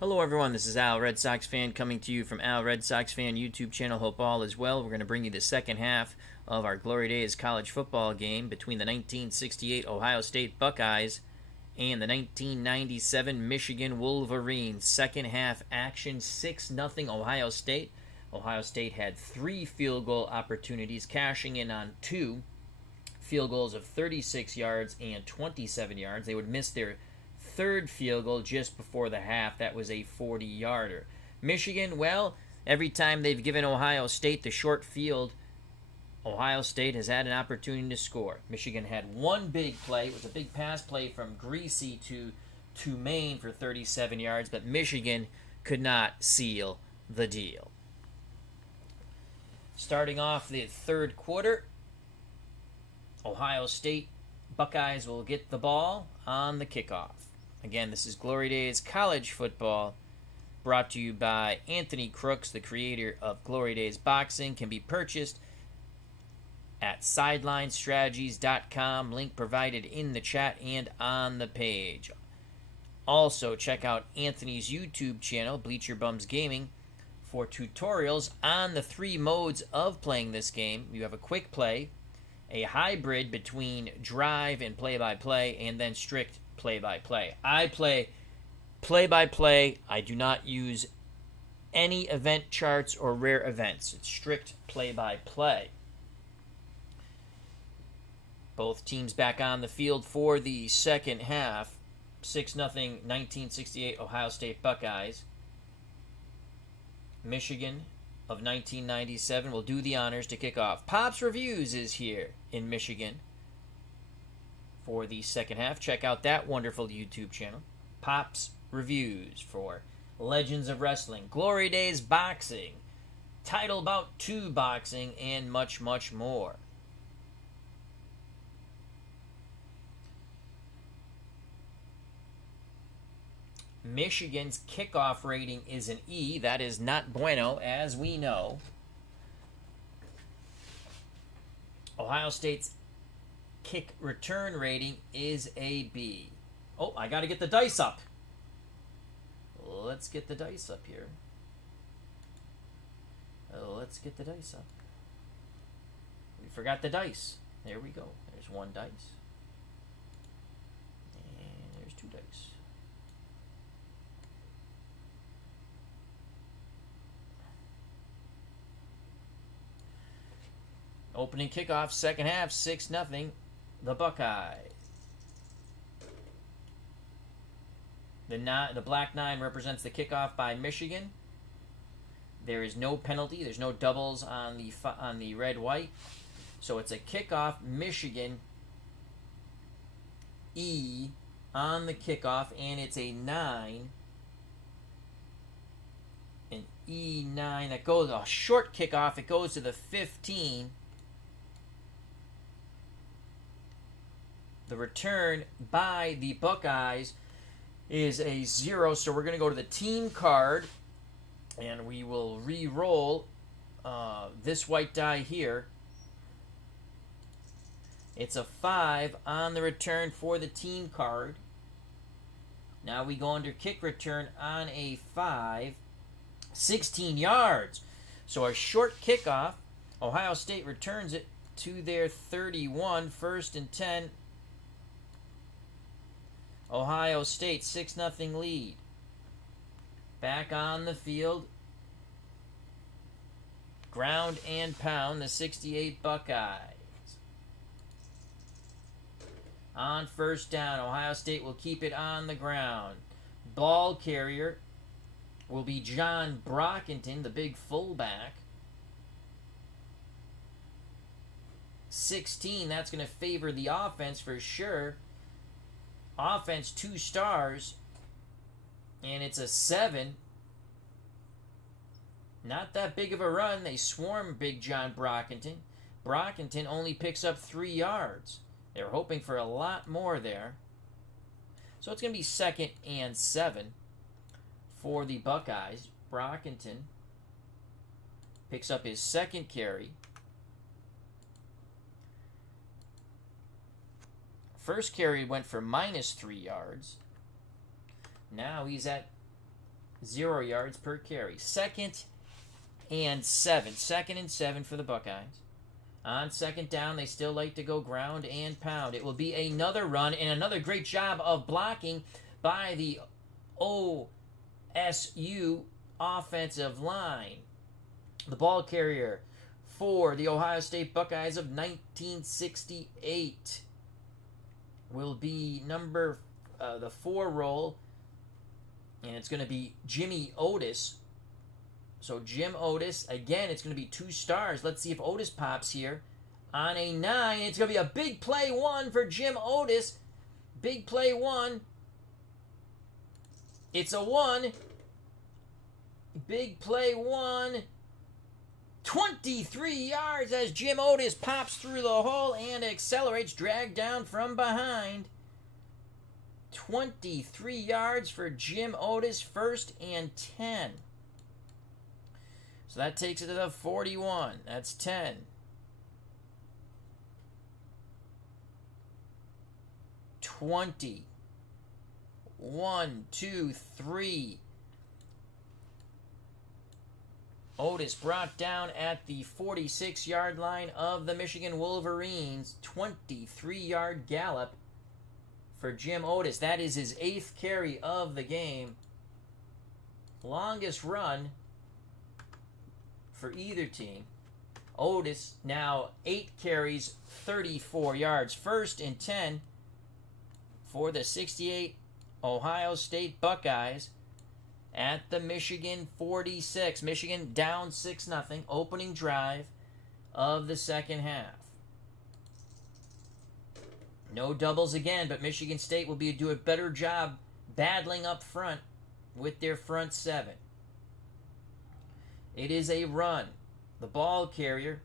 Hello everyone, this is Al, Red Sox fan, coming to you from Al, Red Sox fan YouTube channel. Hope all is well. We're going to bring you the second half of our Glory Days college football game between the 1968 Ohio State Buckeyes and the 1997 Michigan Wolverines. Second half action, 6-0 Ohio State. Ohio State had 3 field goal opportunities, cashing in on 2 field goals of 36 yards and 27 yards. They would miss their third field goal just before the half. That was a 40-yarder. Michigan, well, every time they've given Ohio State the short field, Ohio State has had an opportunity to score. Michigan had one big play. It was a big pass play from Greasy to Maine for 37 yards, but Michigan could not seal the deal. Starting off the third quarter, Ohio State Buckeyes will get the ball on the kickoff. Again, this is Glory Days College Football, brought to you by Anthony Crooks, the creator of Glory Days Boxing. Can be purchased at sidelinestrategies.com, link provided in the chat and on the page. Also, check out Anthony's YouTube channel, Bleacher Bums Gaming, for tutorials on the 3 modes of playing this game. You have a quick play, a hybrid between drive and play-by-play, and then strict play-by-play. I play play-by-play. I do not use any event charts or rare events. It's strict play-by-play. Both teams back on the field for the second half. 6-0 1968 Ohio State Buckeyes. Michigan of 1997 will do the honors to kick off. Pops Reviews is here in Michigan for the second half. Check out that wonderful YouTube channel, Pops Reviews, for Legends of Wrestling, Glory Days Boxing, Title Bout 2 Boxing, and much, much more. Michigan's kickoff rating is an E. That is not bueno, as we know. Ohio State's kick return rating is a B. Oh, I got to get the dice up. Let's get the dice up here. Let's get the dice up. We forgot the dice. There we go. There's 1 dice. And there's 2 dice. Opening kickoff, second half, 6-0, the Buckeyes. The Black 9 represents the kickoff by Michigan. There is no penalty. There's no doubles on the red-white. So it's a kickoff, Michigan, E on the kickoff, and it's a 9. An E9 that goes, a short kickoff. It goes to the 15. The return by the Buckeyes is a 0, so we're going to go to the team card, and we will re-roll this white die here. It's a 5 on the return for the team card. Now we go under kick return on a 5. 16 yards. So a short kickoff. Ohio State returns it to their 31, 1st and 10. Ohio State, 6-0 lead. Back on the field. Ground and pound, the 68 Buckeyes. On first down, Ohio State will keep it on the ground. Ball carrier will be John Brockington, the big fullback. 16, that's going to favor the offense for sure. Offense 2 stars, and it's a 7. Not that big of a run. They swarm big John Brockington. Brockington only picks up 3 yards. They were hoping for a lot more there. So it's going to be 2nd and 7 for the Buckeyes. Brockington picks up his 2nd carry. First carry went for -3 yards. Now he's at 0 yards per carry. 2nd and 7. 2nd and 7 for the Buckeyes. On 2nd down, they still like to go ground and pound. It will be another run and another great job of blocking by the OSU offensive line. The ball carrier for the Ohio State Buckeyes of 1968 will be the 4 roll, and it's going to be Jimmy Otis. So Jim Otis, again, it's going to be 2 stars. Let's see if Otis pops here. On a 9, it's going to be a big play 1 for Jim Otis. Big play 1. It's a 1. Big play 1. 23 yards as Jim Otis pops through the hole and accelerates, dragged down from behind. 23 yards for Jim Otis, 1st and 10. So that takes it to the 41. That's 10. 20. 1, 2, 3. Otis brought down at the 46-yard line of the Michigan Wolverines. 23-yard gallop for Jim Otis. That is his 8th carry of the game. Longest run for either team. Otis now 8 carries, 34 yards. 1st and 10 for the 68 Ohio State Buckeyes at the Michigan 46. Michigan down 6-0. Opening drive of the 2nd half. No doubles again, but Michigan State will do a better job battling up front with their front 7. It is a run. The ball carrier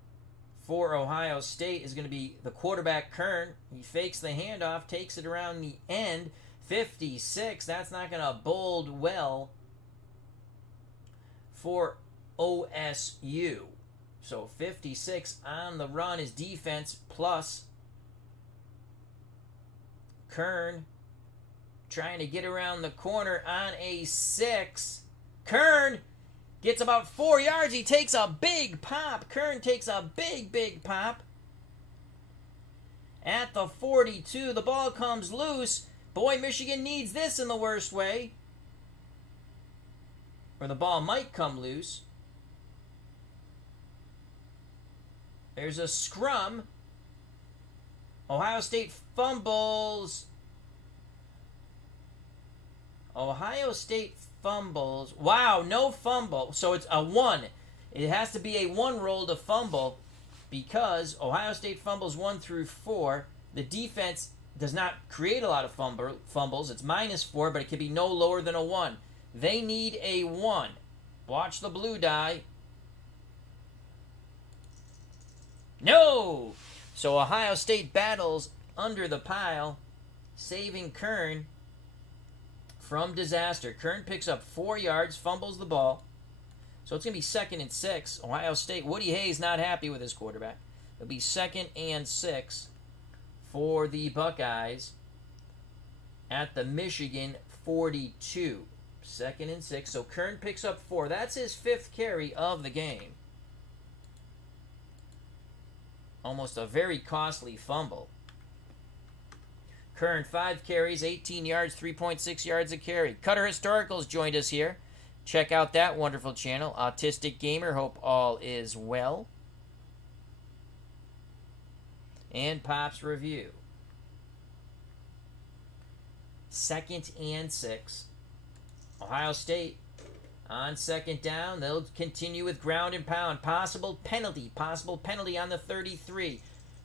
for Ohio State is going to be the quarterback, Kern. He fakes the handoff, takes it around the end. 56. That's not going to bode well for OSU. So 56 on the run is defense plus Kern trying to get around the corner on a 6. Kern gets about 4 yards. He takes a big pop. Kern takes a big pop. At the 42, the ball comes loose. Boy, Michigan needs this in the worst way. Or the ball might come loose. There's a scrum. Ohio State fumbles. Ohio State fumbles. Wow, no fumble. So it's a 1. It has to be a 1 roll to fumble because Ohio State fumbles 1 through 4. The defense does not create a lot of fumbles. It's -4, but it can be no lower than a 1. They need a 1. Watch the blue die. No! So Ohio State battles under the pile, saving Kern from disaster. Kern picks up 4 yards, fumbles the ball. So it's going to be 2nd and 6. Ohio State, Woody Hayes not happy with his quarterback. It'll be 2nd and 6 for the Buckeyes at the Michigan 42. 2nd and 6. So Kern picks up 4. That's his 5th carry of the game. Almost a very costly fumble. Kern, 5 carries, 18 yards, 3.6 yards a carry. Cutter Historicals joined us here. Check out that wonderful channel, Autistic Gamer. Hope all is well. And Pop's Review. 2nd and 6. Ohio State on 2nd down. They'll continue with ground and pound. Possible penalty on the 33.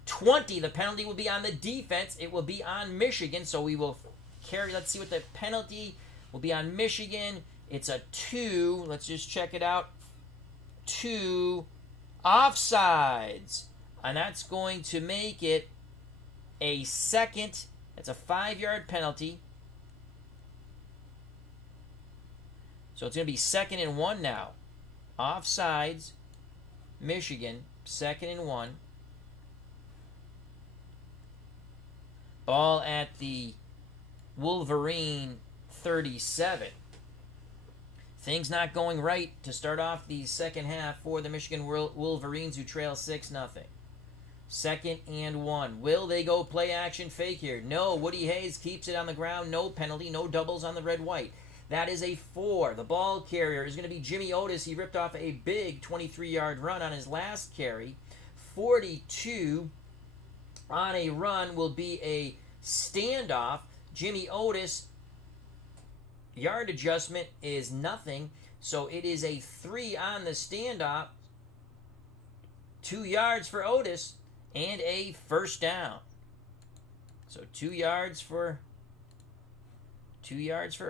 20. The penalty will be on the defense. It will be on Michigan. So we will carry. Let's see what the penalty will be on Michigan. It's a 2. Let's just check it out. 2 offsides. And that's going to make it a 2nd. That's a 5-yard penalty. So it's going to be 2nd and 1 now. Offsides. Michigan. 2nd and 1. Ball at the Wolverine 37. Things not going right to start off the second half for the Michigan Wolverines, who trail 6-0. 2nd and 1. Will they go play action fake here? No. Woody Hayes keeps it on the ground. No penalty. No doubles on the red-white. That is a 4. The ball carrier is going to be Jimmy Otis. He ripped off a big 23-yard run on his last carry. 42 on a run will be a standoff. Jimmy Otis, yard adjustment is nothing, so it is a 3 on the standoff. 2 yards for Otis and a first down. So 2 yards for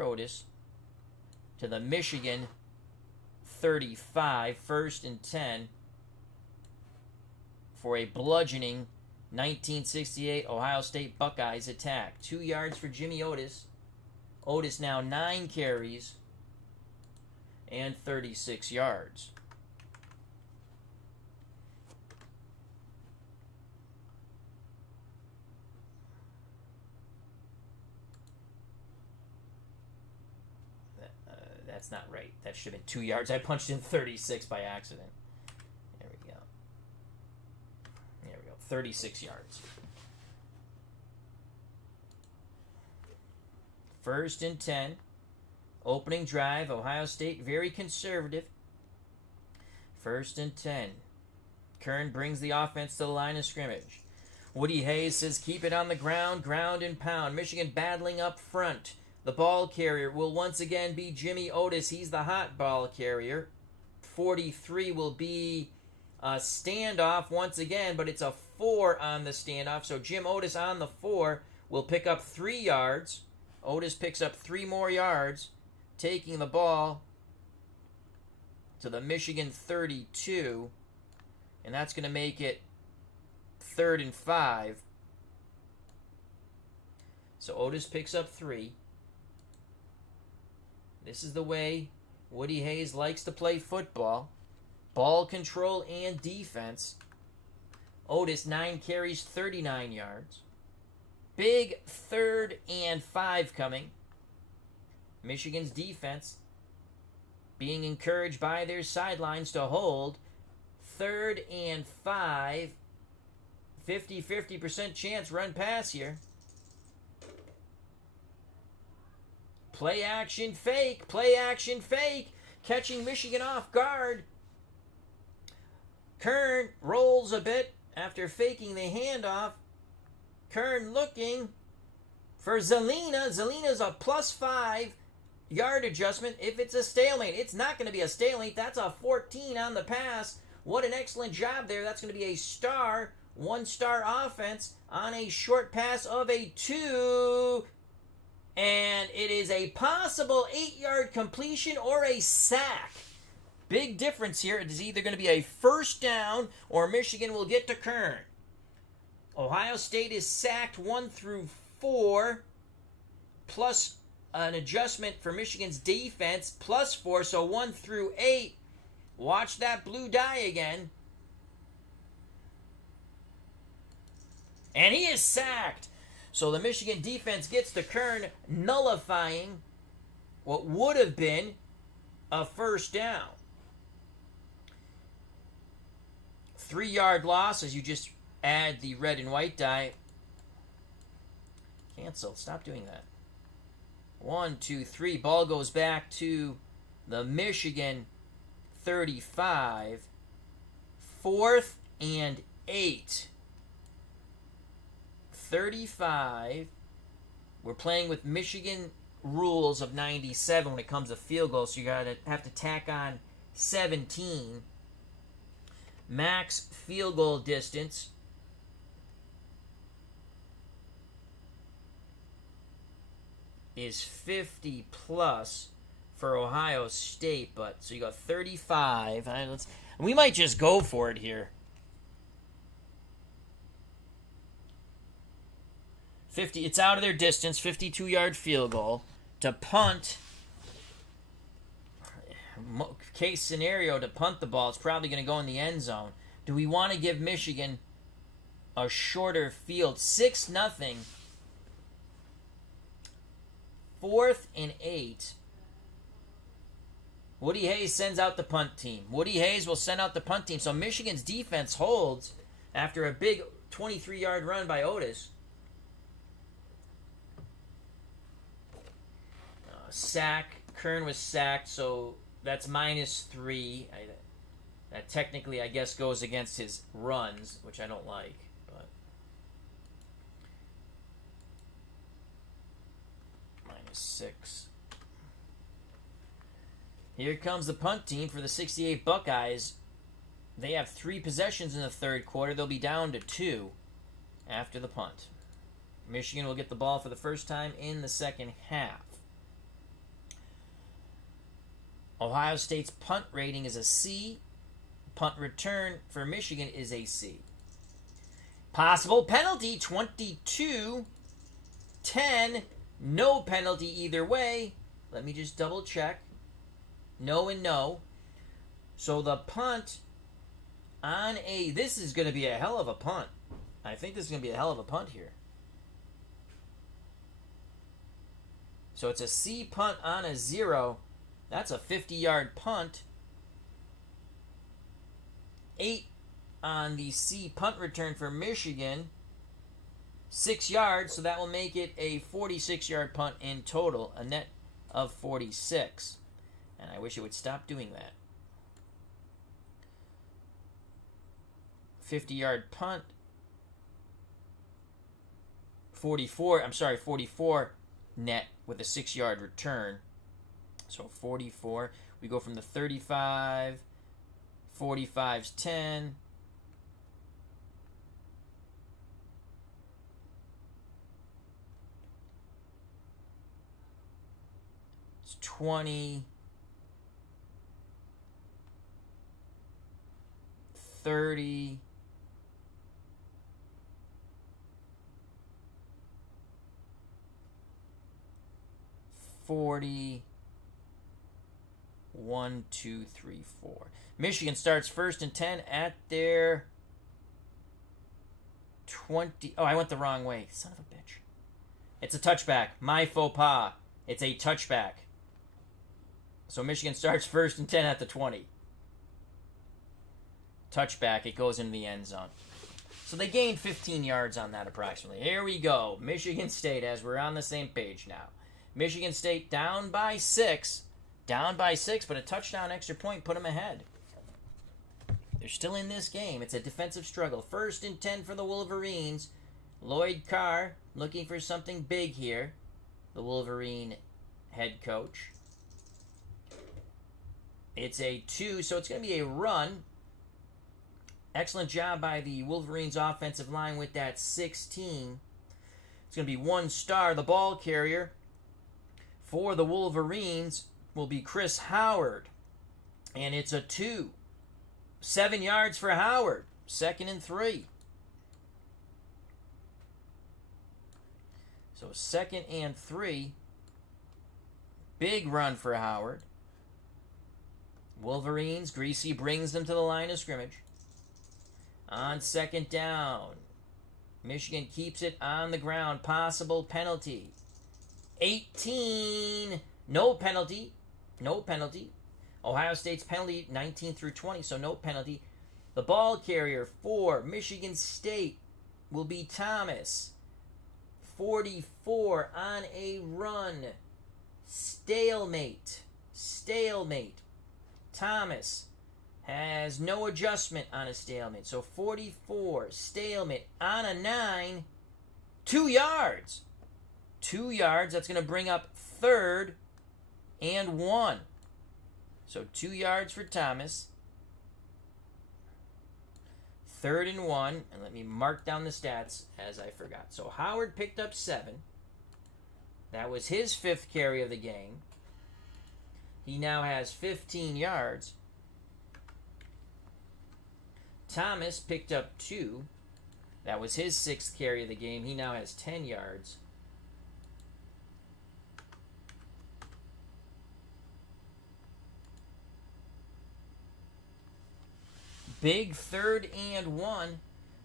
Otis to the Michigan 35, 1st and 10 for a bludgeoning 1968 Ohio State Buckeyes attack. 2 yards for Jimmy Otis. Otis now 9 carries and 36 yards. That's not right. That should have been 2 yards. I punched in 36 by accident. There we go. 36 yards. 1st and 10. Opening drive. Ohio State very conservative. 1st and 10. Kern brings the offense to the line of scrimmage. Woody Hayes says keep it on the ground, ground and pound. Michigan battling up front. The ball carrier will once again be Jimmy Otis. He's the hot ball carrier. 43 will be a standoff once again, but it's a 4 on the standoff. So Jim Otis on the 4 will pick up 3 yards. Otis picks up 3 more yards, taking the ball to the Michigan 32. And that's going to make it 3rd and 5. So Otis picks up 3. This is the way Woody Hayes likes to play football. Ball control and defense. Otis 9 carries, 39 yards. Big 3rd and 5 coming. Michigan's defense being encouraged by their sidelines to hold. 3rd and 5. 50% chance run pass here. Play action fake. Play action fake. Catching Michigan off guard. Kern rolls a bit after faking the handoff. Kern looking for Zelina. Zelina's a +5 yard adjustment if it's a stalemate. It's not going to be a stalemate. That's a 14 on the pass. What an excellent job there. That's going to be a star, 1-star offense on a short pass of a 2. And it is a possible 8-yard completion or a sack. Big difference here. It is either going to be a first down or Michigan will get to Kern. Ohio State is sacked 1 through 4, plus an adjustment for Michigan's defense, +4, so 1 through 8. Watch that blue die again. And he is sacked. So the Michigan defense gets to Kern, nullifying what would have been a first down. 3-yard loss as you just add the red and white die. Cancel. Stop doing that. 1, 2, 3. Ball goes back to the Michigan 35. 4th and 8. 35. We're playing with Michigan rules of 97 when it comes to field goals, so you have to tack on 17. Max field goal distance is 50 plus for Ohio State, but so you got 35. We might just go for it here. 50. It's out of their distance. 52-yard field goal to punt. Case scenario to punt the ball. It's probably going to go in the end zone. Do we want to give Michigan a shorter field? 6-0. 4th and 8. Woody Hayes sends out the punt team. Woody Hayes will send out the punt team. So Michigan's defense holds after a big 23-yard run by Otis. Sack. Kern was sacked, so that's -3. That technically, I guess, goes against his runs, which I don't like. But -6. Here comes the punt team for the 68 Buckeyes. They have 3 possessions in the third quarter. They'll be down to 2 after the punt. Michigan will get the ball for the first time in the second half. Ohio State's punt rating is a C. Punt return for Michigan is a C. Possible penalty, 22-10. No penalty either way. Let me just double check. No and no. So the punt on a... This is going to be a hell of a punt. I think this is going to be a hell of a punt here. So it's a C punt on a 0. That's a 50-yard punt. 8 on the C punt return for Michigan. 6 yards, so that will make it a 46-yard punt in total. A net of 46. And I wish it would stop doing that. 50-yard punt. 44 net with a 6-yard return. So 44. We go from the 35. 45's 10. It's 20. 30. 40. 1, 2, 3, 4. Michigan starts first and 10 at their 20. Oh, I went the wrong way. Son of a bitch. It's a touchback. My faux pas. It's a touchback. So Michigan starts first and 10 at the 20. Touchback. It goes into the end zone. So they gained 15 yards on that approximately. Here we go. Michigan State, as we're on the same page now. Michigan State down by 6. Down by 6, but a touchdown extra point put them ahead. They're still in this game. It's a defensive struggle. First and 10 for the Wolverines. Lloyd Carr looking for something big here. The Wolverine head coach. It's a 2, so it's going to be a run. Excellent job by the Wolverines offensive line with that 16. It's going to be 1 star. The ball carrier for the Wolverines will be Chris Howard. And it's a 2. 7 yards for Howard. 2nd and 3. So 2nd and 3. Big run for Howard. Wolverines, Greasy brings them to the line of scrimmage. On 2nd down. Michigan keeps it on the ground. Possible penalty. 18. No penalty. No penalty. Ohio State's penalty 19 through 20, so no penalty. The ball carrier for Michigan State will be Thomas. 44 on a run. Stalemate. Stalemate. Thomas has no adjustment on a stalemate. So 44, stalemate on a 9. 2 yards. 2 yards. That's going to bring up 3rd and 1. So 2 yards for Thomas. 3rd and 1. And let me mark down the stats as I forgot. So Howard picked up 7. That was his 5th carry of the game. He now has 15 yards. Thomas picked up 2. That was his 6th carry of the game. He now has 10 yards. Big 3rd and 1.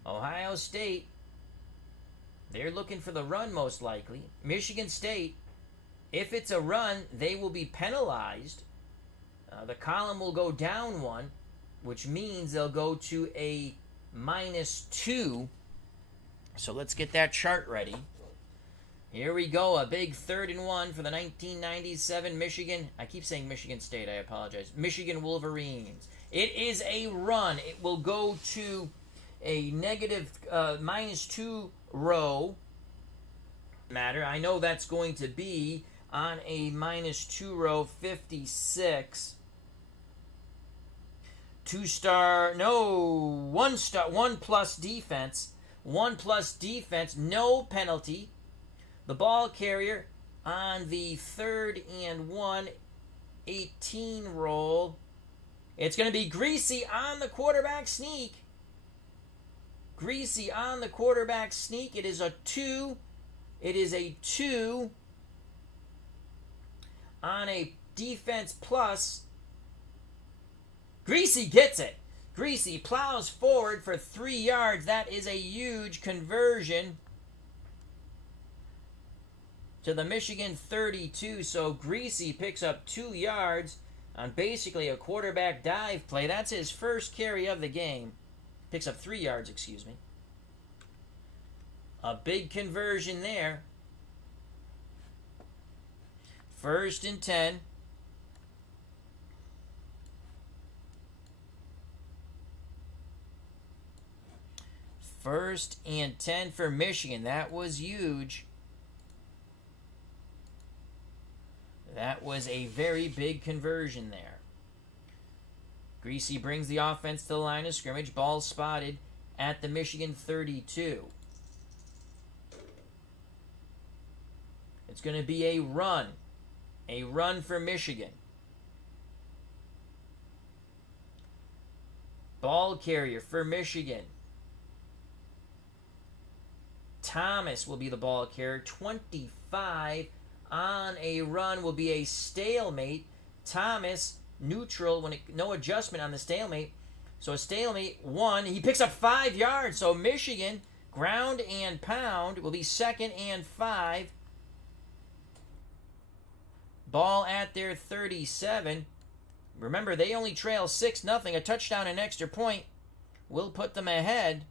Ohio State, they're looking for the run most likely. Michigan State, if it's a run, they will be penalized The column will go down 1, which means they'll go to a -2. So let's get that chart ready. Here we go, a big 3rd and 1 for the 1997 Michigan. I keep saying Michigan State, I apologize. Michigan Wolverines. It is a run. It will go to a negative -2 row. I know that's going to be on a -2 row 56. 2-star, no, 1-star, 1+ defense. 1+ defense, no penalty. The ball carrier on the 3rd and 1, 18 roll. It's going to be Greasy on the quarterback sneak. Greasy on the quarterback sneak. It is a 2. It is a 2 on a defense plus. Greasy gets it. Greasy plows forward for 3 yards. That is a huge conversion to the Michigan 32. So Greasy picks up 2 yards on basically a quarterback dive play. That's his first carry of the game. Picks up 3 yards, excuse me. A big conversion there. 1st and 10. First and 10 for Michigan. That was huge. That was a very big conversion there. Greasy brings the offense to the line of scrimmage. Ball spotted at the Michigan 32. It's going to be a run. A run for Michigan. Ball carrier for Michigan. Thomas will be the ball carrier. 25 on a run will be a stalemate. Thomas neutral, no adjustment on the stalemate. So a stalemate, 1. He picks up 5 yards. So Michigan, ground and pound, will be 2nd and 5. Ball at their 37. Remember, they only trail 6-0. A touchdown and extra point will put them ahead.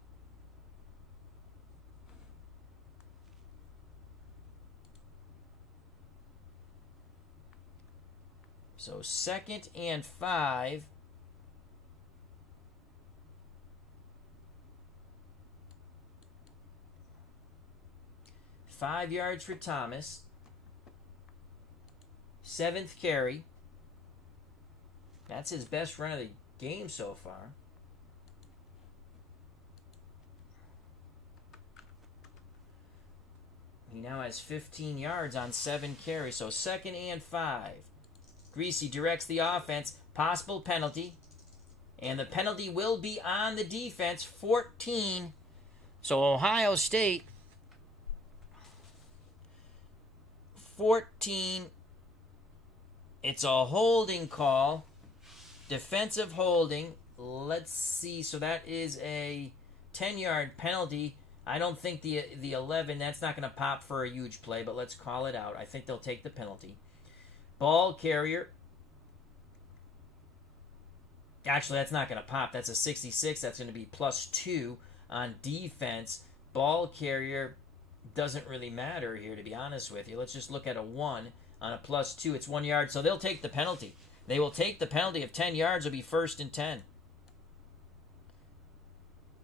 So 2nd and 5. Five yards for Thomas. 7th carry. That's his best run of the game so far. He now has 15 yards on 7 carries. So 2nd and 5. Greasy directs the offense. Possible penalty. And the penalty will be on the defense. 14. So Ohio State. 14. It's a holding call. Defensive holding. Let's see. So that is a 10-yard penalty. I don't think the 11, that's not going to pop for a huge play, but let's call it out. I think they'll take the penalty. Ball carrier. Actually, that's not going to pop. That's a 66. That's going to be +2 on defense. Ball carrier doesn't really matter here, to be honest with you. Let's just look at a 1 on a +2. It's 1 yard, so they'll take the penalty. They will take the penalty of 10 yards. It'll be 1st and 10.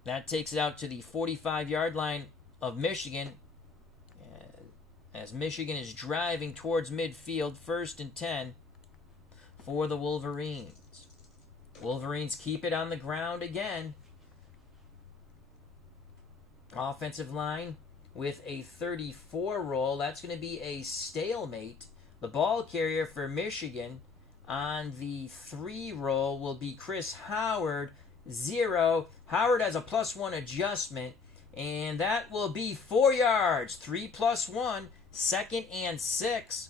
That takes it out to the 45-yard line of Michigan. As Michigan is driving towards midfield, 1st and 10 for the Wolverines. Wolverines keep it on the ground again. Offensive line with a 34 roll. That's going to be a stalemate. The ball carrier for Michigan on the 3 roll will be Chris Howard, 0. Howard has a +1 adjustment, and that will be 4 yards. 3 + 1, 2nd and 6.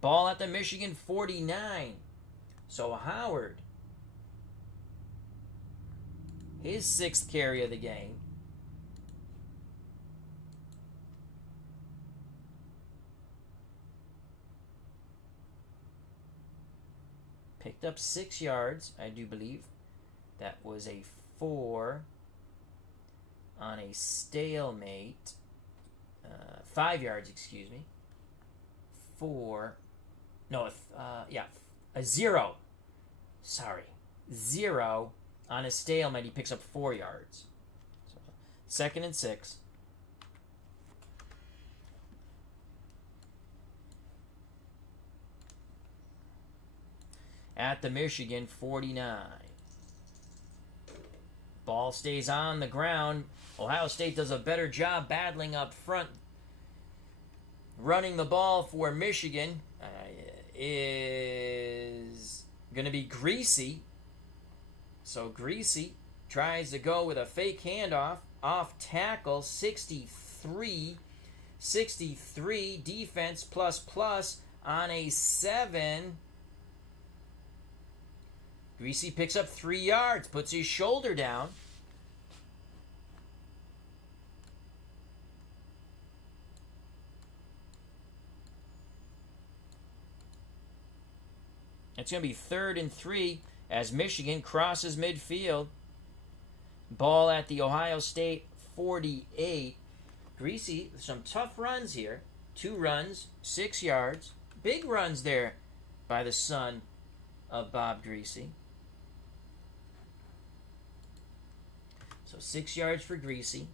Ball at the Michigan 49. So Howard, his 6th carry of the game. Picked up 6 yards, I do believe. That was a 4 on a stalemate. 5 yards, excuse me. 4. No, a 0. Sorry. 0 on a stalemate. He picks up 4 yards. So, 2nd and 6. At the Michigan 49. Ball stays on the ground. Ohio State does a better job battling up front. Running the ball for Michigan is going to be Greasy. So Greasy tries to go with a fake handoff. Off tackle, 63. 63 defense plus on a 7. Greasy picks up 3 yards, puts his shoulder down. It's going to be 3rd and 3 as Michigan crosses midfield. Ball at the Ohio State 48. Greasy, some tough runs here. 2 runs, 6 yards. Big runs there by the son of Bob Greasy. So 6 yards for Greasy.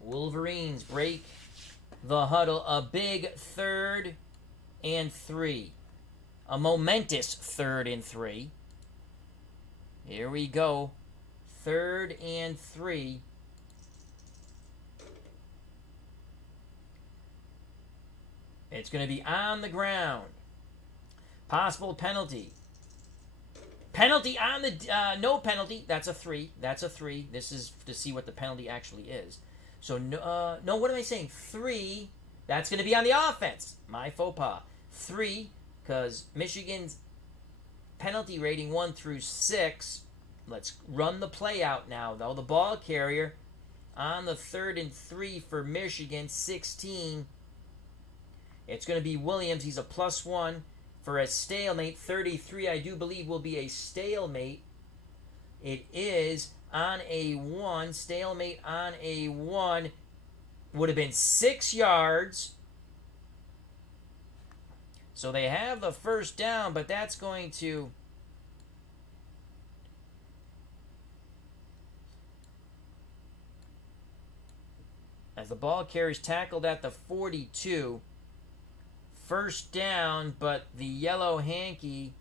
Wolverines break the huddle. A big 3rd and 3. A momentous 3rd and 3. Here we go. 3rd and 3. It's going to be on the ground. Possible penalty. Penalty on the... no penalty. That's a 3. That's a 3. This is to see what the penalty actually is. So, no, what am I saying? 3. That's going to be on the offense. My faux pas. 3, because Michigan's penalty rating 1 through 6. Let's run the play out now, though. The ball carrier on the 3rd and 3 for Michigan, 16. It's going to be Williams. He's a +1 for a stalemate. 33, I do believe, will be a stalemate. It is on a 1. Stalemate on a 1. Would have been 6 yards. So they have the first down, but that's going to... As the ball carrier's tackled at the 42... First down, but the yellow hanky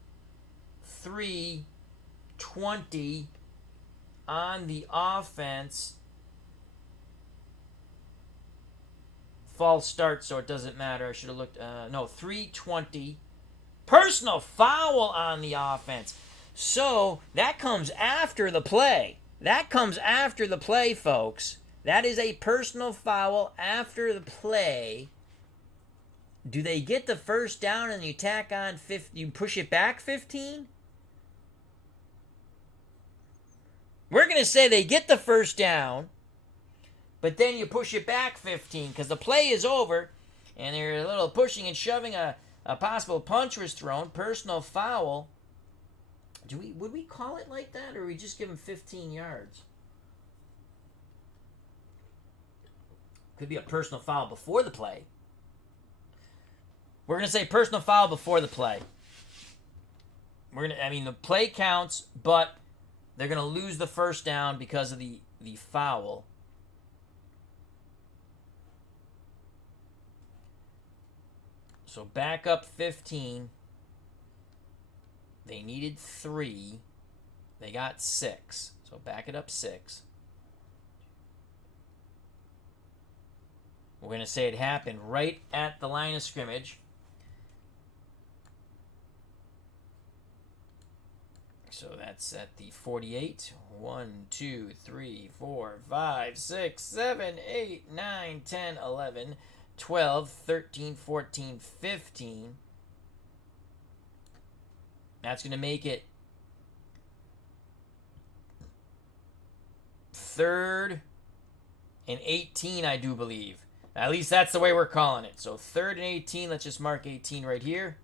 3:20 on the offense. False start, so it doesn't matter. I should have looked. No, 3:20. Personal foul on the offense. So that comes after the play. That comes after the play, folks. That is a personal foul after the play. Do they get the first down and you tack on 15? You push it back 15? We're going to say they get the first down, but then you push it back 15 because the play is over and they're a little pushing and shoving. A possible punch was thrown. Personal foul. Would we call it like that, or would we just give them 15 yards? Could be a personal foul before the play. We're going to say personal foul before the play. The play counts, but they're going to lose the first down because of the foul. So back up 15. They needed 3. They got 6. So back it up 6. We're going to say it happened right at the line of scrimmage. So that's at the 48. 1, 2, 3, 4, 5, 6, 7, 8, 9, 10, 11, 12, 13, 14, 15. That's going to make it 3rd and 18, I do believe. At least that's the way we're calling it. So 3rd and 18. Let's just mark 18 right here.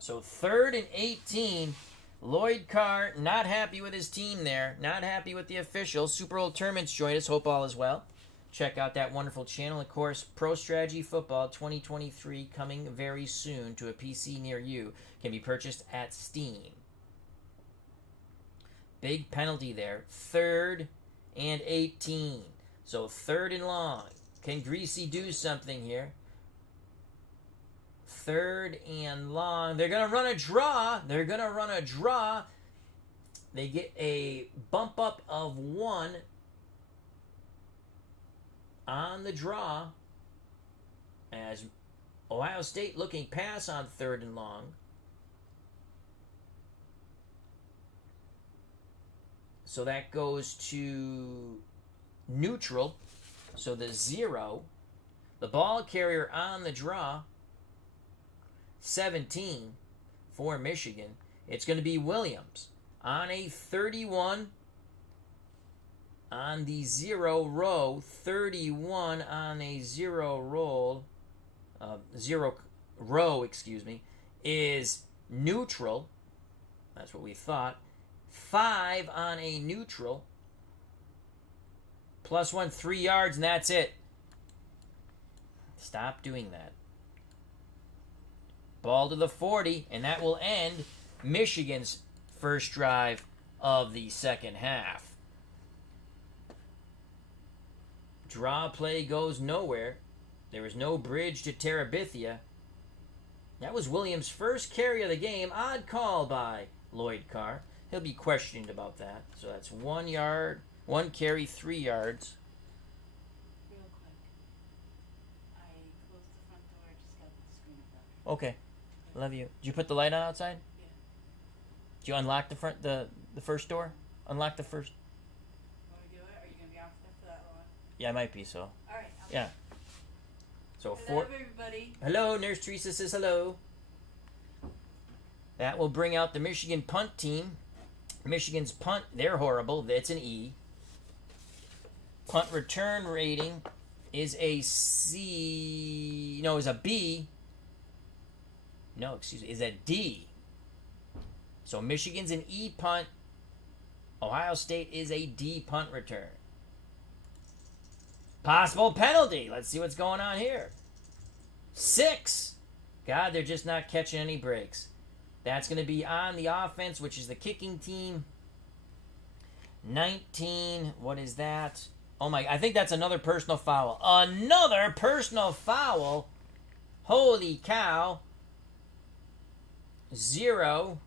So 3rd and 18. Lloyd Carr not happy with his team there. Not happy with the officials. Super Old Tournaments joined us. Hope all is well. Check out that wonderful channel. Of course, Pro Strategy Football 2023 coming very soon to a PC near you. Can be purchased at Steam. Big penalty there. 3rd and 18. So 3rd and long. Can Greasy do something here? 3rd and long. They're going to run a draw. They get a bump up of 1 on the draw as Ohio State looking pass on 3rd and long. So that goes to neutral. So the 0. The ball carrier on the draw. 17 for Michigan. It's going to be Williams on a 31 on the 0 row. 31 on a 0 roll. 0 row, is neutral. That's what we thought. 5 on a neutral. +1, 3 yards, and that's it. Stop doing that. Ball to the 40, and that will end Michigan's first drive of the second half. Draw play goes nowhere. There was no bridge to Terabithia. That was Williams' first carry of the game. Odd call by Lloyd Carr. He'll be questioned about that. So that's 1 yard, 1 carry, 3 yards. Real quick. I closed the front door. I just got the screen up. Okay. Love you. Did you put the light on outside? Yeah. Did you unlock the first door? Unlock the first. Want to do it? Are you going to be off there for that long? Yeah, it might be so. Alright. Yeah. So Hello, everybody. Hello, Nurse Teresa says hello. That will bring out the Michigan punt team. Michigan's punt, they're horrible. That's an E. Punt return rating is a C. No, is a B. No, excuse me, is a D. So Michigan's an E punt. Ohio State is a D punt return. Possible penalty. Let's see what's going on here. 6. God, they're just not catching any breaks. That's going to be on the offense, which is the kicking team. 19. What is that? Oh my, I think that's another personal foul. Another personal foul. Holy cow. 0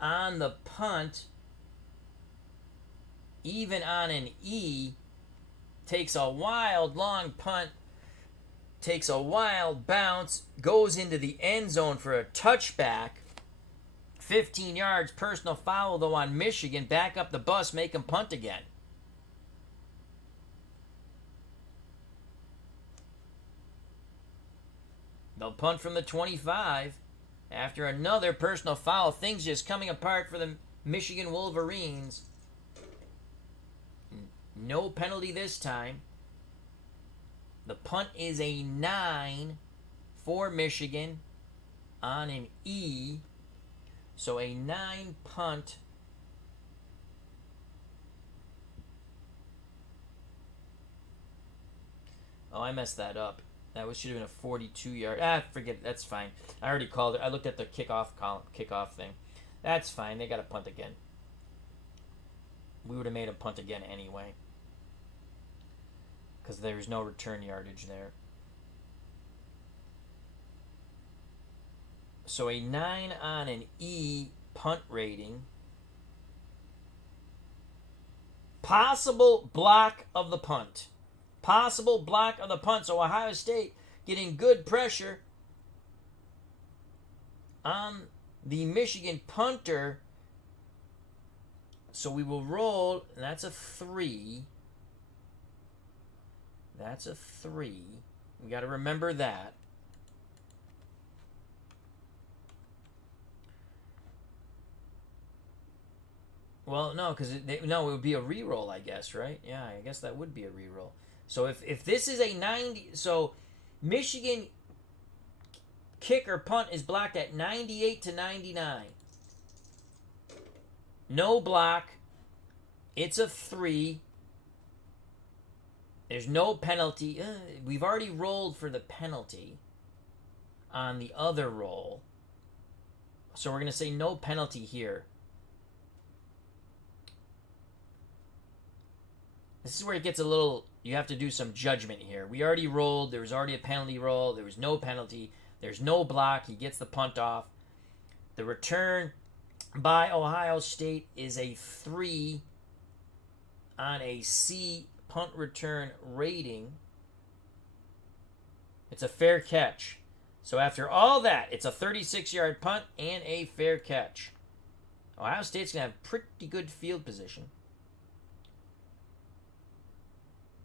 on the punt. Even on an E. Takes a wild long punt. Takes a wild bounce. Goes into the end zone for a touchback. 15 yards. Personal foul though on Michigan. Back up the bus. Make them punt again. They'll punt from the 25 after another personal foul. Things just coming apart for the Michigan Wolverines. No penalty this time. The punt is a 9 for Michigan on an E. So a 9 punt. Oh, I messed that up. That should have been a 42-yard. Forget it. That's fine. I already called it. I looked at the kickoff thing. That's fine. They got to punt again. We would have made a punt again anyway, because there's no return yardage there. So a 9 on an E punt rating. Possible block of the punt. Possible block of the punt. So Ohio State getting good pressure on the Michigan punter. So we will roll. And that's a 3. That's a 3. We got to remember that. Well, no, because it would be a re-roll, I guess, right? Yeah, I guess that would be a re-roll. So if this is a 90, so Michigan kick or punt is blocked at 98 to 99. No block. It's a 3. There's no penalty. We've already rolled for the penalty on the other roll. So we're going to say no penalty here. This is where it gets a little... You have to do some judgment here. We already rolled. There was already a penalty roll. There was no penalty. There's no block. He gets the punt off. The return by Ohio State is a 3 on a C punt return rating. It's a fair catch. So after all that, it's a 36-yard punt and a fair catch. Ohio State's going to have pretty good field position.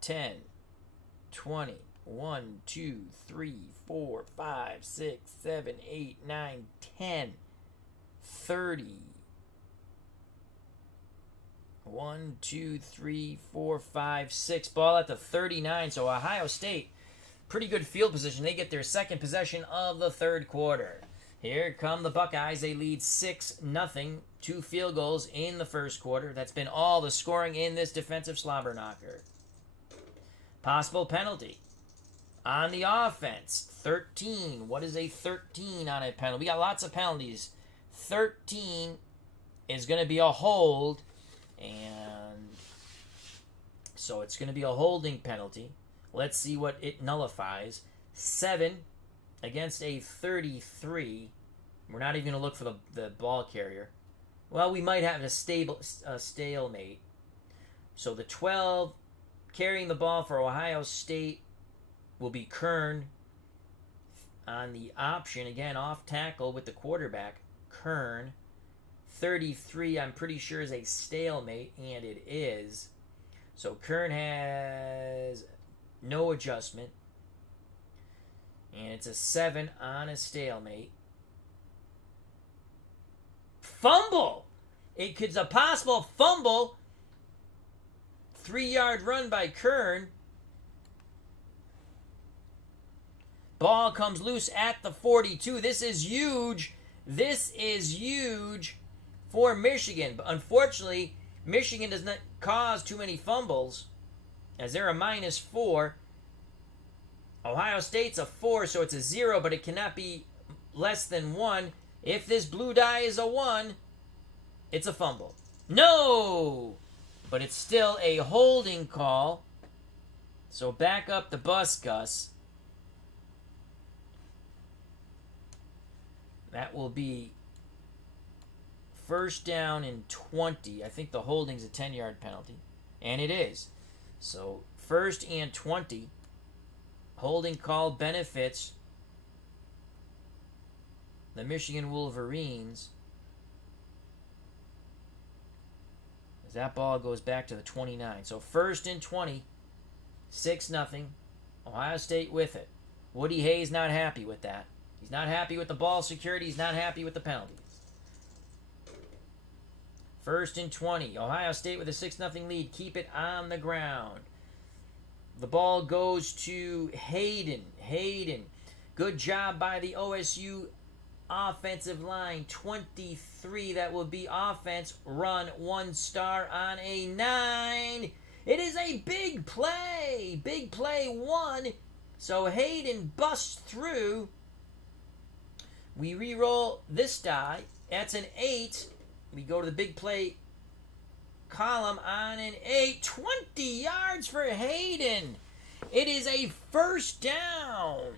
10, 20, 1, 2, 3, 4, 5, 6, 7, 8, 9, 10, 30. 1, 2, 3, 4, 5, 6. Ball at the 39. So Ohio State, pretty good field position. They get their second possession of the third quarter. Here come the Buckeyes. They lead 6-0. 2 field goals in the first quarter. That's been all the scoring in this defensive slobber knocker. Possible penalty on the offense. 13. What is a 13 on a penalty? We got lots of penalties. 13 is going to be a hold. And so it's going to be a holding penalty. Let's see what it nullifies. 7 against a 33. We're not even going to look for the ball carrier. Well, we might have a stalemate. So the 12 carrying the ball for Ohio State will be Kern on the option. Again, off tackle with the quarterback. Kern. 33, I'm pretty sure, is a stalemate, and it is. So Kern has no adjustment. And it's a 7 on a stalemate. Fumble! It could a possible fumble. 3-yard run by Kern. Ball comes loose at the 42. This is huge. This is huge for Michigan. But unfortunately, Michigan does not cause too many fumbles, as they're a -4. Ohio State's a 4, so it's a 0, but it cannot be less than 1. If this blue die is a 1, it's a fumble. No! But it's still a holding call. So back up the bus, Gus. That will be first down and 20. I think the holding's a 10-yard penalty. And it is. So first and 20. Holding call benefits the Michigan Wolverines. As that ball goes back to the 29. So first and 20. 6-0. Ohio State with it. Woody Hayes not happy with that. He's not happy with the ball security. He's not happy with the penalties. First and 20. Ohio State with a 6-0 lead. Keep it on the ground. The ball goes to Hayden. Hayden. Good job by the OSU offensive line. 23. That will be offense. Run 1 star on a 9. It is a big play. Big play 1. So Hayden busts through. We re-roll this die. That's an 8. We go to the big play column on an 8. 20 yards for Hayden. It is a first down.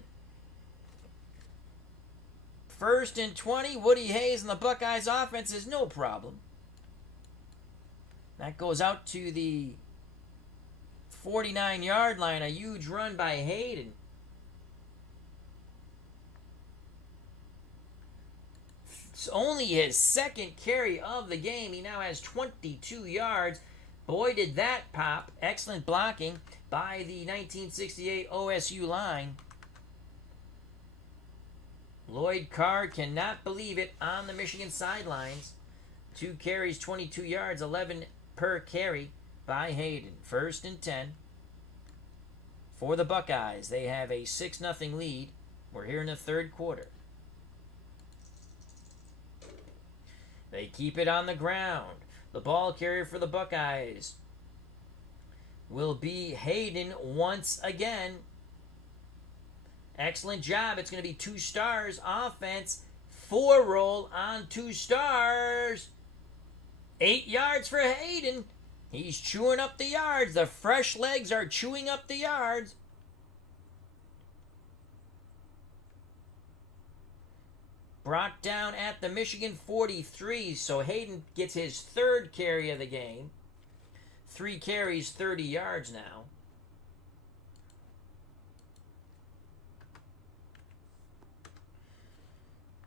First and 20. Woody Hayes and the Buckeyes offense is no problem. That goes out to the 49-yard line. A huge run by Hayden. It's only his second carry of the game. He now has 22 yards. Boy, did that pop. Excellent blocking by the 1968 OSU line. Lloyd Carr cannot believe it on the Michigan sidelines. 2 carries, 22 yards, 11 per carry by Hayden. First and 10 for the Buckeyes. They have a 6-0 lead. We're here in the third quarter. They keep it on the ground. The ball carrier for the Buckeyes will be Hayden once again. Excellent job. It's going to be 2 stars. Offense, 4 roll on 2 stars. 8 yards for Hayden. He's chewing up the yards. The fresh legs are chewing up the yards. Brought down at the Michigan 43, so Hayden gets his 3rd carry of the game. 3 carries, 30 yards now.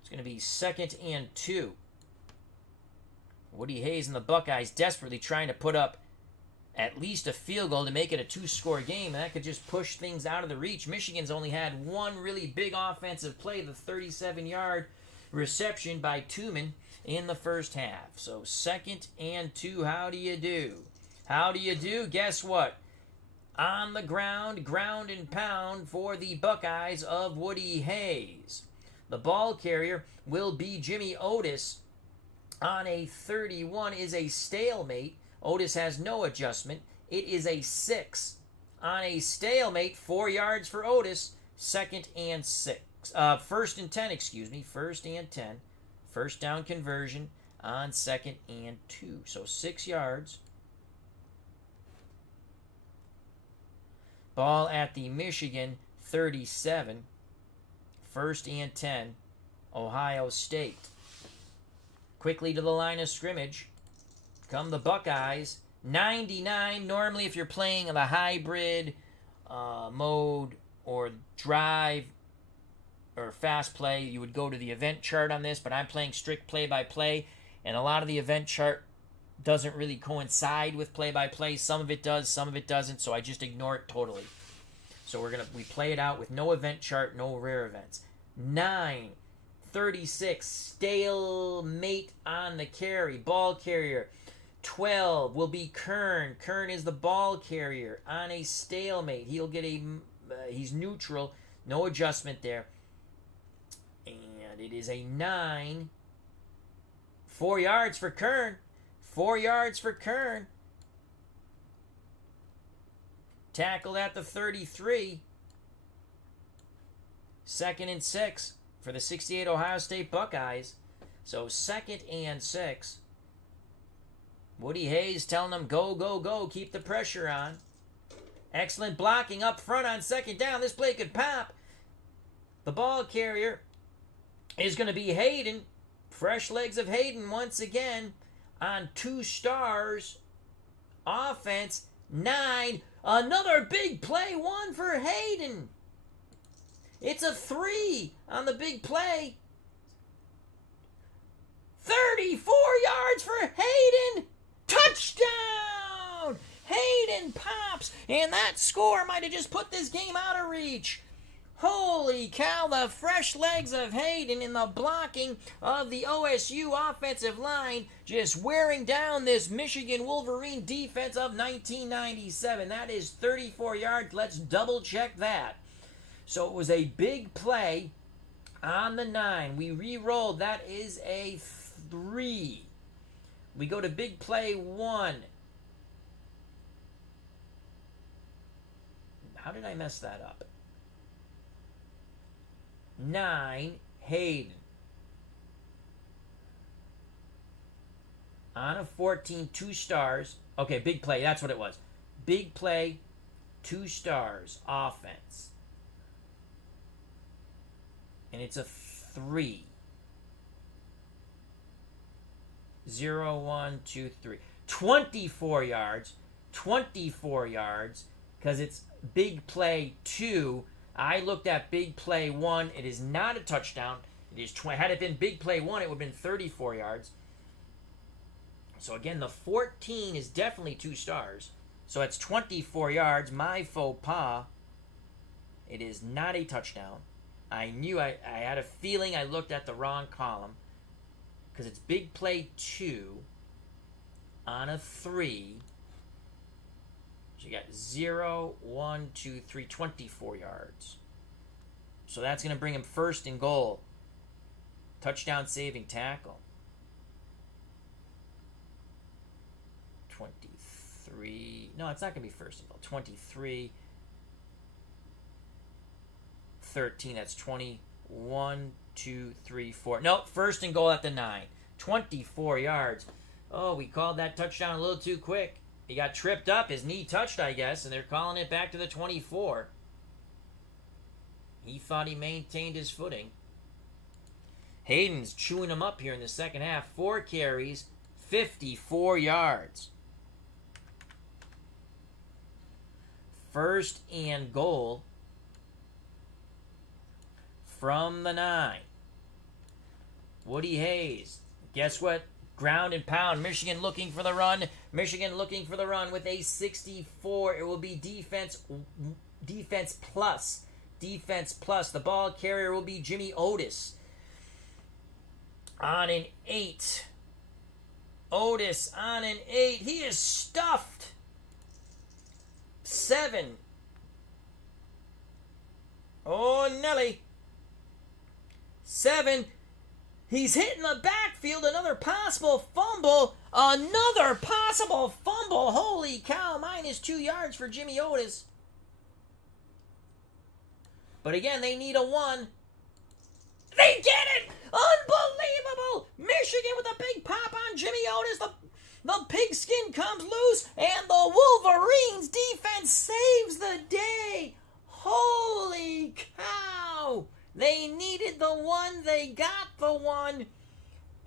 It's going to be 2nd and 2. Woody Hayes and the Buckeyes desperately trying to put up at least a field goal to make it a 2-score game. And that could just push things out of the reach. Michigan's only had one really big offensive play, the 37-yard reception by Tooman in the first half. So 2nd and 2, how do you do? How do you do? Guess what? On the ground, ground and pound for the Buckeyes of Woody Hayes. The ball carrier will be Jimmy Otis. On a 31 is a stalemate. Otis has no adjustment. It is a 6. On a stalemate, 4 yards for Otis. 2nd and 6. 1st and 10, excuse me. 1st and 10. First down conversion on 2nd and 2. So 6 yards. Ball at the Michigan 37. 1st and 10. Ohio State. Quickly to the line of scrimmage come the Buckeyes. 99. Normally, if you're playing the hybrid mode or drive or fast play, you would go to the event chart on this, but I'm playing strict play-by-play, and a lot of the event chart doesn't really coincide with play-by-play. Some of it does, some of it doesn't, so I just ignore it totally. So we play it out with no event chart, no rare events. 9. 36, stalemate on the carry. Ball carrier. 12 will be Kern. Kern is the ball carrier on a stalemate. He'll get he's neutral. No adjustment there. And it is a 9. 4 yards for Kern. 4 yards for Kern. Tackled at the 33. 2nd and 6. For the 68 Ohio State Buckeyes. So 2nd and 6. Woody Hayes telling them, go, go, go. Keep the pressure on. Excellent blocking up front on 2nd down. This play could pop. The ball carrier is going to be Hayden. Fresh legs of Hayden once again on 2 stars. Offense, 9. Another big play, 1 for Hayden. It's a 3 on the big play. 34 yards for Hayden. Touchdown! Hayden pops. And that score might have just put this game out of reach. Holy cow, the fresh legs of Hayden in the blocking of the OSU offensive line just wearing down this Michigan Wolverine defense of 1997. That is 34 yards. Let's double check that. So it was a big play on the 9. We re-rolled. That is a 3. We go to big play 1. How did I mess that up? 9, Hayden. On a 14, 2 stars. Okay, big play. That's what it was. Big play, 2 stars, offense. And it's a 3. 0, 1, 2, 3. 24 yards. 24 yards. Because it's big play 2. I looked at big play 1. It is not a touchdown. It is had it been big play 1, it would have been 34 yards. So again, the 14 is definitely 2 stars. So it's 24 yards. My faux pas. It is not a touchdown. I knew I had a feeling I looked at the wrong column. Because it's big play 2 on a 3. So you got 0, 1, 2, 3, 24 yards. So that's going to bring him first and goal. Touchdown saving tackle. 23. No, it's not going to be first and goal. 23. 13. That's 21, 2, 3, 4. Nope, first and goal at the 9. 24 yards. Oh, we called that touchdown a little too quick. He got tripped up. His knee touched, I guess, and they're calling it back to the 24. He thought he maintained his footing. Hayden's chewing him up here in the second half. 4 carries, 54 yards. First and goal from the 9. Woody Hayes. Guess what? Ground and pound. Michigan looking for the run. Michigan looking for the run with a 64. It will be defense plus. Defense plus. The ball carrier will be Jimmy Otis. On an 8. Otis on an 8. He is stuffed. 7. Oh, Nelly. 7. He's hitting the backfield. Another possible fumble. Another possible fumble. Holy cow. -2 yards for Jimmy Otis. But again, they need a 1. They get it! Unbelievable! Michigan with a big pop on Jimmy Otis. The pigskin comes loose, and the Wolverines defense saves the day. Holy cow! They needed the 1. They got the 1.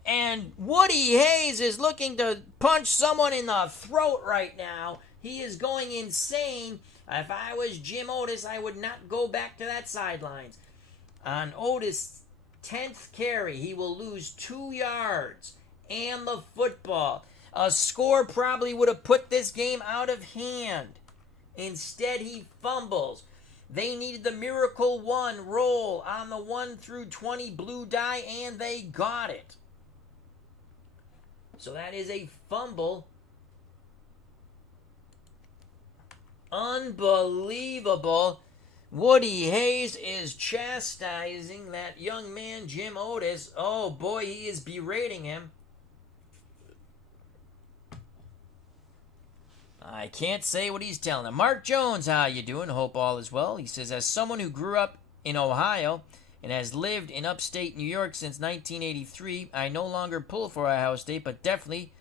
And Woody Hayes is looking to punch someone in the throat right now. He is going insane. If I was Jim Otis, I would not go back to that sidelines. On Otis' 10th carry, he will lose 2 yards and the football. A score probably would have put this game out of hand. Instead, he fumbles. They needed the miracle 1 roll on the 1 through 20 blue die, and they got it. So that is a fumble. Unbelievable. Woody Hayes is chastising that young man, Jim Otis. Oh boy, he is berating him. I can't say what he's telling him. Mark Jones, how you doing? Hope all is well. He says, as someone who grew up in Ohio and has lived in upstate New York since 1983, I no longer pull for Ohio State, but definitely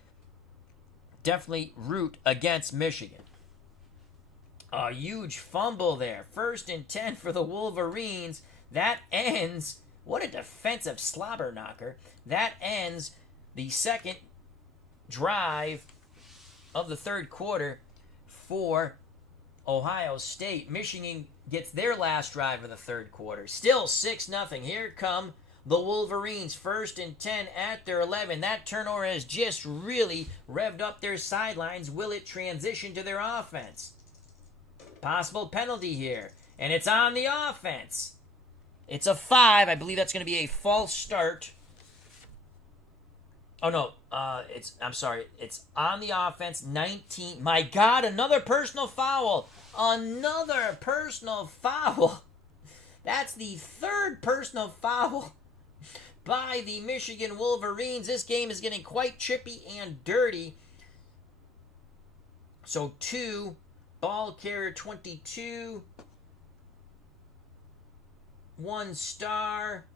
root against Michigan. A huge fumble there. 1st and 10 for the Wolverines. That ends, what a defensive slobber knocker. That ends the second drive of the third quarter for Ohio State. Michigan gets their last drive of the third quarter. Still 6-0. Here come the Wolverines. 1st and 10 at their 11. That turnover has just really revved up their sidelines. Will it transition to their offense? Possible penalty here. And it's on the offense. It's a 5. I believe that's going to be a false start. Oh, no. I'm sorry. It's on the offense. 19. My God, another personal foul. Another personal foul. That's the 3rd personal foul by the Michigan Wolverines. This game is getting quite chippy and dirty. So 2. Ball carrier 22. 1 star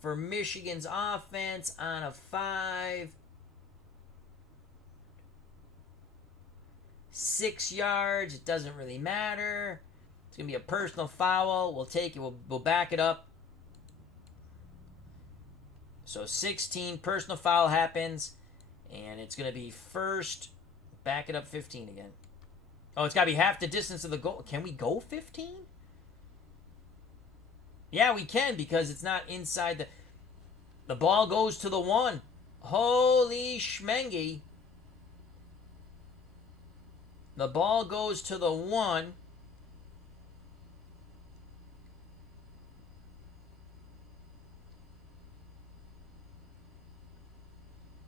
for Michigan's offense on a 5. 6 yards. It doesn't really matter. It's going to be a personal foul. We'll take it. We'll back it up. So 16. Personal foul happens. And it's going to be first. Back it up 15 again. Oh, it's got to be half the distance of the goal. Can we go 15? Yeah, we can because it's not inside the... The ball goes to the 1. Holy schmengy. The ball goes to the 1.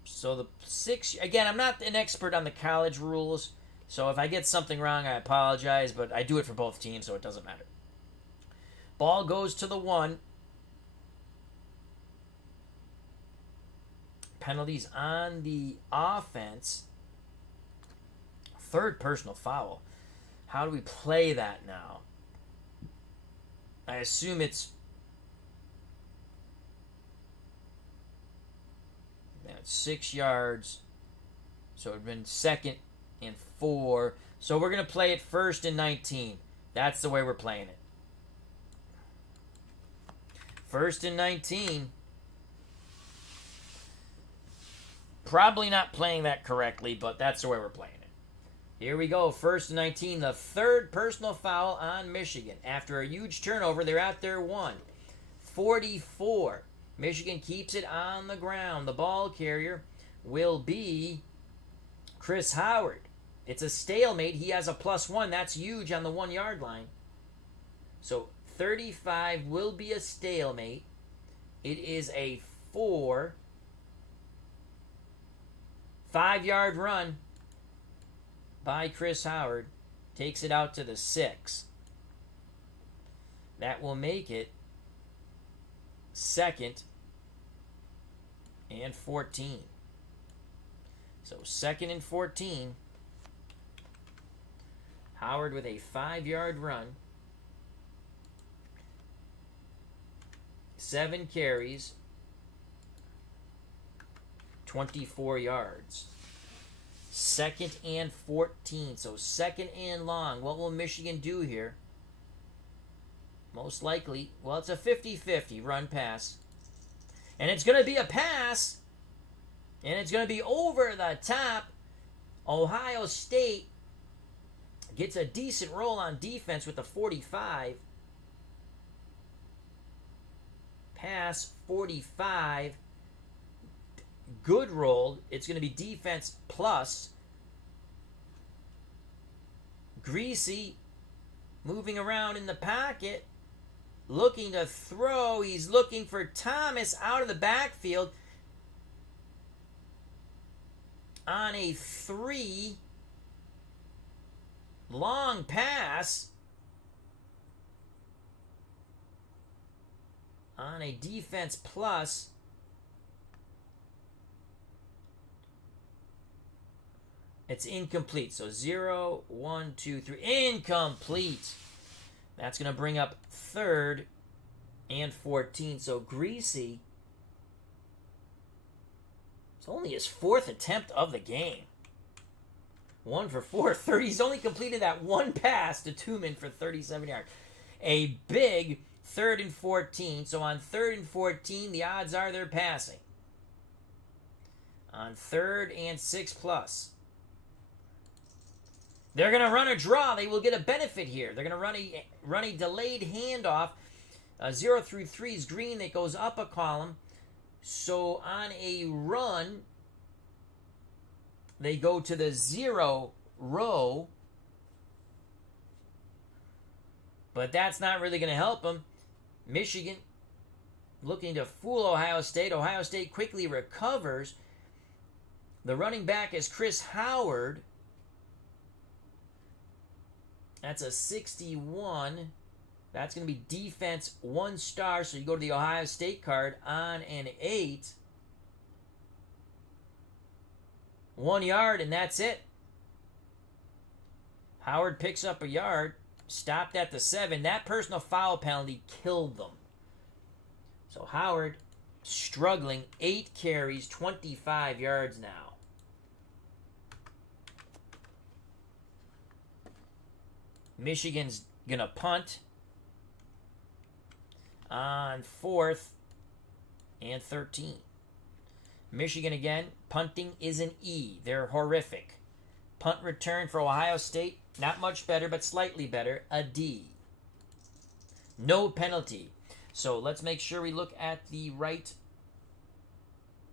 So the 6... Again, I'm not an expert on the college rules. So if I get something wrong, I apologize. But I do it for both teams, so it doesn't matter. Ball goes to the 1. Penalties on the offense. third personal foul. How do we play that now? I assume it's 6 yards. So it would have been 2nd and 4. So we're going to play it 1st and 19. That's the way we're playing it. 1st and 19. Probably not playing that correctly, but that's the way we're playing it. Here we go. 1st and 19. The third personal foul on Michigan. After a huge turnover, they're at their 1. 44. Michigan keeps it on the ground. The ball carrier will be Chris Howard. It's a stalemate. He has a +1. That's huge on the 1 yard line. So 35 will be a stalemate. It is a 5-yard run by Chris Howard. Takes it out to the 6. That will make it 2nd and 14. So 2nd and 14. Howard with a 5-yard run. 7 carries. 24 yards. 2nd and 14. So 2nd and long. What will Michigan do here? Most likely, well, it's a 50-50 run pass. And it's going to be a pass. And it's going to be over the top. Ohio State gets a decent roll on defense with the 45. Pass, 45. Good roll. It's going to be defense plus. Greasy moving around in the pocket. Looking to throw. He's looking for Thomas out of the backfield. On a 3. Long pass. On a defense plus. It's incomplete. So 0, 1, 2, 3. Incomplete. That's going to bring up 3rd and 14. So Greasy, it's only his 4th attempt of the game. 1 for 4. 30. He's only completed that one pass to Tooman for 37 yards. A big 3rd and 14. So on 3rd and 14, the odds are they're passing. On 3rd and 6 plus. They're going to run a draw. They will get a benefit here. They're going to run a delayed handoff. 0 through 3 is green. That goes up a column. So on a run, they go to the 0 row. But that's not really going to help them. Michigan looking to fool Ohio State. Ohio State quickly recovers. The running back is Chris Howard. That's a 61. That's going to be defense 1 star. So you go to the Ohio State card on an 8. 1 yard, and that's it. Howard picks up a yard. Stopped at the 7. That personal foul penalty killed them. So Howard struggling. 8 carries, 25 yards now. Michigan's going to punt on 4th and 13. Michigan again. Punting is an E. They're horrific. Punt return for Ohio State. Not much better, but slightly better. A D. No penalty. So let's make sure we look at the right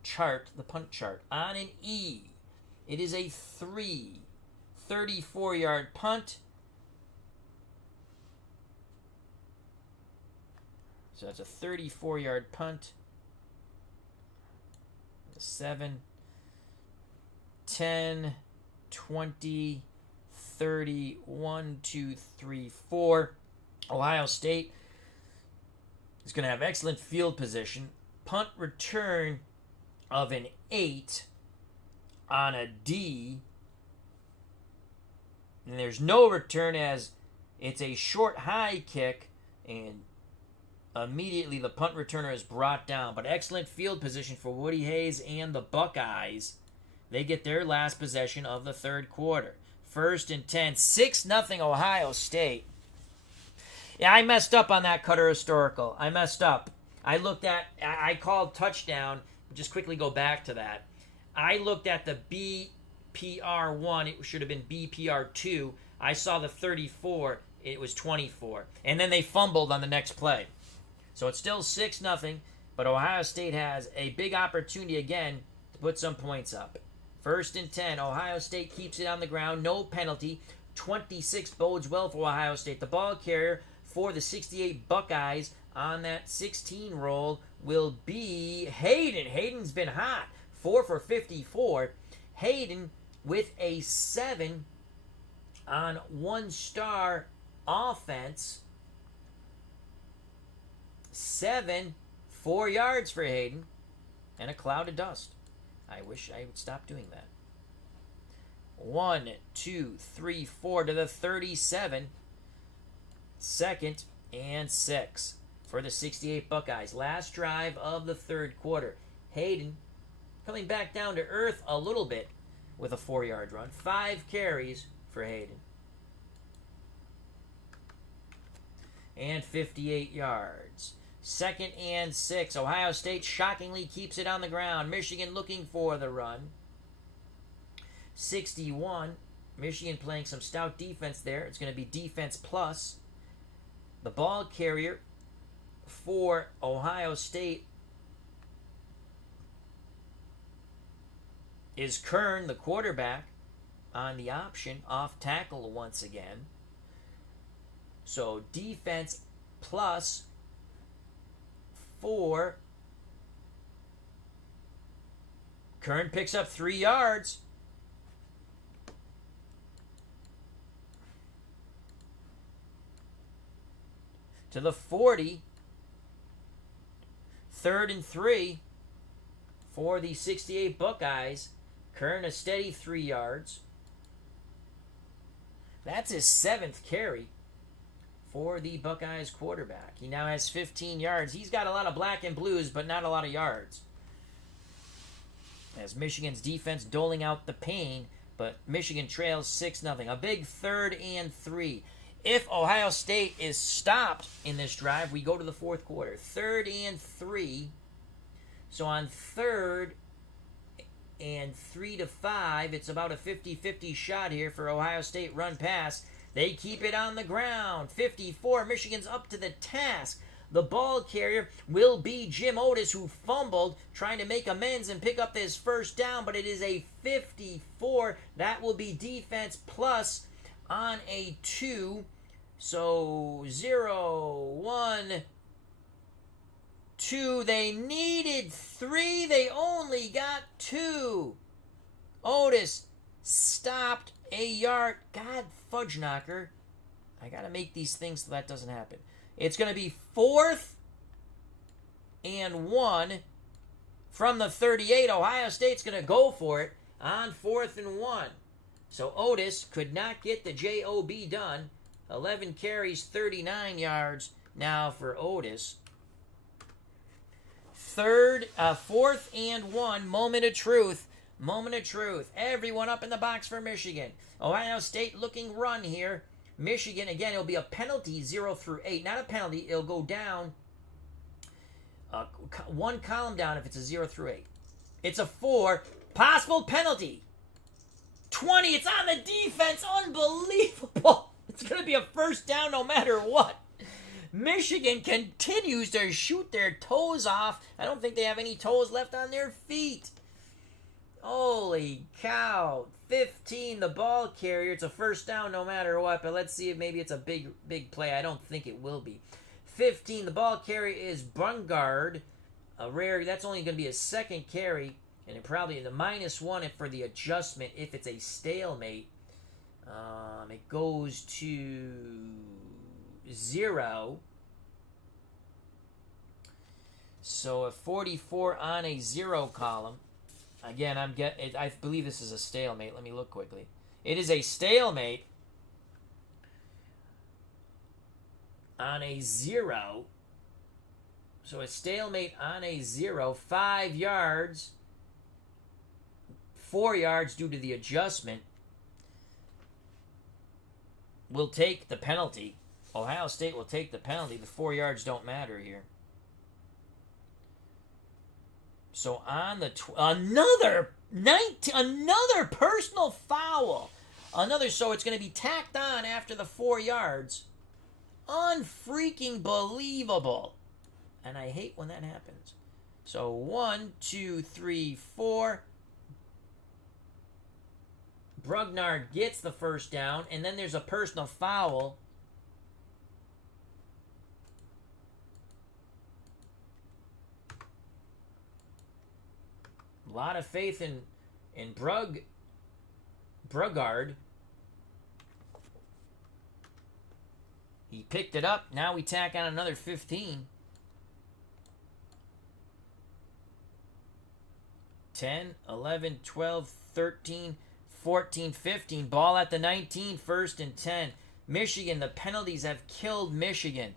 chart, the punt chart. On an E, it is a 3. 34-yard punt. So that's a 34-yard punt. 7, 10, 20, 30, 1, 2, 3, 4. Ohio State is going to have excellent field position. Punt return of an 8 on a D. And there's no return as it's a short high kick, and immediately the punt returner is brought down. But excellent field position for Woody Hayes and the Buckeyes. They get their last possession of the third quarter. 1st and 10, 6-0 Ohio State. Yeah, I messed up on that Cutter historical. I messed up. I called touchdown. Just quickly go back to that. I looked at the BPR1. It should have been BPR2. I saw the 34. It was 24. And then they fumbled on the next play. So it's still 6-0, but Ohio State has a big opportunity again to put some points up. 1st and 10. Ohio State keeps it on the ground. No penalty. 26 bodes well for Ohio State. The ball carrier for the 68 Buckeyes on that 16 roll will be Hayden. Hayden's been hot. 4 for 54. Hayden with a 7 on one-star offense. 7, 4 yards for Hayden, and a cloud of dust. I wish I would stop doing that. 1, 2, 3, 4 to the 37. 2nd and 6 for the 68 Buckeyes. Last drive of the third quarter. Hayden coming back down to earth a little bit with a 4-yard run. 5 carries for Hayden. And 58 yards. 2nd and 6. Ohio State shockingly keeps it on the ground. Michigan looking for the run. 61. Michigan playing some stout defense there. It's going to be defense plus. The ball carrier for Ohio State is Kern, the quarterback, on the option, off tackle once again. So defense plus 4. Kern picks up 3 yards. To the 40. 3rd and 3 for the 68 Buckeyes. Kern a steady 3 yards. That's his 7th carry for the Buckeyes quarterback. He now has 15 yards. He's got a lot of black and blues, but not a lot of yards. As Michigan's defense doling out the pain, but Michigan trails 6-0. A big 3rd and 3. If Ohio State is stopped in this drive, we go to the fourth quarter. 3rd and 3. So on 3rd and 3 to 5, it's about a 50-50 shot here for Ohio State run pass. They keep it on the ground. 54. Michigan's up to the task. The ball carrier will be Jim Otis, who fumbled, trying to make amends and pick up his first down, but it is a 54. That will be defense plus on a 2. So 0, 1, 2. They needed 3. They only got 2. Otis stopped a yard. God fudge knocker. I got to make these things so that doesn't happen. It's going to be 4th and 1 from the 38. Ohio State's going to go for it on 4th and 1. So Otis could not get the job done. 11 carries, 39 yards now for Otis. 4th and 1, moment of truth. Moment of truth. Everyone up in the box for Michigan. Ohio State looking run here. Michigan, again, it'll be a penalty 0 through 8. Not a penalty. It'll go down one column down if it's a 0 through 8. It's a 4. Possible penalty. 20. It's on the defense. Unbelievable. It's going to be a first down no matter what. Michigan continues to shoot their toes off. I don't think they have any toes left on their feet. Holy cow. 15, the ball carrier. It's a first down no matter what, but let's see if maybe it's a big play. I don't think it will be. 15, the ball carrier is Bungard. A rare, that's only going to be a second carry, and it probably the -1 for the adjustment if it's a stalemate. It goes to 0. So a 44 on a 0 column. Again, I believe this is a stalemate. Let me look quickly. It is a stalemate. on a 0. So a stalemate on a 0. 5 yards. 4 yards due to the adjustment. Will take the penalty. Ohio State will take the penalty. The 4 yards don't matter here. So on the another personal foul. So it's going to be tacked on after the 4 yards. Unfreaking believable. And I hate when that happens. So 1, 2, 3, 4. Brugnard gets the first down, and then there's a personal foul. A lot of faith in Bruggard. He picked it up. Now we tack on another 15. 10, 11, 12, 13, 14, 15. Ball at the 19, 1st and 10. Michigan, the penalties have killed Michigan.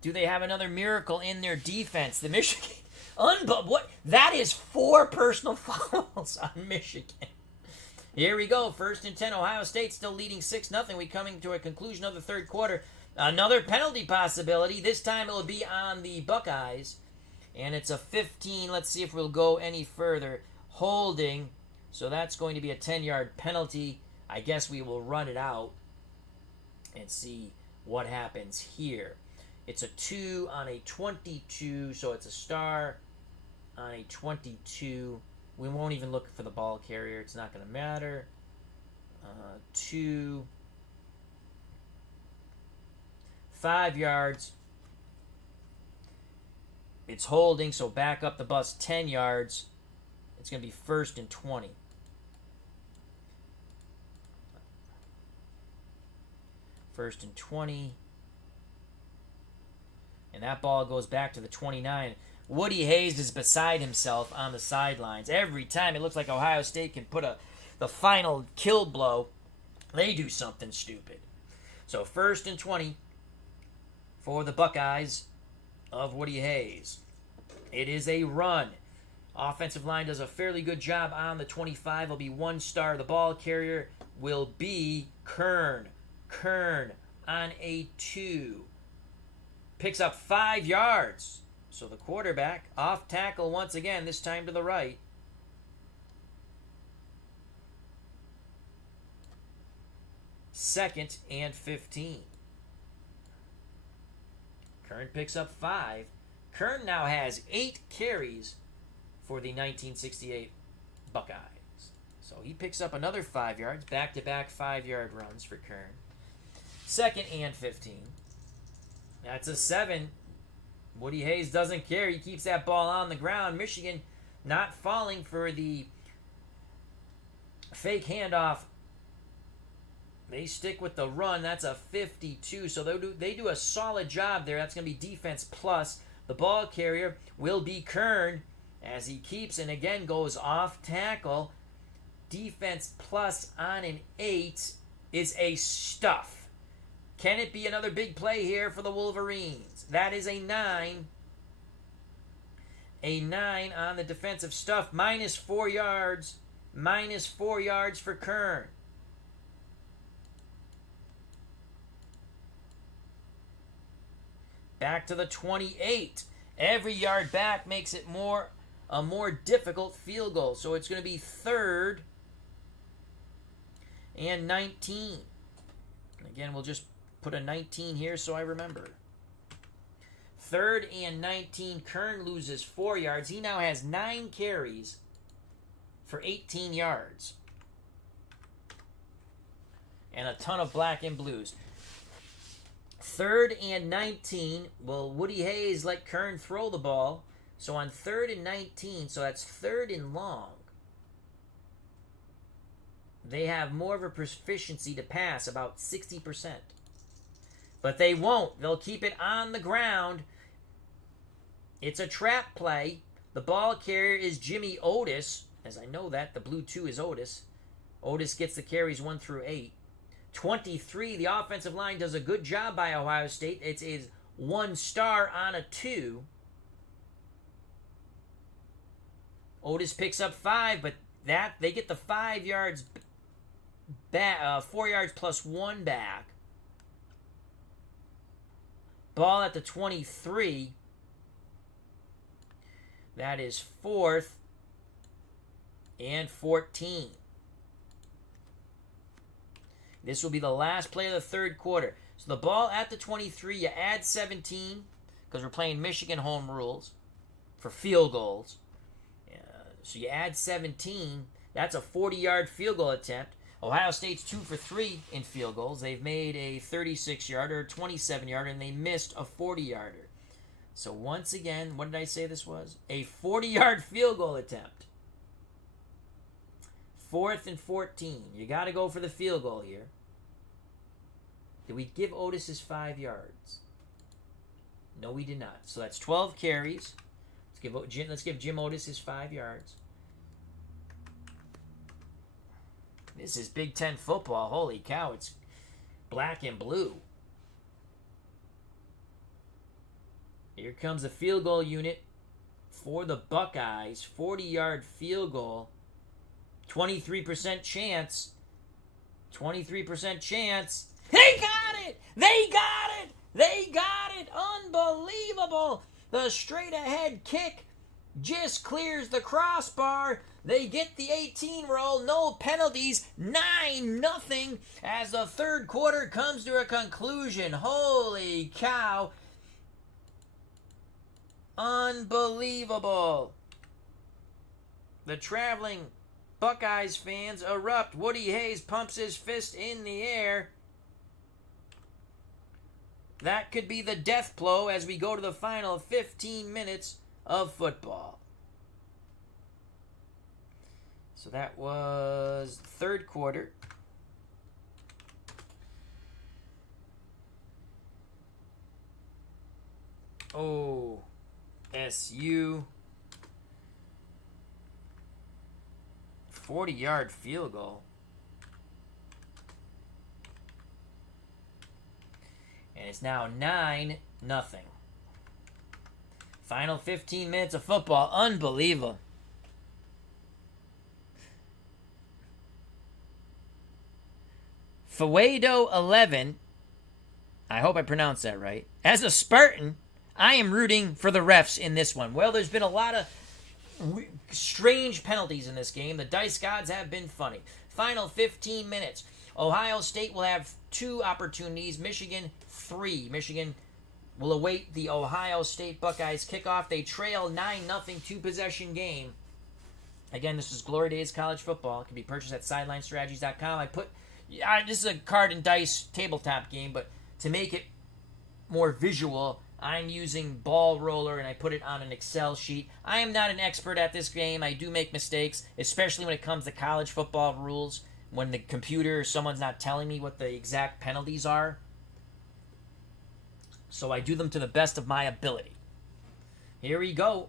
Do they have another miracle in their defense? The Michigan... what? That is 4 personal fouls on Michigan. Here we go. 1st and 10. Ohio State still leading 6-0. We coming to a conclusion of the third quarter. Another penalty possibility. This time it will be on the Buckeyes. And it's a 15. Let's see if we'll go any further. Holding. So that's going to be a 10-yard penalty. I guess we will run it out and see what happens here. It's a 2 on a 22. So it's a star on a 22. We won't even look for the ball carrier. It's not going to matter. 2. 5 yards. It's holding, so back up the bus 10 yards. It's going to be 1st and 20. First and 20. And that ball goes back to the 29. Woody Hayes is beside himself on the sidelines. Every time it looks like Ohio State can put the final kill blow, they do something stupid. So 1st and 20 for the Buckeyes of Woody Hayes. It is a run. Offensive line does a fairly good job on the 25. Will be 1 star. The ball carrier will be Kern. Kern on a 2. Picks up 5 yards. So the quarterback off tackle once again, this time to the right. Second and 15. Kern picks up 5. Kern now has 8 carries for the 1968 Buckeyes. So he picks up another 5 yards. Back-to-back 5-yard runs for Kern. Second and 15. That's a 7. Woody Hayes doesn't care. He keeps that ball on the ground. Michigan not falling for the fake handoff. They stick with the run. That's a 52. So they do a solid job there. That's going to be defense plus. The ball carrier will be Kern as he keeps and again goes off tackle. Defense plus on an 8 is a stuff. Can it be another big play here for the Wolverines? That is a 9. A 9 on the defensive stuff. Minus 4 yards. Minus 4 yards for Kern. Back to the 28. Every yard back makes it a more difficult field goal. So it's going to be 3rd and 19. Again, we'll just put a 19 here so I remember. 3rd and 19. Kern loses 4 yards. He now has 9 carries for 18 yards. And a ton of black and blues. 3rd and 19. Will Woody Hayes let Kern throw the ball? So on 3rd and 19, so that's 3rd and long. They have more of a proficiency to pass, about 60%. But they won't. They'll keep it on the ground. It's a trap play. The ball carrier is Jimmy Otis. As I know that, the blue 2 is Otis. Otis gets the carries 1 through 8. 23. The offensive line does a good job by Ohio State. It is 1 star on a 2. Otis picks up 5, but that they get the 5 yards back, 4 yards plus 1 back. Ball at the 23. That is 4th and 14. This will be the last play of the third quarter. So the ball at the 23, you add 17, because we're playing Michigan home rules for field goals. So you add 17. That's a 40-yard field goal attempt. Ohio State's 2 for 3 in field goals. They've made a 36-yarder, 27-yarder, and they missed a 40-yarder. So once again, what did I say this was? A 40-yard field goal attempt. 4th and 14. You got to go for the field goal here. Did we give Otis his 5 yards? No, we did not. So that's 12 carries. Let's give Jim Otis his 5 yards. This is Big Ten football. Holy cow, it's black and blue. Here comes the field goal unit for the Buckeyes. 40-yard field goal. 23% chance. 23% chance. They got it! They got it! They got it! Unbelievable! The straight-ahead kick just clears the crossbar. They get the 18 roll. No penalties. 9-0 as the third quarter comes to a conclusion. Holy cow. Unbelievable. The traveling Buckeyes fans erupt. Woody Hayes pumps his fist in the air. That could be the death blow as we go to the final 15 minutes of football. So that was the third quarter. Oh, SU. 40-yard field goal. And it's now 9-0. Final 15 minutes of football. Unbelievable. Feuedo 11. I hope I pronounced that right. As a Spartan, I am rooting for the refs in this one. Well, there's been a lot of strange penalties in this game. The dice gods have been funny. Final 15 minutes. Ohio State will have 2 opportunities. Michigan, 3. Michigan will await the Ohio State Buckeyes kickoff. They trail 9-0, 2-possession game. Again, this is Glory Days College Football. It can be purchased at SidelineStrategies.com. This is a card and dice tabletop game, but to make it more visual, I'm using Ball Roller, and I put it on an Excel sheet. I am not an expert at this game. I do make mistakes, especially when it comes to college football rules, when the computer or someone's not telling me what the exact penalties are. So I do them to the best of my ability. Here we go.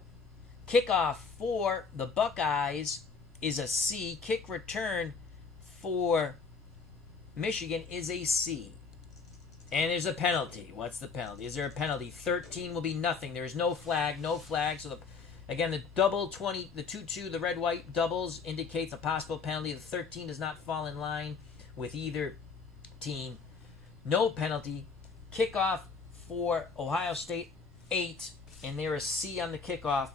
Kickoff for the Buckeyes is a C. Kick return for Michigan is a C. And there's a penalty. What's the penalty? Is there a penalty? 13 will be nothing. There is no flag. No flag. So, again, the double 20, the 2-2, the red-white doubles indicates a possible penalty. The 13 does not fall in line with either team. No penalty. Kickoff for Ohio State, 8. And they're a C on the kickoff.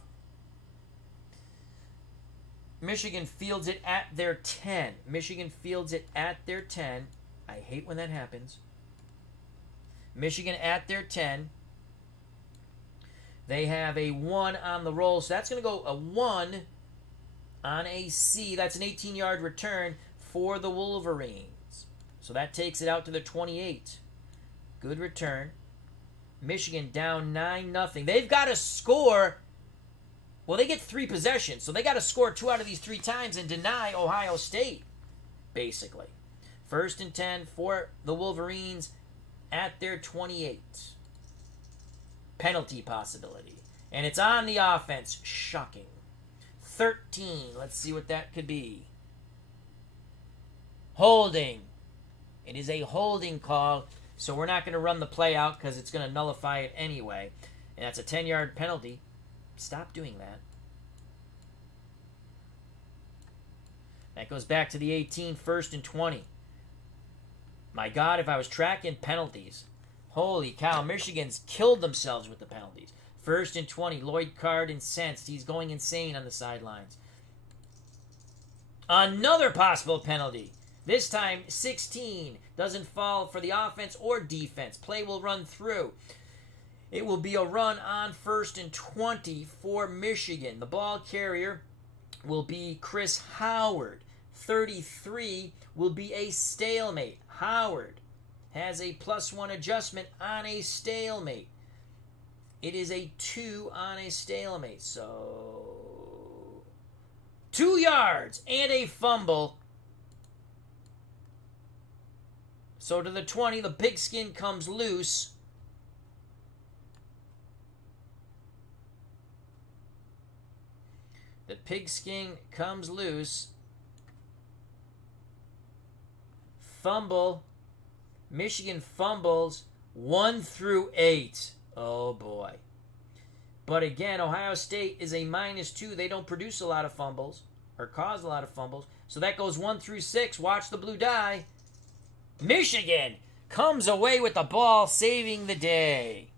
Michigan fields it at their 10. Michigan fields it at their 10. I hate when that happens. Michigan at their 10. They have a 1 on the roll. So that's going to go a 1 on a C. That's an 18-yard return for the Wolverines. So that takes it out to the 28. Good return. Michigan down 9-0. They've got to score. Well, they get 3 possessions. So they got to score 2 out of these 3 times and deny Ohio State, basically. 1st and 10 for the Wolverines at their 28. Penalty possibility. And it's on the offense. Shocking. 13. Let's see what that could be. Holding. It is a holding call, so we're not going to run the play out because it's going to nullify it anyway. And that's a 10-yard penalty. Stop doing that. That goes back to the 18, 1st and 20. My God, if I was tracking penalties. Holy cow, Michigan's killed themselves with the penalties. 1st and 20, Lloyd Card incensed. He's going insane on the sidelines. Another possible penalty. This time, 16. Doesn't fall for the offense or defense. Play will run through. It will be a run on 1st and 20 for Michigan. The ball carrier will be Chris Howard. 33 will be a stalemate. Howard has a +1 adjustment on a stalemate. It is a 2 on a stalemate. So 2 yards and a fumble. So to the 20, the pigskin comes loose. The pigskin comes loose. Fumble. Michigan fumbles 1 through 8. Oh boy. But again, Ohio State is a -2. They don't produce a lot of fumbles or cause a lot of fumbles. So that goes 1 through 6. Watch the blue die. Michigan comes away with the ball, saving the day.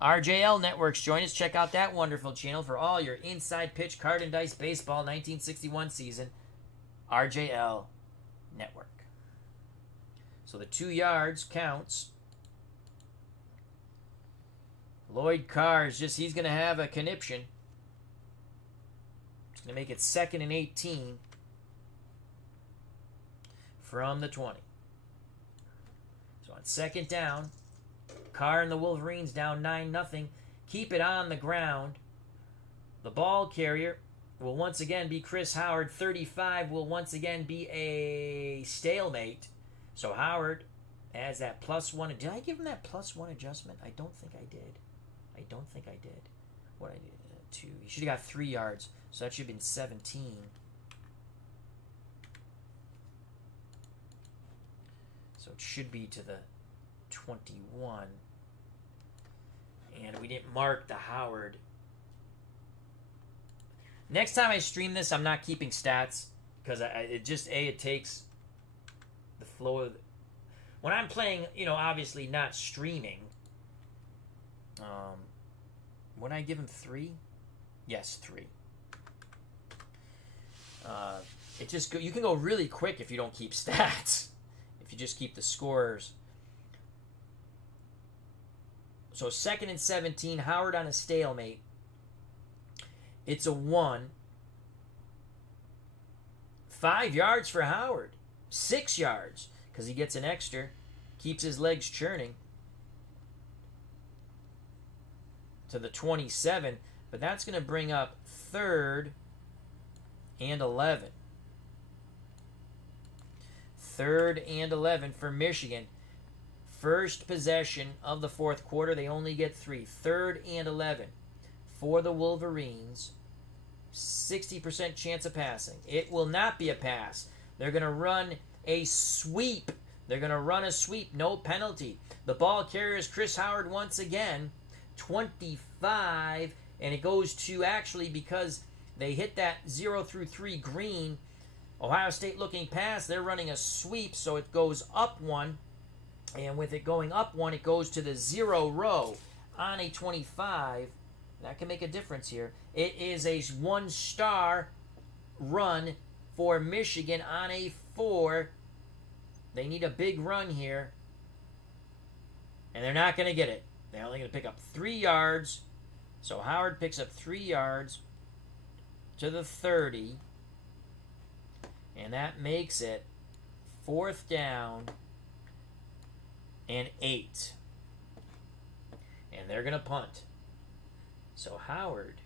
RJL Networks, join us. Check out that wonderful channel for all your inside pitch card and dice baseball 1961 season. RJL Network. So the 2 yards counts. Lloyd Carr is he's going to have a conniption. It's going to make it 2nd and 18 from the 20. So on 2nd down, Carr and the Wolverines down 9-0. Keep it on the ground. The ball carrier will once again be Chris Howard. 35 will once again be a stalemate. So Howard has that +1. Did I give him that +1 adjustment? I don't think I did. What I did? 2. He should have got 3 yards. So that should have been 17. So it should be to the 21. And we didn't mark the Howard. Next time I stream this, I'm not keeping stats because it takes the flow of when I'm playing, obviously not streaming. Would I give him 3? Yes, 3. You can go really quick if you don't keep stats. If you just keep the scores. So 2nd and 17, Howard on a stalemate. It's a 1. 5 yards for Howard. 6 yards because he gets an extra. Keeps his legs churning. To the 27. But that's going to bring up 3rd and 11. 3rd and 11 for Michigan. First possession of the 4th quarter. They only get 3. 3rd and 11 for the Wolverines. 60% chance of passing. It will not be a pass. They're going to run a sweep. No penalty. The ball carrier is Chris Howard once again. 25. And it goes to actually because they hit that 0 through 3 green. Ohio State looking pass. They're running a sweep. So it goes up 1. And with it going up 1, it goes to the 0 row on a 25. That can make a difference here. It is a 1-star run for Michigan on a 4. They need a big run here. And they're not going to get it. They're only going to pick up 3 yards. So Howard picks up 3 yards to the 30. And that makes it 4th down and 8. And they're going to punt. So Howard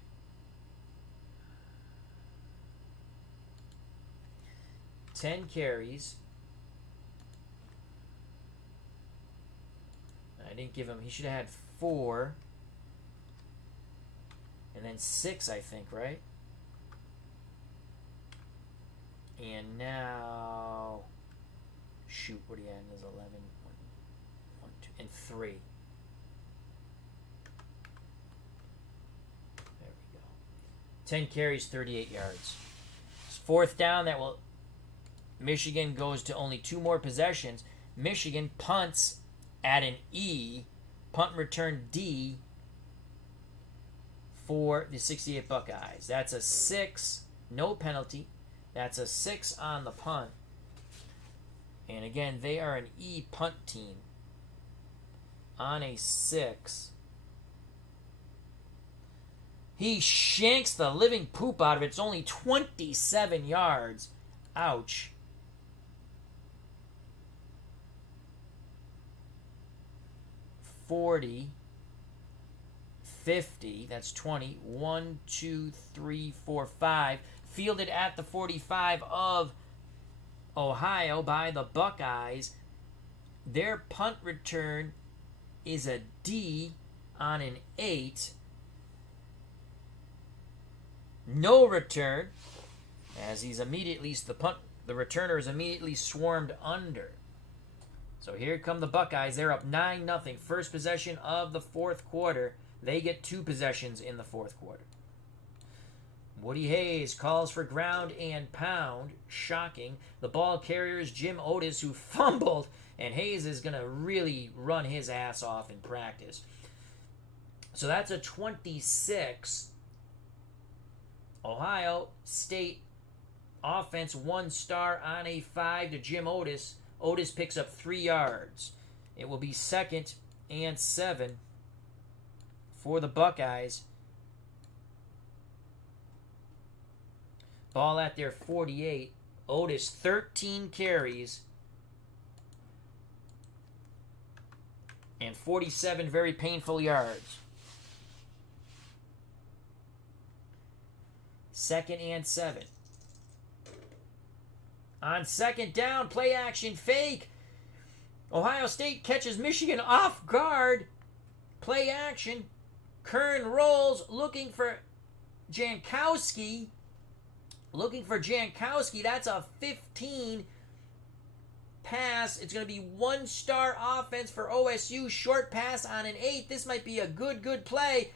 ten carries. I didn't give him, he should have had 4. And then 6, I think, right? And now Shoot, what do you have? There's 11. 1, 2, and 3. There we go. 10 carries, 38 yards. It's 4th down. That will. Michigan goes to only 2 more possessions. Michigan punts at an E, punt and return D for the 68 Buckeyes. That's a 6, no penalty. That's a 6 on the punt. And again, they are an E punt team on a 6. He shanks the living poop out of it. It's only 27 yards. Ouch. $40, $50, that's 20. 1, 2, 3, 4, 5. Fielded at the 45 of Ohio by the Buckeyes. Their punt return is a D on an 8. No return, as he's immediately the returner is immediately swarmed under. So here come the Buckeyes. They're up 9-0. First possession of the 4th quarter. They get 2 possessions in the 4th quarter. Woody Hayes calls for ground and pound. Shocking. The ball carrier is Jim Otis, who fumbled, and Hayes is going to really run his ass off in practice. So that's a 26. Ohio State offense 1 star on a 5 to Jim Otis. Otis picks up 3 yards. It will be 2nd and 7 for the Buckeyes. Ball at their 48. Otis 13 carries and 47 very painful yards. 2nd and 7. On 2nd down, play action fake. Ohio State catches Michigan off guard. Play action. Kern rolls, looking for Jankowski. That's a 15 pass. It's going to be 1 star offense for OSU. Short pass on an 8. This might be a good play.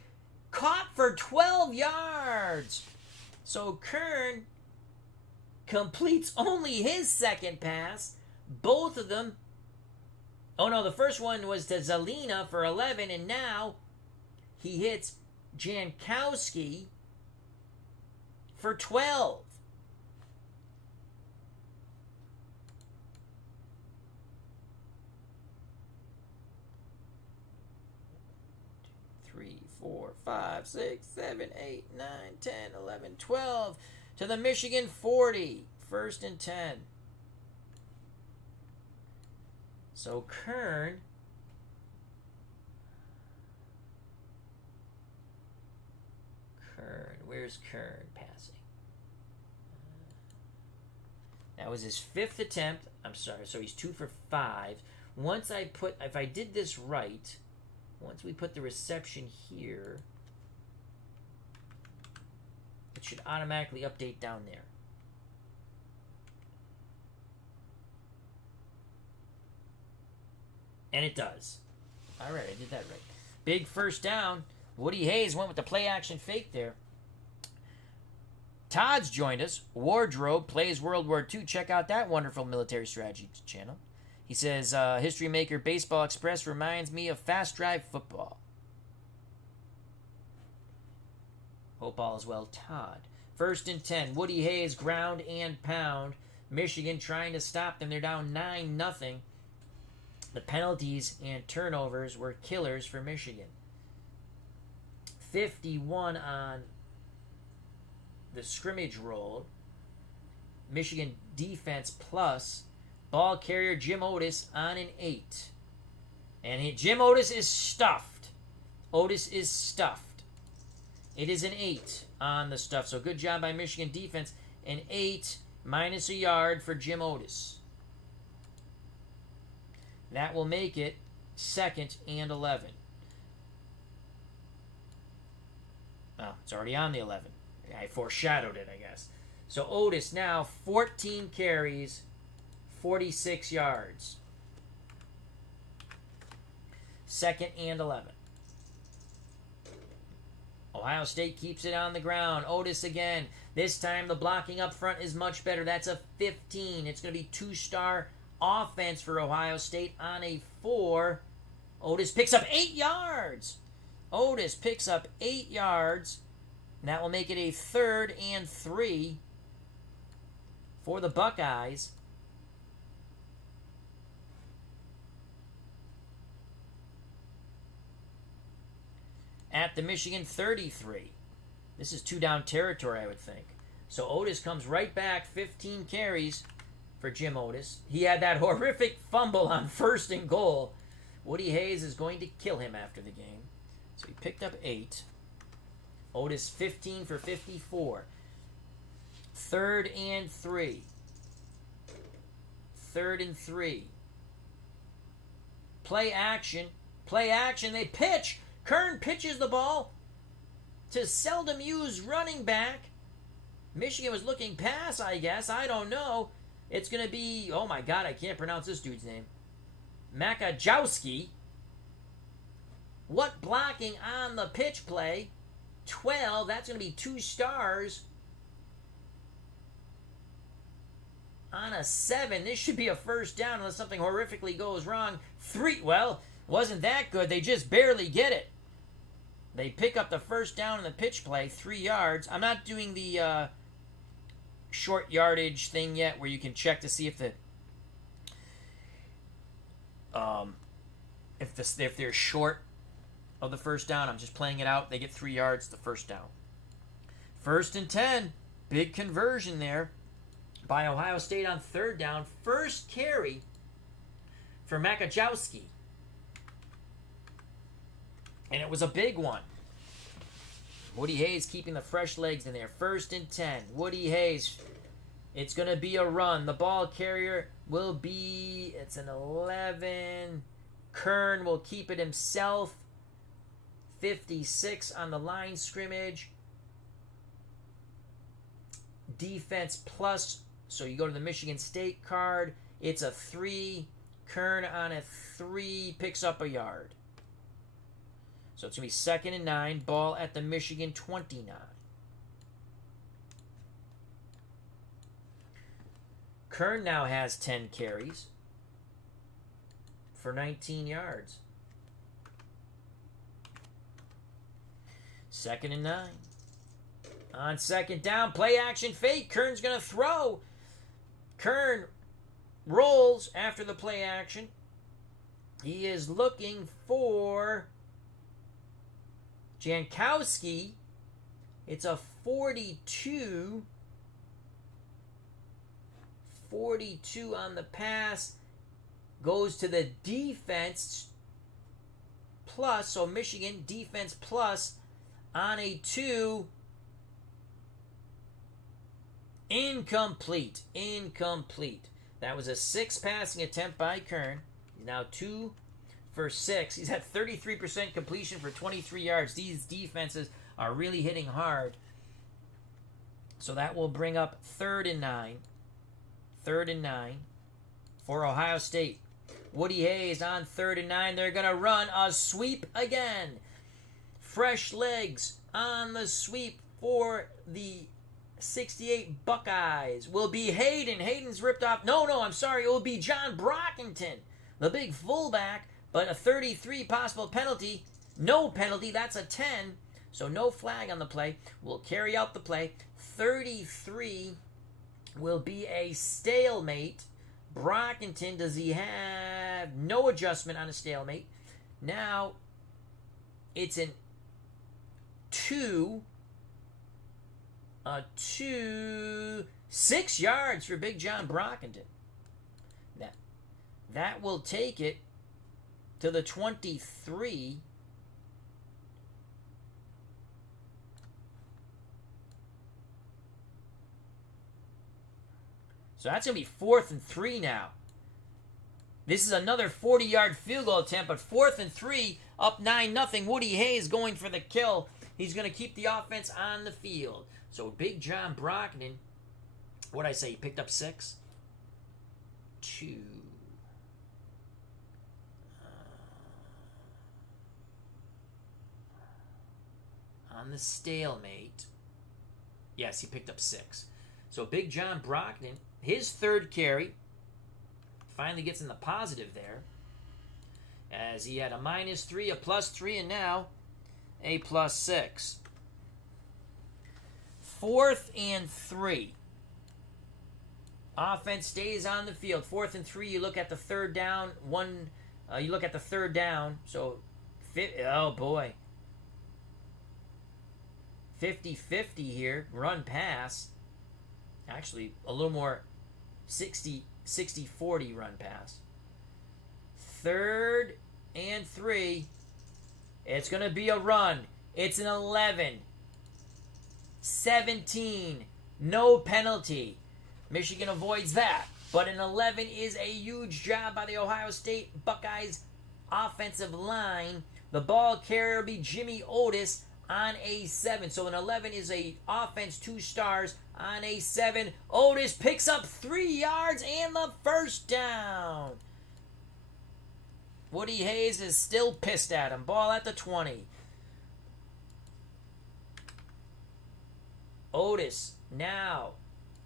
Caught for 12 yards. So Kern completes only his 2nd pass. Both of them. Oh no, the first one was to Zelina for 11, and now he hits Jankowski for 12. Three, 4, 5, 6, 7, 8, 9, 10, 11, 12 to the Michigan 40. 1st and 10. So Kern where's Kern passing? That was his 5th attempt. I'm sorry, so he's 2 for 5. If I did this right, once we put the reception here, it should automatically update down there. And it does. All right, I did that right. Big 1st down. Woody Hayes went with the play action fake there. Todd's joined us. Wardrobe plays World War II. Check out that wonderful military strategy channel. He says, History Maker Baseball Express reminds me of Fast Drive Football. Hope all is well, Todd. 1st and 10. Woody Hayes, ground and pound. Michigan trying to stop them. They're down 9-0. The penalties and turnovers were killers for Michigan. 51 on the scrimmage roll. Michigan defense plus. Ball carrier Jim Otis on an 8. And Jim Otis is stuffed. It is an 8 on the stuff. So good job by Michigan defense. An 8 minus a yard for Jim Otis. That will make it 2nd and 11. Oh, it's already on the 11. I foreshadowed it, I guess. So Otis now 14 carries, 46 yards. 2nd and 11. Ohio State keeps it on the ground. Otis again. This time the blocking up front is much better. That's a 15. It's going to be 2-star offense for Ohio State on a 4. Otis picks up 8 yards. Otis picks up 8 yards. And that will make it a 3rd and 3 for the Buckeyes. At the Michigan 33. This is 2-down territory, I would think. So Otis comes right back, 15 carries for Jim Otis. He had that horrific fumble on 1st and goal. Woody Hayes is going to kill him after the game. So he picked up 8. Otis 15 for 54. 3rd and 3. 3rd and 3. Play action. Play action. They pitch. Kern pitches the ball to seldom used running back. Michigan was looking pass, I guess. I don't know. It's going to be, oh my God, I can't pronounce this dude's name. Makajowski. What blocking on the pitch play? 12. That's going to be 2 stars. On a 7. This should be a 1st down unless something horrifically goes wrong. 3. Well, wasn't that good. They just barely get it. They pick up the 1st down in the pitch play, 3 yards. I'm not doing the short yardage thing yet where you can check to see if they're short of the 1st down. I'm just playing it out. They get 3 yards, the 1st down. 1st and 10. Big conversion there by Ohio State on 3rd down. 1st carry for Makajowski. And it was a big one. Woody Hayes keeping the fresh legs in there. 1st and 10. Woody Hayes. It's going to be a run. The ball carrier will be, it's an 11. Kern will keep it himself. 56 on the line scrimmage. Defense plus. So you go to the Michigan State card. It's a 3. Kern on a 3 picks up a yard. So it's going to be 2nd and 9. Ball at the Michigan 29. Kern now has 10 carries for 19 yards. 2nd and 9. On 2nd down, play action fake. Kern's going to throw. Kern rolls after the play action. He is looking for Jankowski. It's a 42. 42 on the pass. Goes to the defense plus. So Michigan defense plus on a 2. Incomplete. That was a 6 passing attempt by Kern. He's now 2 for 6. He's at 33% completion for 23 yards. These defenses are really hitting hard. So that will bring up 3rd and 9. 3rd and 9 for Ohio State. Woody Hayes on 3rd and 9. They're going to run a sweep again. Fresh legs on the sweep for the 68 Buckeyes. Will be Hayden. Hayden's ripped off. No, I'm sorry. It will be John Brockington, the big fullback, but a 33 possible penalty. No penalty. That's a 10. So no flag on the play. We'll carry out the play. 33 will be a stalemate. Brockington, does he have no adjustment on a stalemate? Now, it's an 2. A 2. 6 yards for Big John Brockington. That will take it to the 23. So that's going to be 4th and 3 now. This is another 40-yard field goal attempt, but 4th and 3, up 9-0. Woody Hayes going for the kill. He's going to keep the offense on the field. So Big John Brockington, what'd I say? He picked up 6? 2. On the stalemate. Yes, he picked up 6. So Big John Brockton, his third carry, finally gets in the positive there, as he had a -3, a +3, and now a +6. 4th and 3. Offense stays on the field. 4th and 3. You look at the third down. You look at the third down. So, oh boy, 50-50 here. Run pass. Actually, a little more 60-40 run pass. 3rd and 3. It's going to be a run. It's an 11. 17. No penalty. Michigan avoids that. But an 11 is a huge job by the Ohio State Buckeyes offensive line. The ball carrier will be Jimmy Otis on a 7. So an 11 is a offense 2 stars on a 7. Otis picks up 3 yards and the first down. Woody Hayes is still pissed at him. Ball at the 20. Otis now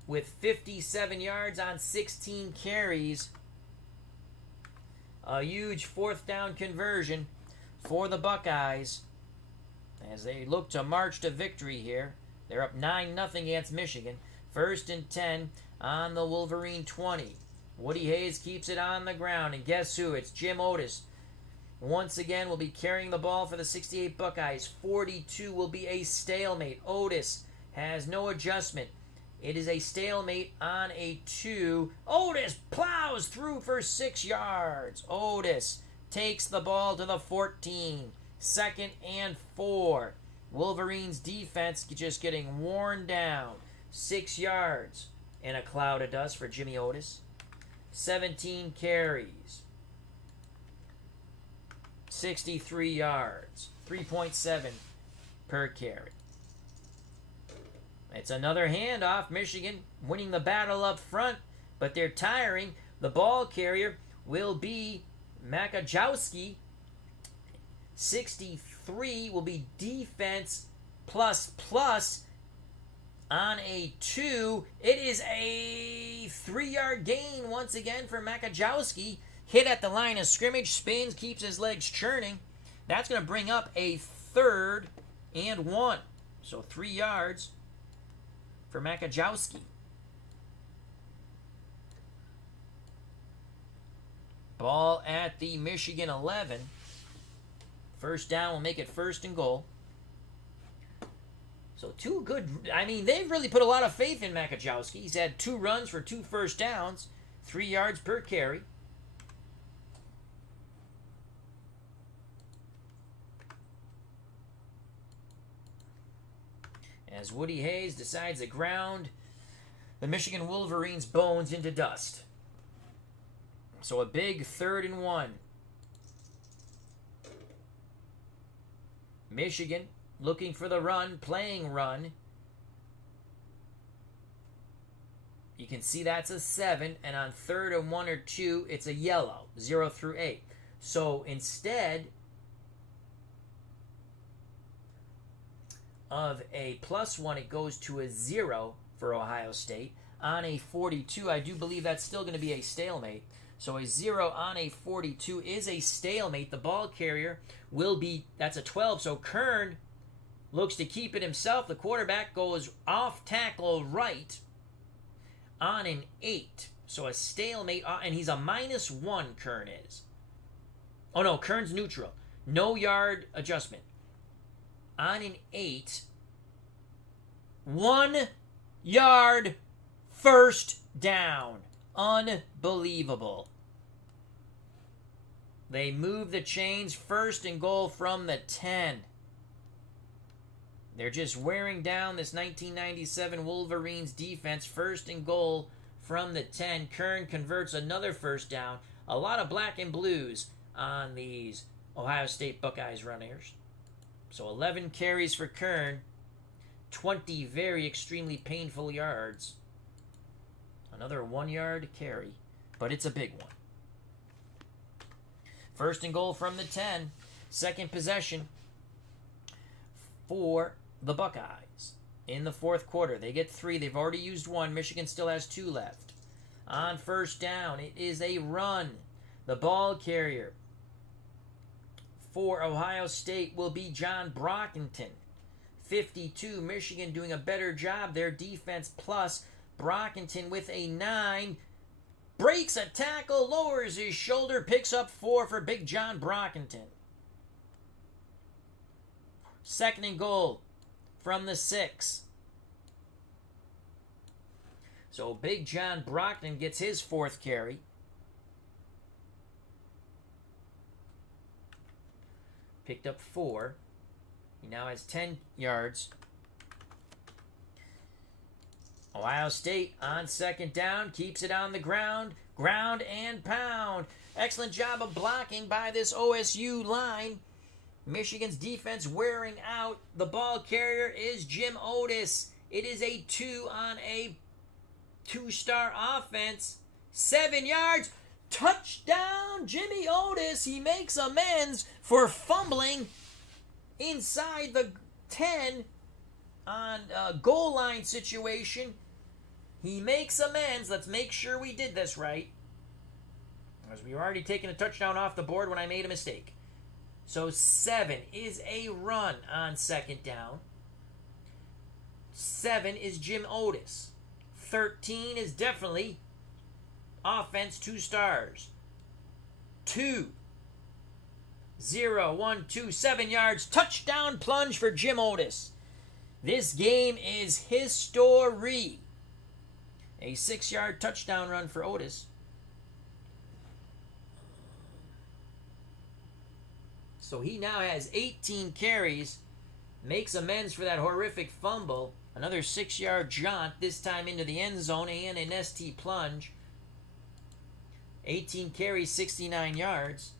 with 57 yards on 16 carries. A huge 4th down conversion for the Buckeyes as they look to march to victory here. They're up 9-0 against Michigan. 1st and 10 on the Wolverine 20. Woody Hayes keeps it on the ground, and guess who? It's Jim Otis. Once again, will be carrying the ball for the 68 Buckeyes. 42 will be a stalemate. Otis has no adjustment. It is a stalemate on a 2. Otis plows through for 6 yards. Otis takes the ball to the 14. 2nd and 4. Wolverines defense just getting worn down. 6 yards in a cloud of dust for Jimmy Otis. 17 carries. 63 yards. 3.7 per carry. It's another handoff. Michigan winning the battle up front, but they're tiring. The ball carrier will be Makajowski. 63 will be defense plus on a 2. It is a 3-yard gain once again for Makajowski. Hit at the line of scrimmage, spins, keeps his legs churning. That's going to bring up a 3rd and 1. So 3 yards for Makajowski. Ball at the Michigan 11. First down will make it 1st and goal. So 2 good. I mean, they've really put a lot of faith in Makajowski. He's had 2 runs for 2 first downs, 3 yards per carry. As Woody Hayes decides to ground the Michigan Wolverines' bones into dust. So a big 3rd and 1. Michigan looking for the run, playing run. You can see that's a 7, and on 3rd and 1 or 2, it's a yellow, 0 through 8. So instead of a +1, it goes to a 0 for Ohio State. On a 42, I do believe that's still going to be a stalemate. So a 0 on a 42 is a stalemate. The ball carrier will be, that's a 12. So Kern looks to keep it himself. The quarterback goes off tackle right on an 8. So a stalemate, and he's a -1, Kern is. Oh no, Kern's neutral. No yard adjustment. On an 8, 1 yard first down. Unbelievable. They move the chains. 1st and goal from the 10. They're just wearing down this 1997 Wolverines defense. 1st and goal from the 10. Kern converts another first down. A lot of black and blues on these Ohio State Buckeyes runners. So 11 carries for Kern. 20 very extremely painful yards. Another 1 yard carry but it's a big one. First and goal from the 10. Second possession for the Buckeyes. In the fourth quarter, they get 3. They've already used 1. Michigan still has 2 left. On first down, it is a run. The ball carrier for Ohio State will be John Brockington. 52, Michigan doing a better job. Their defense plus Brockington with a 9. Breaks a tackle, lowers his shoulder, picks up 4 for Big John Brockington. Second and goal from the 6. So Big John Brockington gets his 4th carry. Picked up 4. He now has 10 yards. Ohio State on second down, keeps it on the ground, ground and pound. Excellent job of blocking by this OSU line. Michigan's defense wearing out. The ball carrier is Jim Otis. It is a 2 on a 2-star offense. 7 yards. Touchdown, Jimmy Otis. He makes amends for fumbling inside the 10 on a goal line situation. He makes amends. Let's make sure we did this right, because we were already taking a touchdown off the board when I made a mistake. So 7 is a run on second down. 7 is Jim Otis. 13 is definitely offense 2 stars. 2, 0, 1, 2, 7 yards. Touchdown plunge for Jim Otis. This game is history. A 6-yard touchdown run for Otis. So he now has 18 carries. Makes amends for that horrific fumble. Another 6-yard jaunt, this time into the end zone and an ST plunge. 18 carries, 69 yards.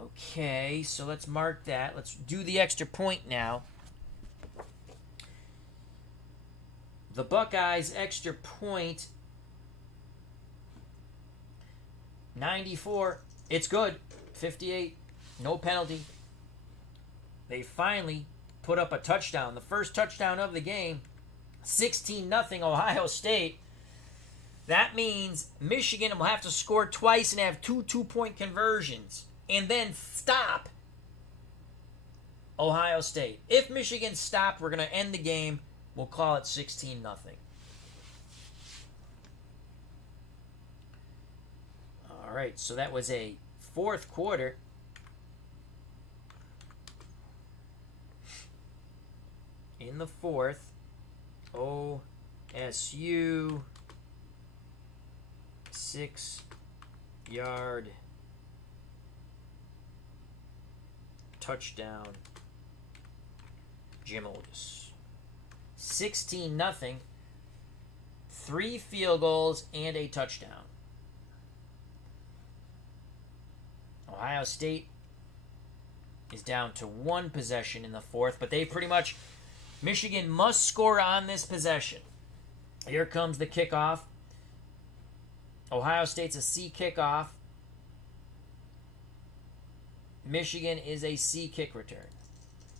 Okay, so let's mark that. Let's do the extra point now. The Buckeyes' extra point, 94. It's good. 58. No penalty. They finally put up a touchdown. The first touchdown of the game. 16-0 Ohio State. That means Michigan will have to score twice and have 2 2-point conversions. And then stop Ohio State. If Michigan stopped, we're going to end the game. We'll call it 16-0. All right, so that was a fourth quarter. In the fourth, OSU 6-yard touchdown, Jim Otis. 16-0, 3 field goals and a touchdown. Ohio State is down to 1 possession in the fourth, but they pretty much, Michigan must score on this possession. Here comes the kickoff. Ohio State's a C kickoff. Michigan is a C kick return.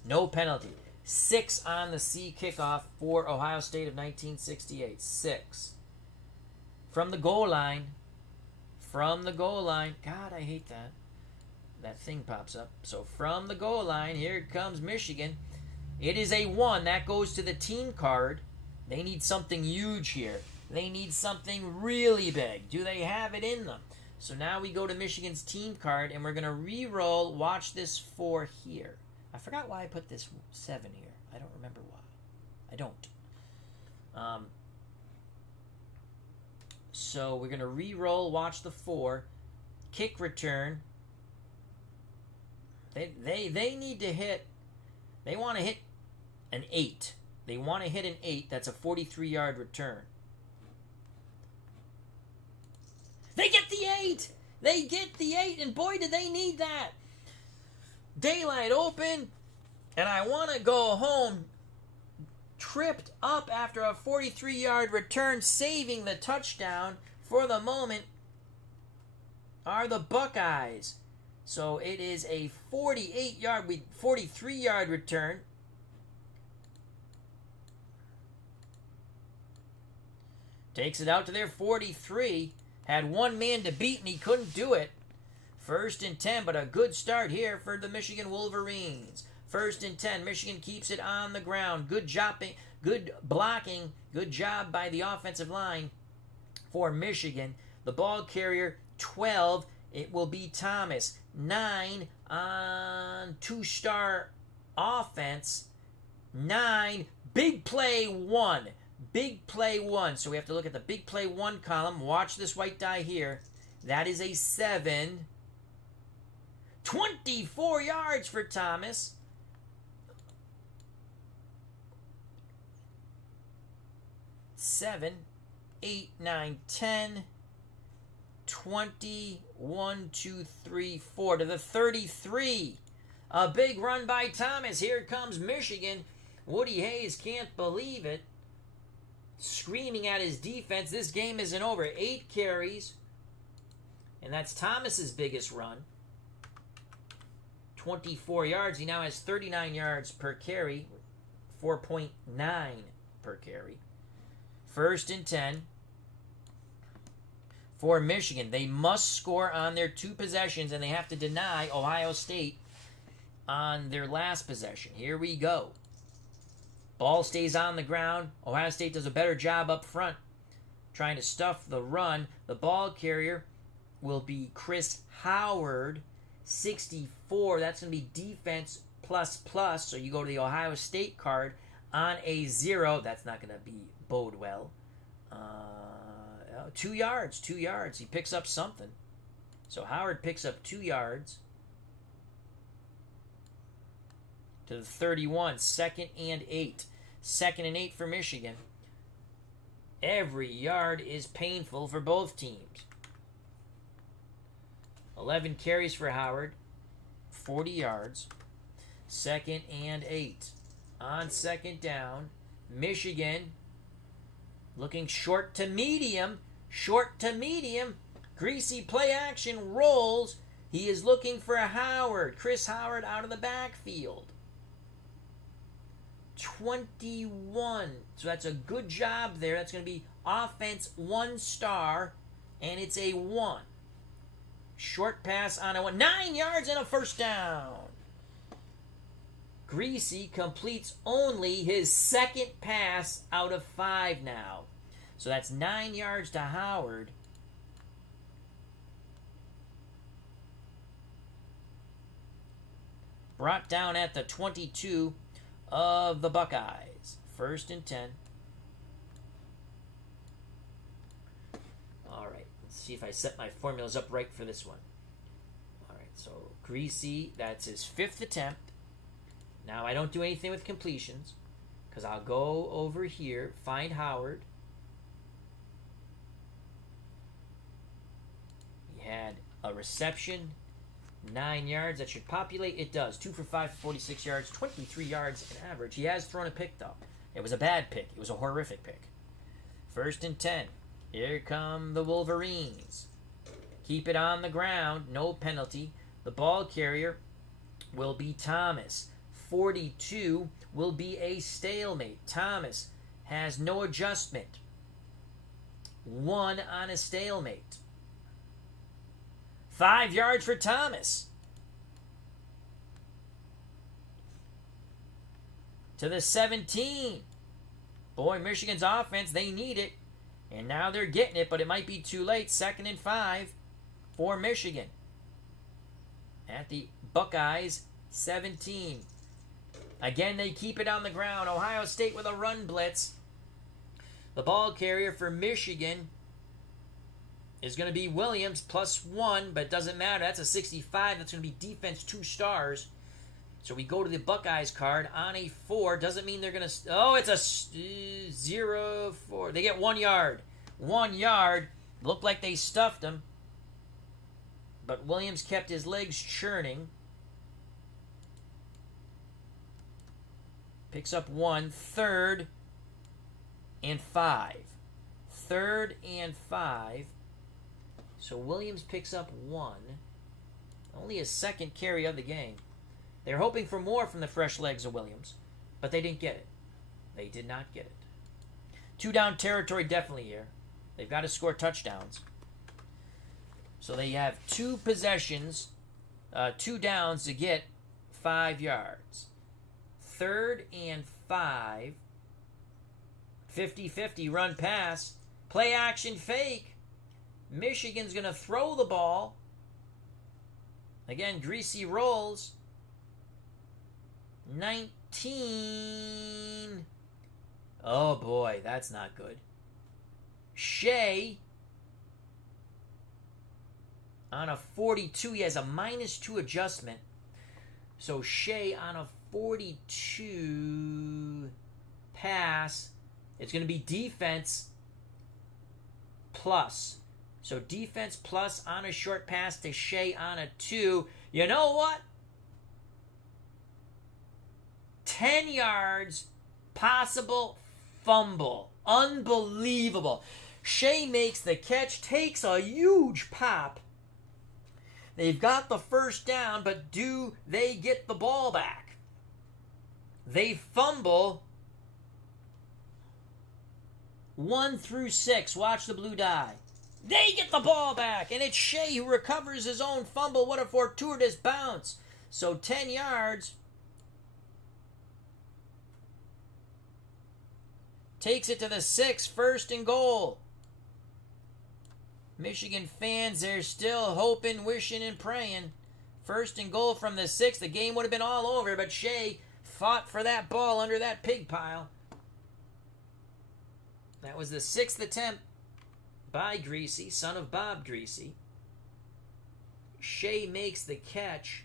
No penalty. 6 on the C kickoff for Ohio State of 1968. 6. From the goal line. From the goal line. God, I hate that. That thing pops up. So from the goal line, here comes Michigan. It is a 1. That goes to the team card. They need something huge here. They need something really big. Do they have it in them? So now we go to Michigan's team card, and we're going to re-roll. Watch this 4 here. I forgot why I put this 7 here. I don't remember why. I don't. So we're going to re-roll. Watch the 4. Kick return. They need to hit. They want to hit an 8. They want to hit an 8. That's a 43-yard return. They get the 8! They get the 8, and boy, did they need that. Daylight open, and I want to go home. Tripped up after a 43-yard return, saving the touchdown for the moment are the Buckeyes. So it is a 43-yard return. Takes it out to their 43. Had one man to beat and he couldn't do it. 1st and 10, but a good start here for the Michigan Wolverines. 1st and 10. Michigan keeps it on the ground. Good blocking. Good job by the offensive line for Michigan. The ball carrier, 12. It will be Thomas. 9 on 2-star offense. 9. Big play 1. Big play 1. So we have to look at the big play 1 column. Watch this white die here. That is a 7. 24 yards for Thomas. 7, 8, 9, 10, 20, 1, 2, 3, 4 to the 33. A big run by Thomas. Here comes Michigan. Woody Hayes can't believe it. Screaming at his defense. This game isn't over. 8 carries. And that's Thomas's biggest run. 24 yards. He now has 39 yards per carry. 4.9 per carry. 1st and 10 for Michigan. They must score on their 2 possessions, and they have to deny Ohio State on their last possession. Here we go. Ball stays on the ground. Ohio State does a better job up front trying to stuff the run. The ball carrier will be Chris Howard, 64. That's going to be defense plus. So you go to the Ohio State card on a 0. That's not going to bode well. 2 yards. He picks up something. So Howard picks up 2 yards to the 31. 2nd and 8. 2nd and 8 for Michigan. Every yard is painful for both teams. 11 carries for Howard. 40 yards. 2nd and 8. On 2nd down, Michigan looking short to medium. Greasy play action rolls. He is looking for Howard. Chris Howard out of the backfield. 21. So that's a good job there. That's going to be offense 1 star, and it's a 1. Short pass on a 1. 9 yards and a 1st down. Greasy completes only his 2nd pass out of 5 now. So that's 9 yards to Howard. Brought down at the 22 of the Buckeyes. 1st and 10. All right, let's see if I set my formulas up right for this one. All right, so Greasy, that's his 5th attempt. Now I don't do anything with completions because I'll go over here, find Howard. He had a reception, 9 yards. That should populate. It does. 2 for 5 for 46 yards, 23 yards in average. He has thrown a pick, though. It was a bad pick. It was a horrific pick. 1st and 10. Here come the Wolverines. Keep it on the ground. No penalty. The ball carrier will be Thomas. 42 will be a stalemate. Thomas has no adjustment. 1 on a stalemate. 5 yards for Thomas. To the 17. Boy, Michigan's offense, they need it. And now they're getting it, but it might be too late. 2nd and 5 for Michigan. At the Buckeyes, 17. Again, they keep it on the ground. Ohio State with a run blitz. The ball carrier for Michigan is going to be Williams plus 1, but it doesn't matter. That's a 65. That's going to be defense 2 stars. So we go to the Buckeyes card on a 4. Doesn't mean they're going to... Oh, it's a 0-4. They get 1 yard. 1 yard. Looked like they stuffed him. But Williams kept his legs churning. Picks up 1. 3rd and 5. 3rd and 5 So Williams picks up 1. Only his second carry of the game. They're hoping for more from the fresh legs of Williams, but they didn't get it. They did not get it. 2-down territory definitely here. They've got to score touchdowns. So they have 2 possessions, 2 downs to get 5 yards. 3rd and 5. 50-50 run pass. Play action fake. Michigan's going to throw the ball. Again, Greasy rolls. 19. Oh boy, that's not good. Shea on a 42. He has a -2 adjustment. So Shea on a 42 pass. It's going to be defense plus. So defense plus on a short pass to Shea on a 2. You know what? 10 yards, possible fumble. Unbelievable. Shea makes the catch, takes a huge pop. They've got the first down, but do they get the ball back? They fumble 1 through 6. Watch the blue die. They get the ball back, and it's Shea who recovers his own fumble. What a fortuitous bounce. So 10 yards. Takes it to the 6, 1st and goal. Michigan fans, they're still hoping, wishing, and praying. 1st and goal from the 6. The game would have been all over, but Shea fought for that ball under that pig pile. That was the 6th attempt by Greasy, son of Bob Greasy. Shea makes the catch.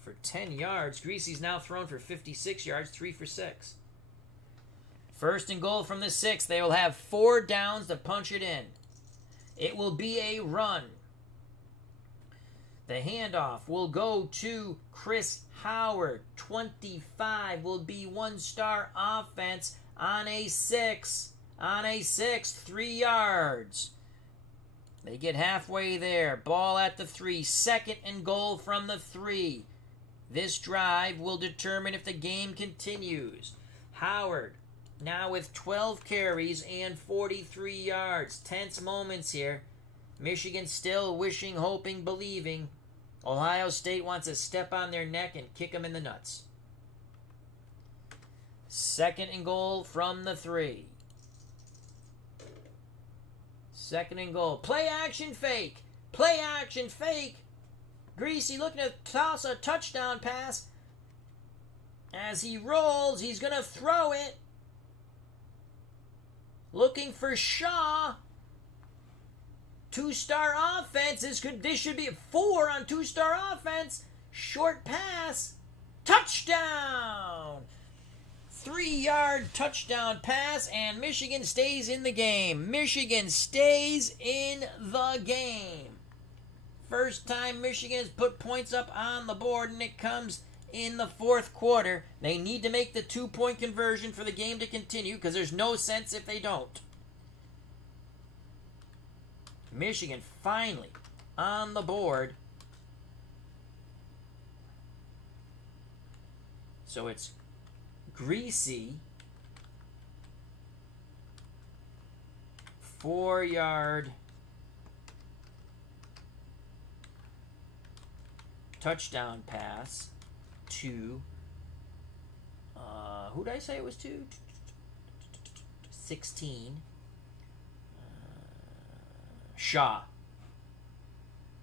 For 10 yards. Greasy's now thrown for 56 yards, 3 for 6. 1st and goal from the 6. They will have 4 downs to punch it in. It will be a run. The handoff will go to Chris Howard. 25 will be 1-star offense on a 6. On a 6, 3 yards. They get halfway there. Ball at the 3. 2nd and goal from the 3. This drive will determine if the game continues. Howard now with 12 carries and 43 yards. Tense moments here. Michigan still wishing, hoping, believing. Ohio State wants to step on their neck and kick them in the nuts. 2nd and goal from the 3. 2nd and goal. Play action fake. Play action fake. Greasy looking to toss a touchdown pass. As he rolls, he's going to throw it. Looking for Shaw. 2-star offense. This should be a 4 on 2-star offense. Short pass. Touchdown. 3-yard touchdown pass, and Michigan stays in the game. Michigan stays in the game. First time Michigan has put points up on the board, and it comes in the 4th quarter. They need to make the 2-point conversion for the game to continue, because there's no sense if they don't. Michigan finally on the board. So it's Greasy. 4-yard touchdown pass to who did I say it was to? 16. Shaw.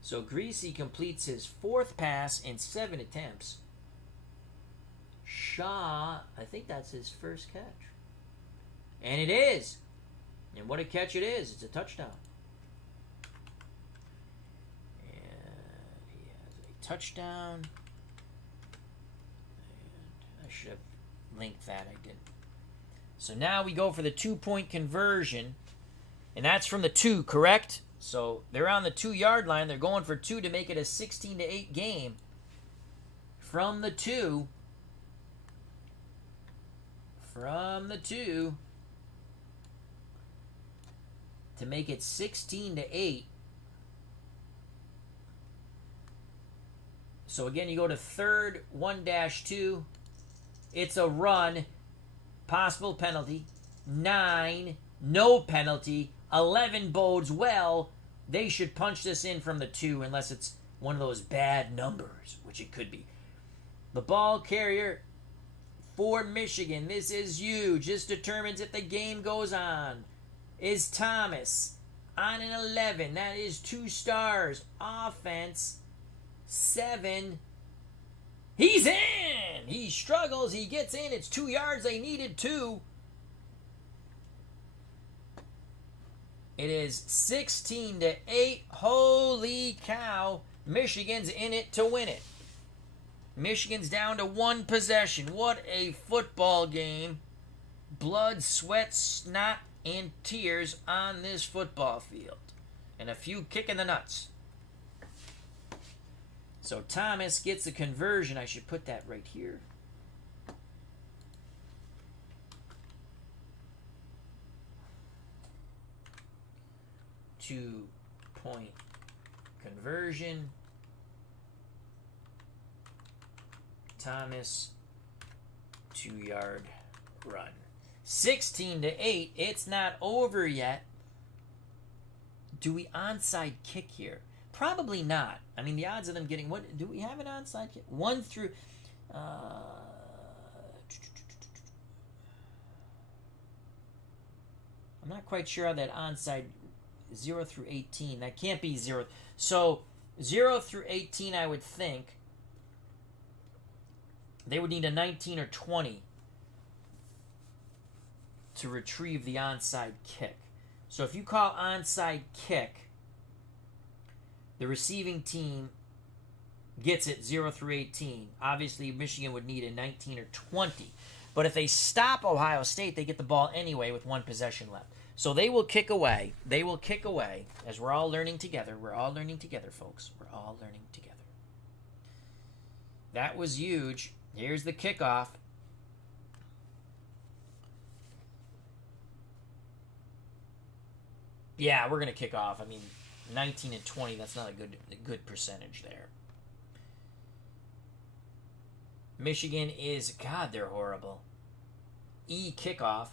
So Greasy completes his 4th pass in 7 attempts. Shaw, I think that's his first catch. And it is. And what a catch it is. It's a touchdown. And he has a touchdown. And I should have linked that. I didn't. So now we go for the 2-point conversion. And that's from the 2, correct? So they're on the 2-yard line. They're going for 2 to make it a 16-8 game. From the 2. from the 2 to make it 16-8. So again, you go to third, 1-2. It's a run. Possible penalty. 9, no penalty. 11 bodes well. They should punch this in from the 2 unless it's one of those bad numbers, which it could be. The ball carrier for Michigan. This is huge. This determines if the game goes on. Is Thomas on an 11. That is 2 stars. Offense. 7. He's in! He struggles. He gets in. It's 2 yards. They needed 2. It is 16-8. Holy cow. Michigan's in it to win it. Michigan's down to 1 possession. What a football game. Blood, sweat, snot, and tears on this football field. And a few kicking the nuts. So Thomas gets the conversion. I should put that right here. Two-point conversion. Thomas, 2-yard run. 16-8. It's not over yet. Do we onside kick here? Probably not. I mean, the odds of them getting... What do we have an onside kick? 1 through... I'm not quite sure how that onside... 0 through 18. That can't be 0. So, 0 through 18, I would think... They would need a 19 or 20 to retrieve the onside kick. So if you call onside kick, the receiving team gets it 0 through 18. Obviously, Michigan would need a 19 or 20. But if they stop Ohio State, they get the ball anyway with 1 possession left. So they will kick away. They will kick away as we're all learning together. We're all learning together, folks. We're all learning together. That was huge. Here's the kickoff. Yeah, we're going to kick off. I mean, 19 and 20, that's not a good percentage there. Michigan is, God, they're horrible. E kickoff.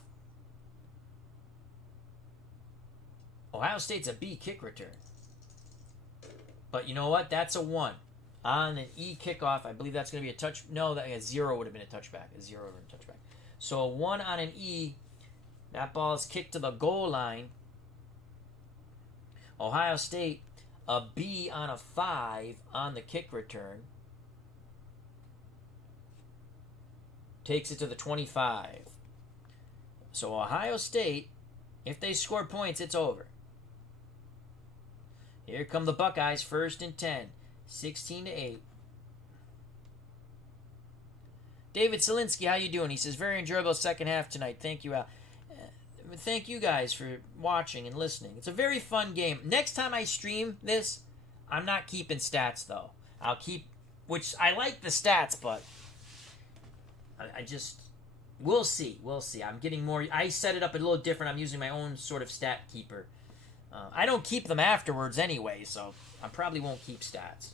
Ohio State's a B kick return. But you know what? That's a 1. On an E kickoff, I believe that's going to be a touch. No, a 0 would have been a touchback. A 0 would have been a touchback. So a 1 on an E. That ball is kicked to the goal line. Ohio State, a B on a 5 on the kick return. Takes it to the 25. So Ohio State, if they score points, it's over. Here come the Buckeyes, 1st and 10. 16-8. David Selinsky, how you doing? He says, very enjoyable second half tonight. Thank you, Al. Thank you guys for watching and listening. It's a very fun game. Next time I stream this, I'm not keeping stats, though. I'll keep, which I like the stats, but I just, we'll see. We'll see. I'm getting more, I set it up a little different. I'm using my own sort of stat keeper. I don't keep them afterwards anyway, so I probably won't keep stats.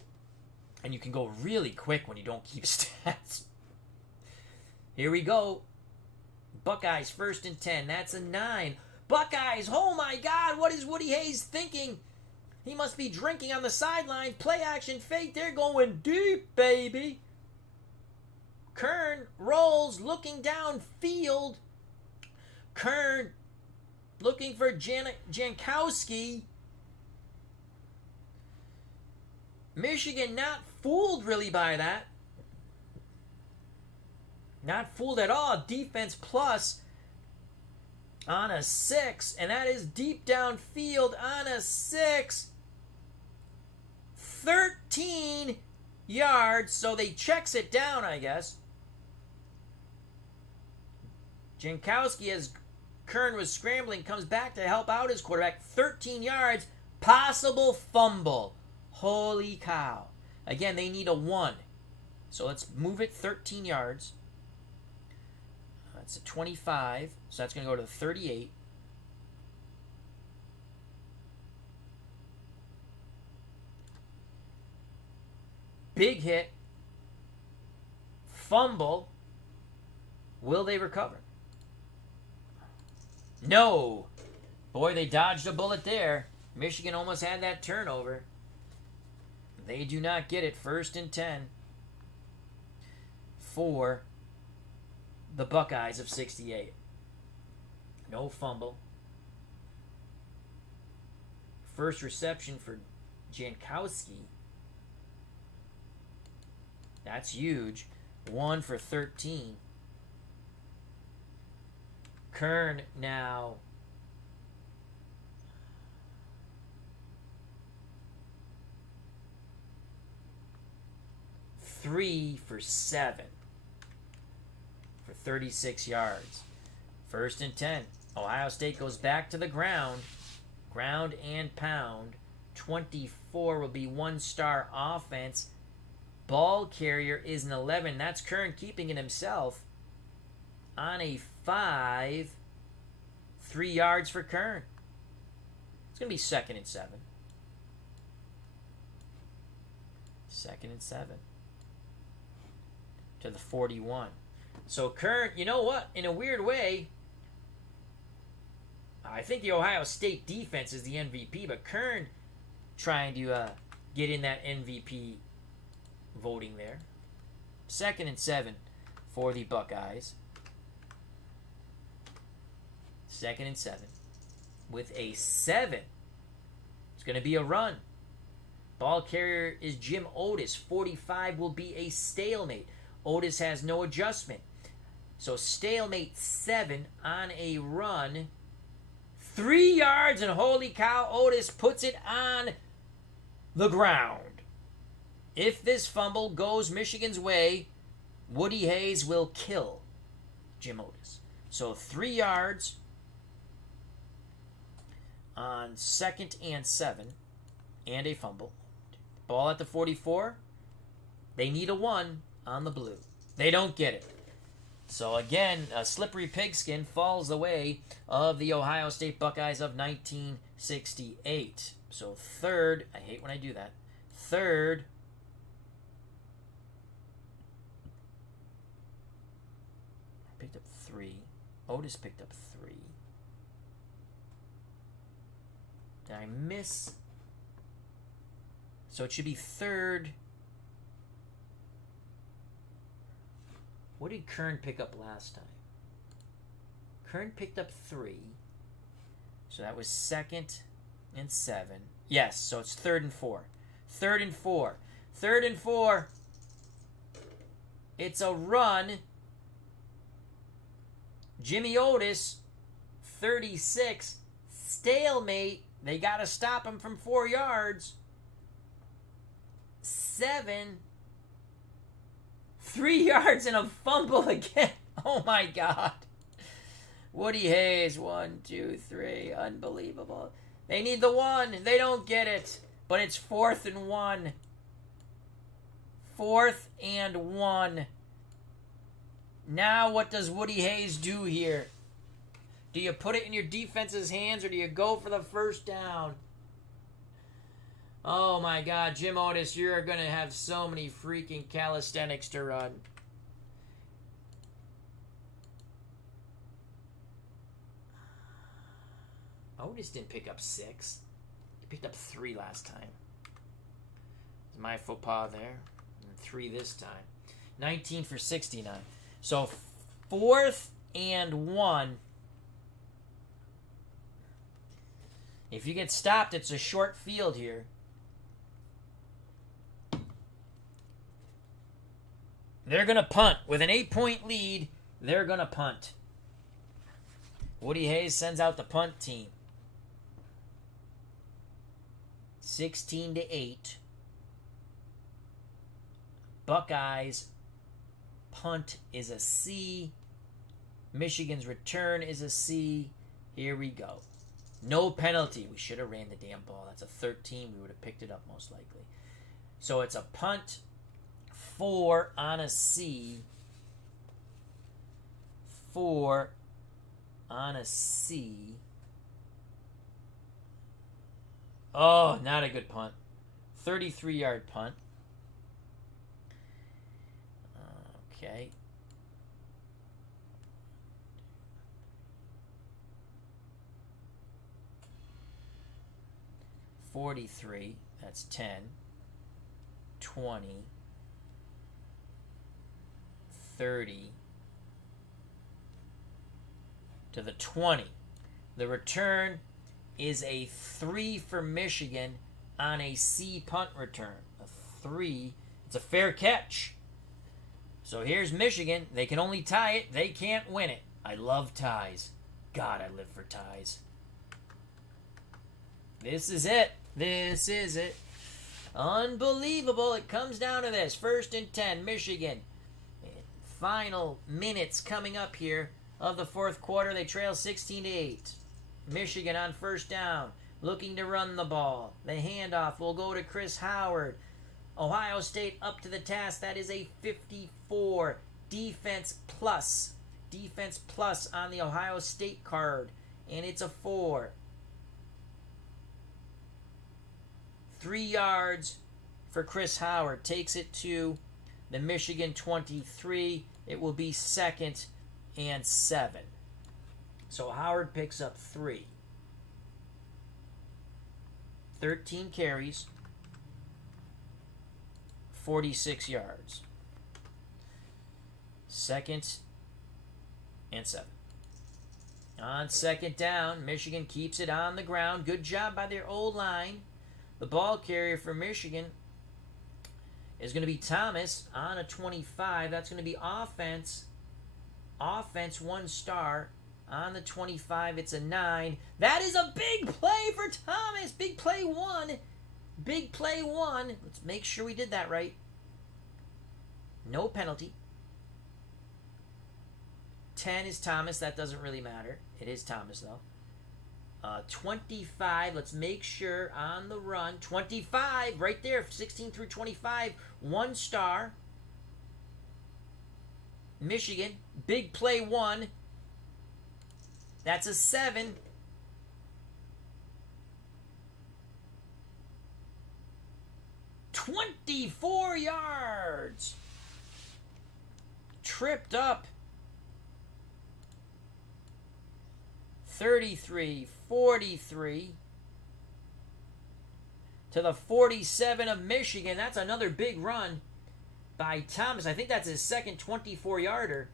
And you can go really quick when you don't keep stats. Here we go. Buckeyes, 1st and 10. That's a 9. Buckeyes, oh my God, what is Woody Hayes thinking? He must be drinking on the sideline. Play action fake. They're going deep, baby. Kern rolls, looking downfield. Kern looking for Jankowski. Michigan not fooled really by that. Not fooled at all. Defense plus on a 6. And that is deep downfield on a 6. 13 yards. So they checks it down, I guess. Jankowski, as Kern was scrambling, comes back to help out his quarterback. 13 yards. Possible fumble. Holy cow. Again, they need a 1. So let's move it 13 yards. That's a 25. So that's going to go to the 38. Big hit. Fumble. Will they recover? No. Boy, they dodged a bullet there. Michigan almost had that turnover. They do not get it. 1st and 10 for the Buckeyes of 68. No fumble. First reception for Jankowski. That's huge. 1 for 13. Kern now. Three for 7 for 36 yards. 1st and 10. Ohio State goes back to the ground. Ground and pound. 24 will be 1-star offense. Ball carrier is an 11. That's Kern keeping it himself. On a 5. 3 yards for Kern. It's going to be 2nd and 7. 2nd and 7. To the 41. So Kern, you know what? In a weird way, I think the Ohio State defense is the MVP, but Kern trying to get in that MVP voting there. 2nd and 7 for the Buckeyes. 2nd and 7 with a 7. It's going to be a run. Ball carrier is Jim Otis. 45 will be a stalemate. Otis has no adjustment. So stalemate 7 on a run. 3 yards, and holy cow, Otis puts it on the ground. If this fumble goes Michigan's way, Woody Hayes will kill Jim Otis. So 3 yards on 2nd and 7 and a fumble. Ball at the 44. They need a 1 on the blue. They don't get it. So again, a slippery pigskin falls the way of the Ohio State Buckeyes of 1968. So 3rd, I hate when I do that. 3rd picked up 3. Otis picked up 3. Did I miss? So it should be 3rd. What did Kern pick up last time? Kern picked up 3. So that was 2nd and 7. Yes, so it's 3rd and 4. 3rd and 4. 3rd and 4. It's a run. Jimmy Otis, 36. Stalemate. They got to stop him from 4 yards. 7. 3 yards and a fumble again. Oh my God. Woody Hayes, 1, 2, 3. Unbelievable. They need the 1. They don't get it. But it's 4th and 1. 4th and 1. Now what does Woody Hayes do here? Do you put it in your defense's hands or do you go for the 1st down? Oh my God, Jim Otis, you're going to have so many freaking calisthenics to run. Otis didn't pick up 6. He picked up 3 last time. It's my faux pas there. And 3 this time. 19 for 69. So 4th and 1. If you get stopped, it's a short field here. They're going to punt. With an 8-point lead, they're going to punt. Woody Hayes sends out the punt team. 16-8. Buckeyes punt is a C. Michigan's return is a C. Here we go. No penalty. We should have ran the damn ball. That's a 13. We would have picked it up most likely. So it's a punt. 4 on a C. 4 on a C. Oh, not a good punt. 33-yard punt. Okay. $43. That's 10. 20. 30. To the 20. The return is a 3 for Michigan on a C punt return. A 3. It's a fair catch. So here's Michigan. They can only tie it. They can't win it. I love ties. God, I live for ties. This is it. This is it. Unbelievable. It comes down to this. 1st and 10, Michigan. Final minutes coming up here of the fourth quarter. They trail 16-8. Michigan on 1st down, looking to run the ball. The handoff will go to Chris Howard. Ohio State up to the task. That is a 54. Defense plus. Defense plus on the Ohio State card. And it's a 4. 3 yards for Chris Howard. Takes it to the Michigan 23. It will be 2nd and 7. So Howard picks up 3. 13 carries. 46 yards. 2nd and 7. On 2nd down, Michigan keeps it on the ground. Good job by their O-line. The ball carrier for Michigan is going to be Thomas on a 25. That's going to be offense. Offense 1 star on the 25. It's a 9. That is a big play for Thomas. Big play 1. Big play 1. Let's make sure we did that right. No penalty. 10 is Thomas. That doesn't really matter. It is Thomas, though. 25. Let's make sure on the run. 25. Right there. 16 through 25. 1 star. Michigan. Big play 1. That's a 7. $24 yards. Tripped up. 33, 43 to the 47 of Michigan. That's another big run by Thomas. I think that's his second 24-yarder.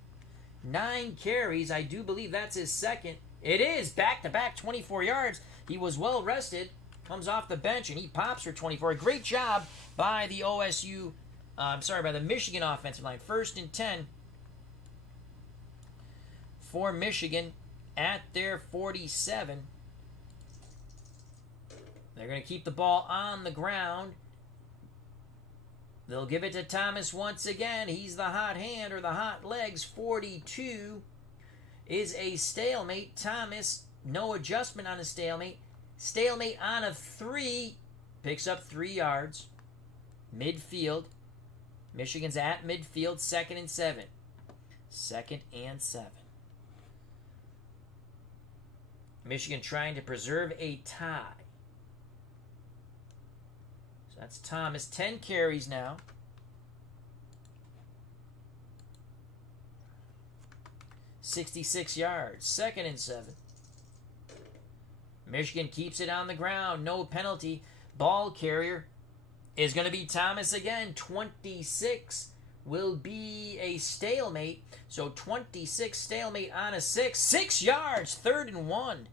9 carries. I do believe that's his second. It is back-to-back 24 yards. He was well rested. Comes off the bench and he pops for 24. Great job by the by the Michigan offensive line. 1st and 10 for Michigan at their 47. They're going to keep the ball on the ground. They'll give it to Thomas once again. He's the hot hand or the hot legs. 42 is a stalemate. Thomas, no adjustment on a stalemate. Stalemate on a 3. Picks up 3 yards. Midfield. Michigan's at midfield. 2nd and 7. 2nd and 7. Michigan trying to preserve a tie. So that's Thomas. 10 carries now. 66 yards. 2nd and 7. Michigan keeps it on the ground. No penalty. Ball carrier is going to be Thomas again. 26 will be a stalemate. So 26 stalemate on a 6. 6 yards. 3rd and 1.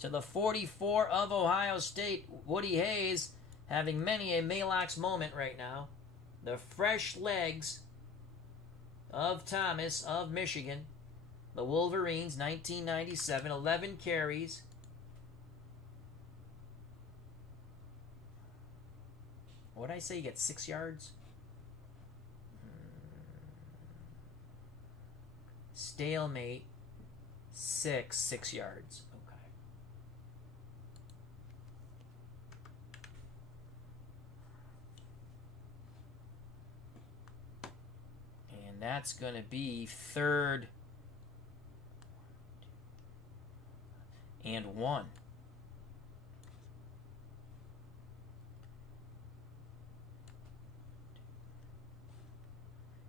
To the 44 of Ohio State. Woody Hayes having many a Malox moment right now. The fresh legs of Thomas of Michigan. The Wolverines, 1997, 11 carries. What did I say? You get 6 yards? Stalemate, 6 yards. Okay. And that's going to be 3rd and 1.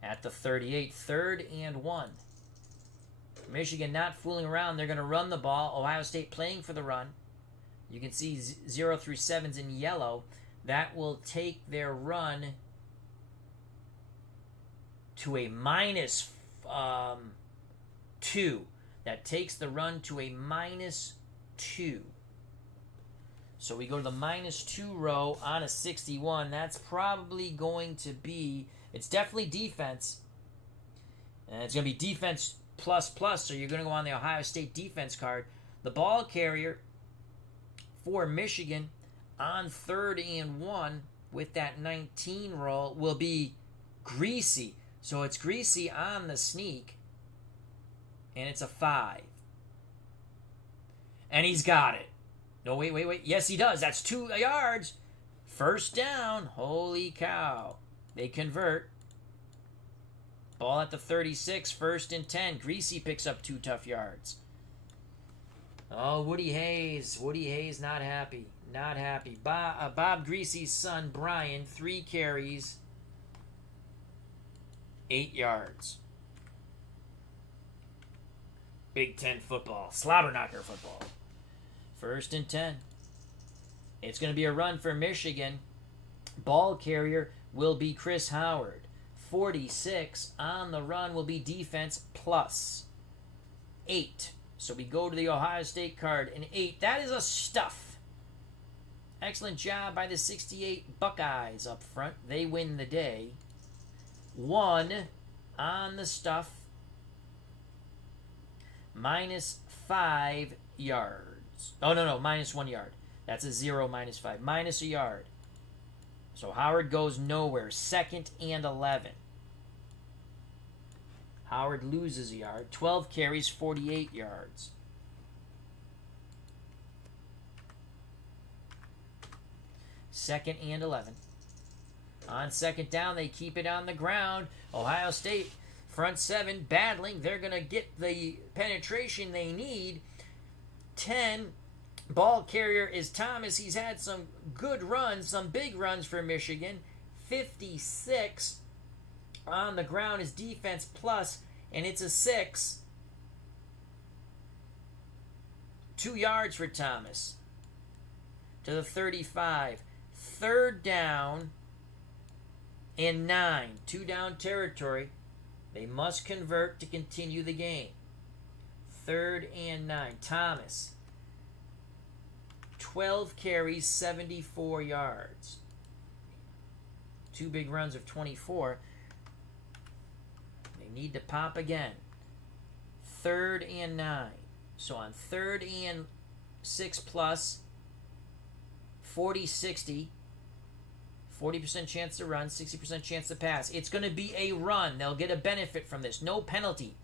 At the 38, 3rd and 1. Michigan not fooling around. They're going to run the ball. Ohio State playing for the run. You can see 0 through 7's in yellow. That will take their run to a minus 2. That takes the run to a minus 2. So we go to the minus 2 row on a 61. That's probably going to be, it's definitely defense. And it's going to be defense plus, so you're going to go on the Ohio State defense card. The ball carrier for Michigan on 3rd and 1 with that 19 roll will be Greasy. So it's Greasy on the sneak, and it's a 5. And he's got it. No, wait. Yes, he does. That's 2 yards. First down. Holy cow. They convert. Ball at the 36, 1st and 10. Greasy picks up 2 tough yards. Oh, Woody Hayes. Woody Hayes not happy. Not happy. Bob Greasy's son, Brian, 3 carries, 8 yards. Big Ten football. Slobber knocker football. 1st and 10. It's going to be a run for Michigan. Ball carrier will be Chris Howard. 46 on the run will be defense plus 8. So we go to the Ohio State card, an 8. That is a stuff. Excellent job by the 68 Buckeyes up front. They win the day. 1 on the stuff. Minus 5 yards. Oh, no, minus 1 yard. That's a 0 minus 5. Minus a yard. So Howard goes nowhere. 2nd and 11. Howard loses a yard. 12 carries, 48 yards. Second and 11. On 2nd down, they keep it on the ground. Ohio State, front 7, battling. They're going to get the penetration they need. 10. Ball carrier is Thomas. He's had some good runs, some big runs for Michigan. 56. On the ground is defense plus, and it's a 6. 2 yards for Thomas. To the 35. 3rd down and 9. 2 down territory. They must convert to continue the game. 3rd and 9. Thomas. 12 carries, 74 yards. 2 big runs of 24. Need to pop again. 3rd and 9. So on 3rd and 6 plus, 40-60. 40% chance to run, 60% chance to pass. It's going to be a run. They'll get a benefit from this. No penalty.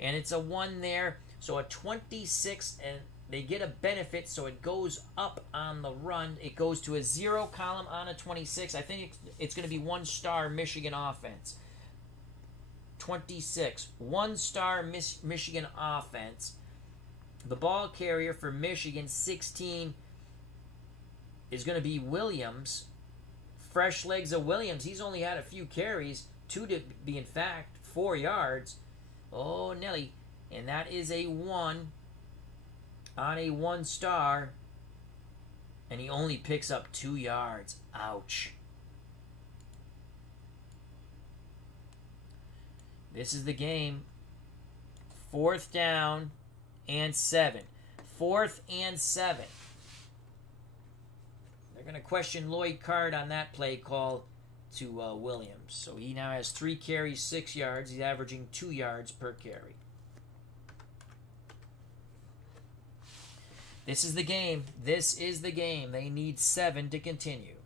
And it's a 1 there. So a 26, and they get a benefit, so it goes up on the run. It goes to a 0 column on a 26. I think it's going to be 1-star Michigan offense. 26. 1-star Michigan offense. The ball carrier for Michigan, 16, is going to be Williams. Fresh legs of Williams. He's only had a few carries. 2 to be, in fact, 4 yards. Oh, Nelly. And that is a 1 on a 1-star. And he only picks up 2 yards. Ouch. This is the game. 4th down and 7. 4th and 7. They're going to question Lloyd Card on that play call to Williams. So he now has 3 carries, 6 yards. He's averaging 2 yards per carry. This is the game. This is the game. They need 7 to continue.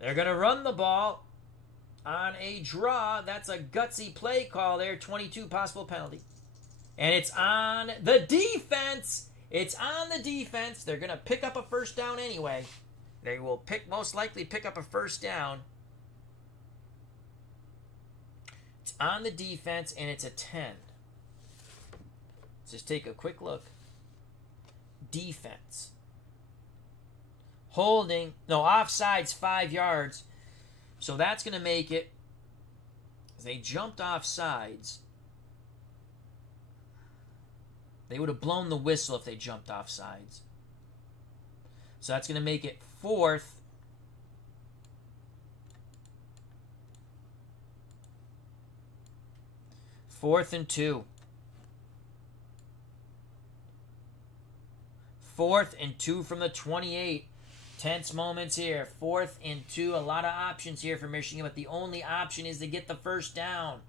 They're going to run the ball on a draw. That's a gutsy play call there. 22 possible penalty. And it's on the defense. It's on the defense. They're going to pick up a first down anyway. They will most likely pick up a first down. on the defense, and it's a 10. Let's just take a quick look. Defense. Holding. No, offside's 5 yards. So that's going to make it. They jumped off sides. They would have blown the whistle if they jumped off sides. So that's going to make it 4th. Fourth and 2. 4th and 2 from the 28. Tense moments here. 4th and 2. A lot of options here for Michigan, but the only option is to get the first down.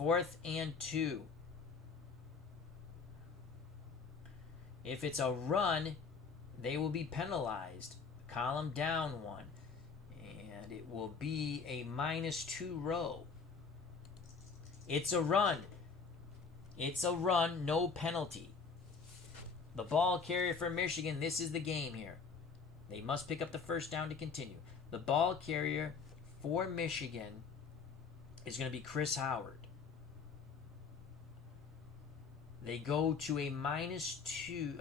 4th and 2. If it's a run, they will be penalized. Column down 1. And it will be a -2 row. It's a run. It's a run, no penalty. The ball carrier for Michigan, this is the game here. They must pick up the first down to continue. The ball carrier for Michigan is going to be Chris Howard. They go to a -2.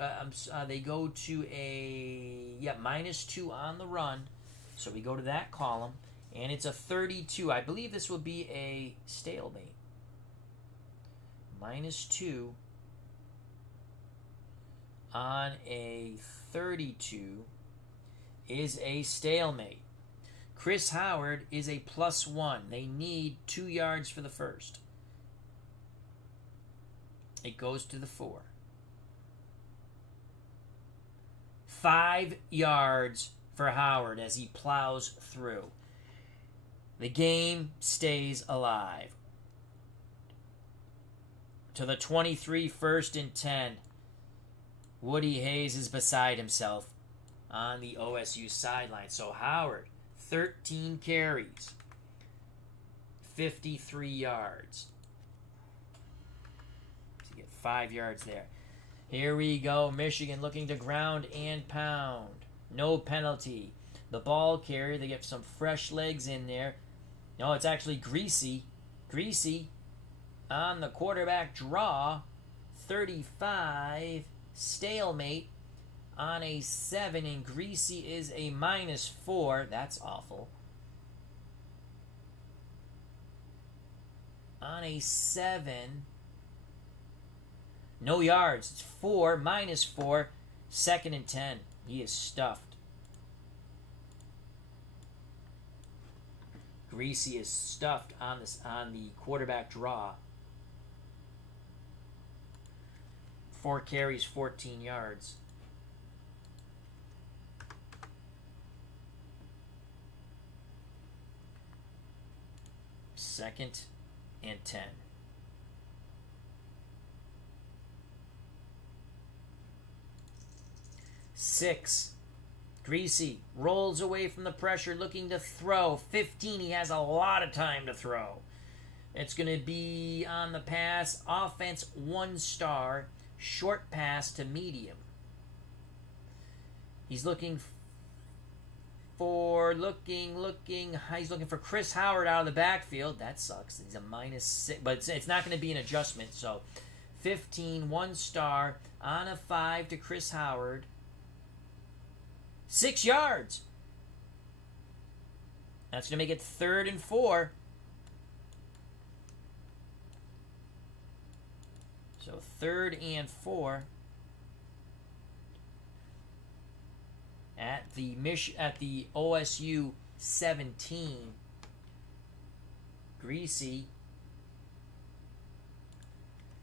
They go to a -2 on the run. So we go to that column, and it's a 32. I believe this will be a stalemate. -2 on a 32 is a stalemate. Chris Howard is a +1. They need 2 yards for the first. It goes to the 4. 5 yards for Howard as he plows through. The game stays alive. To the 23, 1st and 10. Woody Hayes is beside himself on the OSU sideline. So Howard, 13 carries, 53 yards. So you get 5 yards there. Here we go. Michigan looking to ground and pound. No penalty. The ball carrier, they get some fresh legs in there. No, it's actually Greasy. Greasy on the quarterback draw. 35. Stalemate on a 7, and Greasy is a -4. That's awful. On a 7. No yards. It's 4, -4. 2nd and 10. He is stuffed. Greasy is stuffed on the quarterback draw. 4 carries, 14 yards. Second and 10. Six. Greasy rolls away from the pressure, looking to throw. 15. He has a lot of time to throw. It's going to be on the pass. Offense 1 star. Short pass to medium. He's looking for he's looking for Chris Howard out of the backfield. That sucks. He's a -6, but it's not going to be an adjustment. So 15, 1 star on a 5 to Chris Howard. 6 yards. That's going to make it 3rd and 4. So 3rd and 4 at the OSU 17. Greasy,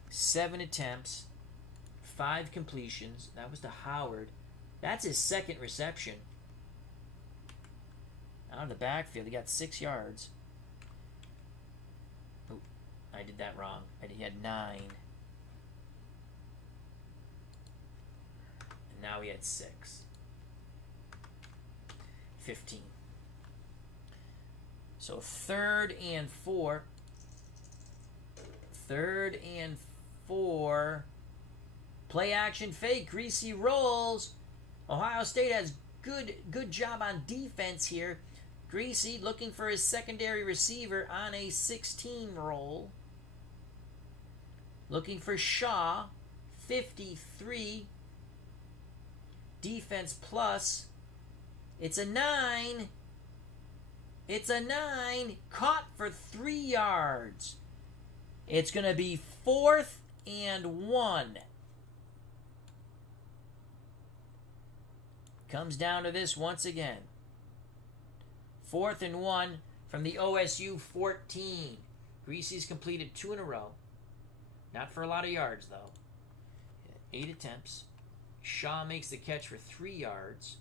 7 attempts, 5 completions. That was to Howard. That's his 2nd reception. Out of the backfield, he got 6 yards. Oh, I did that wrong. He had 9. Now he had 6. 15. So 3rd and 4. 3rd and 4. Play action fake. Greasy rolls. Ohio State has good job on defense here. Greasy looking for his secondary receiver on a 16 roll. Looking for Shaw, 53. Defense plus. It's a 9. It's a 9. Caught for 3 yards. It's going to be 4th and 1. Comes down to this once again. 4th and 1 from the OSU 14. Greasy's completed 2 in a row. Not for a lot of yards, though. 8 attempts. Shaw makes the catch for 3 yards.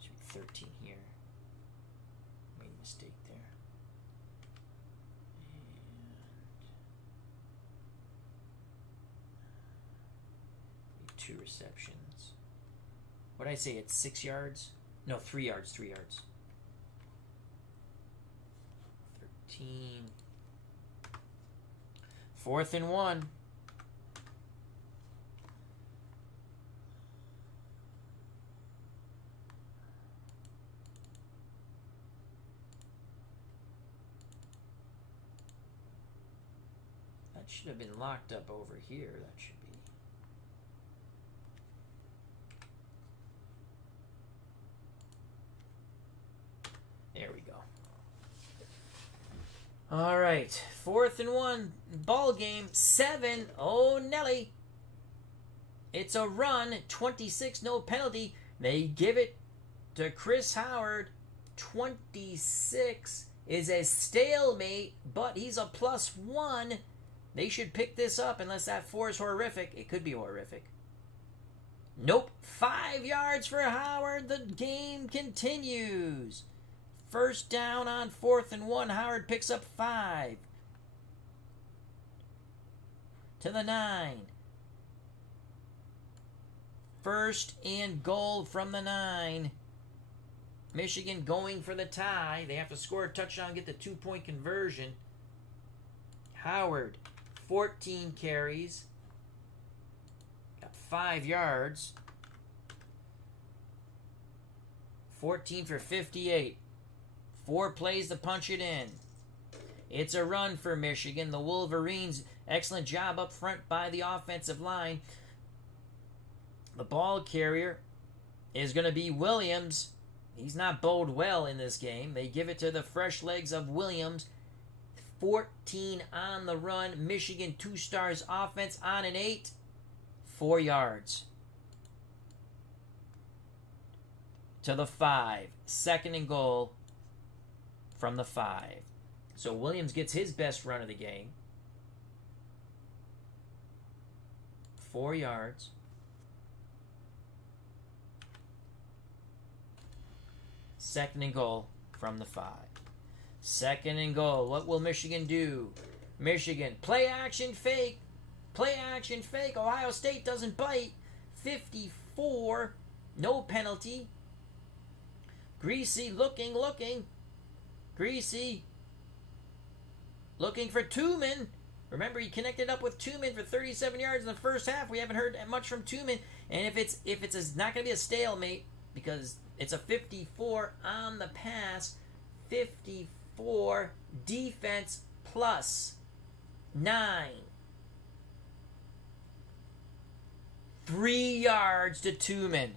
Should be 13 here. Made a mistake there. And 2 receptions. What did I say? It's 6 yards? No, 3 yards. 3 yards. 13. 4th and 1. That should have been locked up over here. That should be. There we go. All right, 4th and 1, ball game, 7. Oh, Nelly. It's a run, 26, no penalty. They give it to Chris Howard. 26 is a stalemate, but he's a +1. They should pick this up unless that 4 is horrific. It could be horrific. Nope, 5 yards for Howard. The game continues. First down on 4th and 1. Howard picks up 5. To the 9. First and goal from the 9. Michigan going for the tie. They have to score a touchdown, get the 2-point conversion. Howard, 14 carries. Got 5 yards. 14 for 58. 4 plays to punch it in. It's a run for Michigan. The Wolverines, excellent job up front by the offensive line. The ball carrier is going to be Williams. He's not bowled well in this game. They give it to the fresh legs of Williams. 14 on the run. Michigan 2 stars offense on an 8. 4 yards. To the 5. 2nd and goal from the 5. So Williams gets his best run of the game. 4 yards. 2nd and goal from the 5. 2nd and goal. What will Michigan do? Michigan, play action fake. Play action fake. Ohio State doesn't bite. 54. No penalty. Greasy looking. Greasy looking for Tooman. Remember, he connected up with Tooman for 37 yards in the first half. We haven't heard much from Tooman. And if it's not going to be a stalemate because it's a 54 on the pass. 54 defense plus 9. 3 yards to Tooman.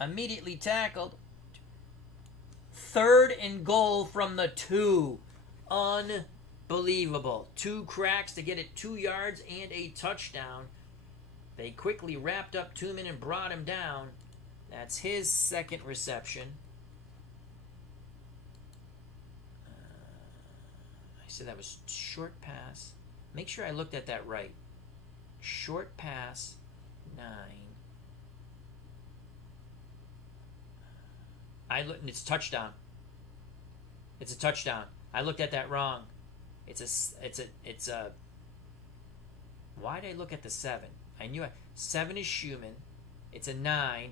Immediately tackled. 3rd and goal from the 2. Unbelievable. 2 cracks to get it 2 yards and a touchdown. They quickly wrapped up Tooman and brought him down. That's his 2nd reception. I said that was short pass. Make sure I looked at that right. Short pass, 9. It's touchdown. It's a touchdown. I looked at that wrong. It's a. Why did I look at the 7? I knew 7 is Schumann. It's a 9.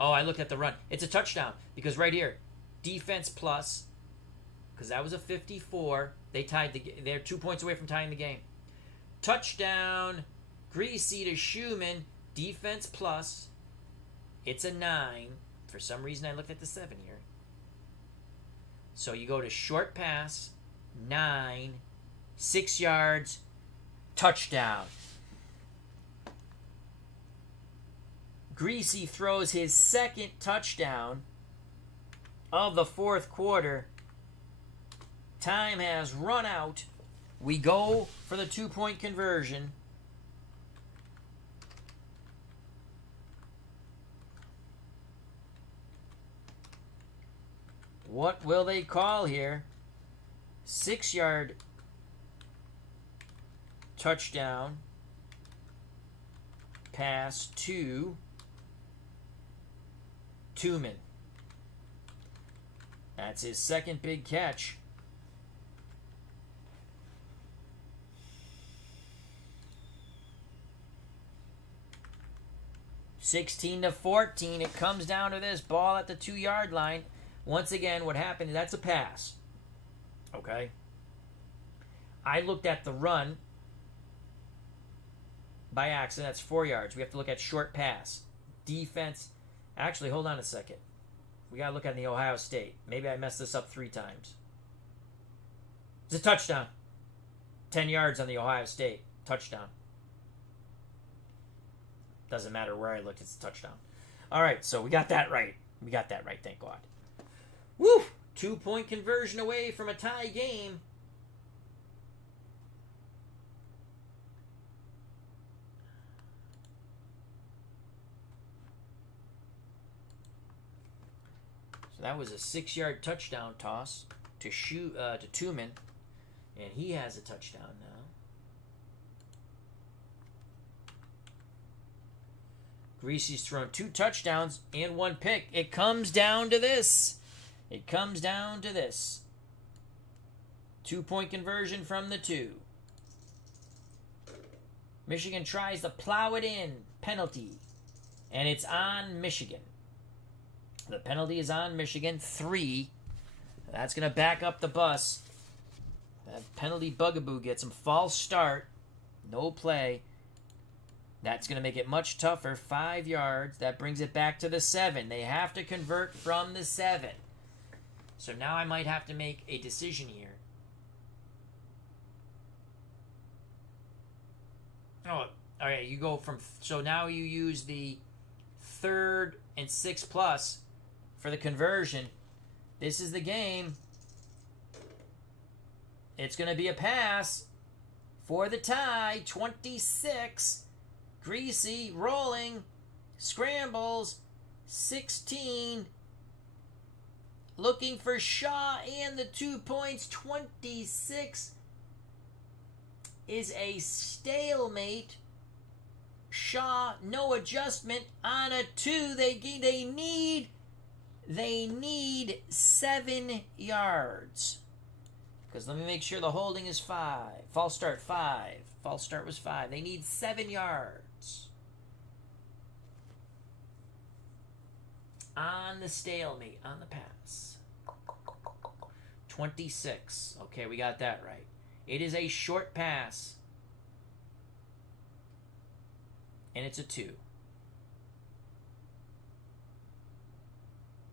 Oh, I looked at the run. It's a touchdown because right here, defense plus because that was a 54. They're 2 points away from tying the game. Touchdown, Greasy to Schumann, defense plus. It's a 9. For some reason, I looked at the 7 here. So you go to short pass, 9, 6 yards, touchdown. Greasy throws his second touchdown of the fourth quarter. Time has run out. We go for the 2-point conversion. What will they call here? 6-yard touchdown pass to Tooman. That's his second big catch. (16-14). It comes down to this ball at the 2-yard line. Once again, what happened is that's a pass. Okay. I looked at the run by accident. That's 4 yards. We have to look at short pass. Defense. Actually, hold on a second. We got to look at the Ohio State. Maybe I messed this up 3 times. It's a touchdown. 10 yards on the Ohio State. Touchdown. Doesn't matter where I looked. It's a touchdown. All right, so we got that right. We got that right, thank God. Woo! 2-point conversion away from a tie game. So that was a 6-yard touchdown toss to Tooman, and he has a touchdown now. Greasy's thrown 2 touchdowns and 1 pick. It comes down to this. 2-point conversion from the 2. Michigan tries to plow it in. Penalty. And it's on Michigan. The penalty is on Michigan. 3. That's going to back up the bus. That penalty bugaboo gets him. False start. No play. That's going to make it much tougher. 5 yards. That brings it back to the 7. They have to convert from the 7. So now I might have to make a decision here. Oh, all right. You go from... So now you use the 3rd and 6 plus for the conversion. This is the game. It's going to be a pass for the tie. 26. Greasy rolling. Scrambles. 16. Looking for Shaw and the 2 points. 26 is a stalemate. Shaw, no adjustment on a 2. They need 7 yards. Because let me make sure the holding is 5. False start 5. False start was 5. They need 7 yards. On the stalemate, on the pass. 26. Okay, we got that right. It is a short pass. And it's a 2.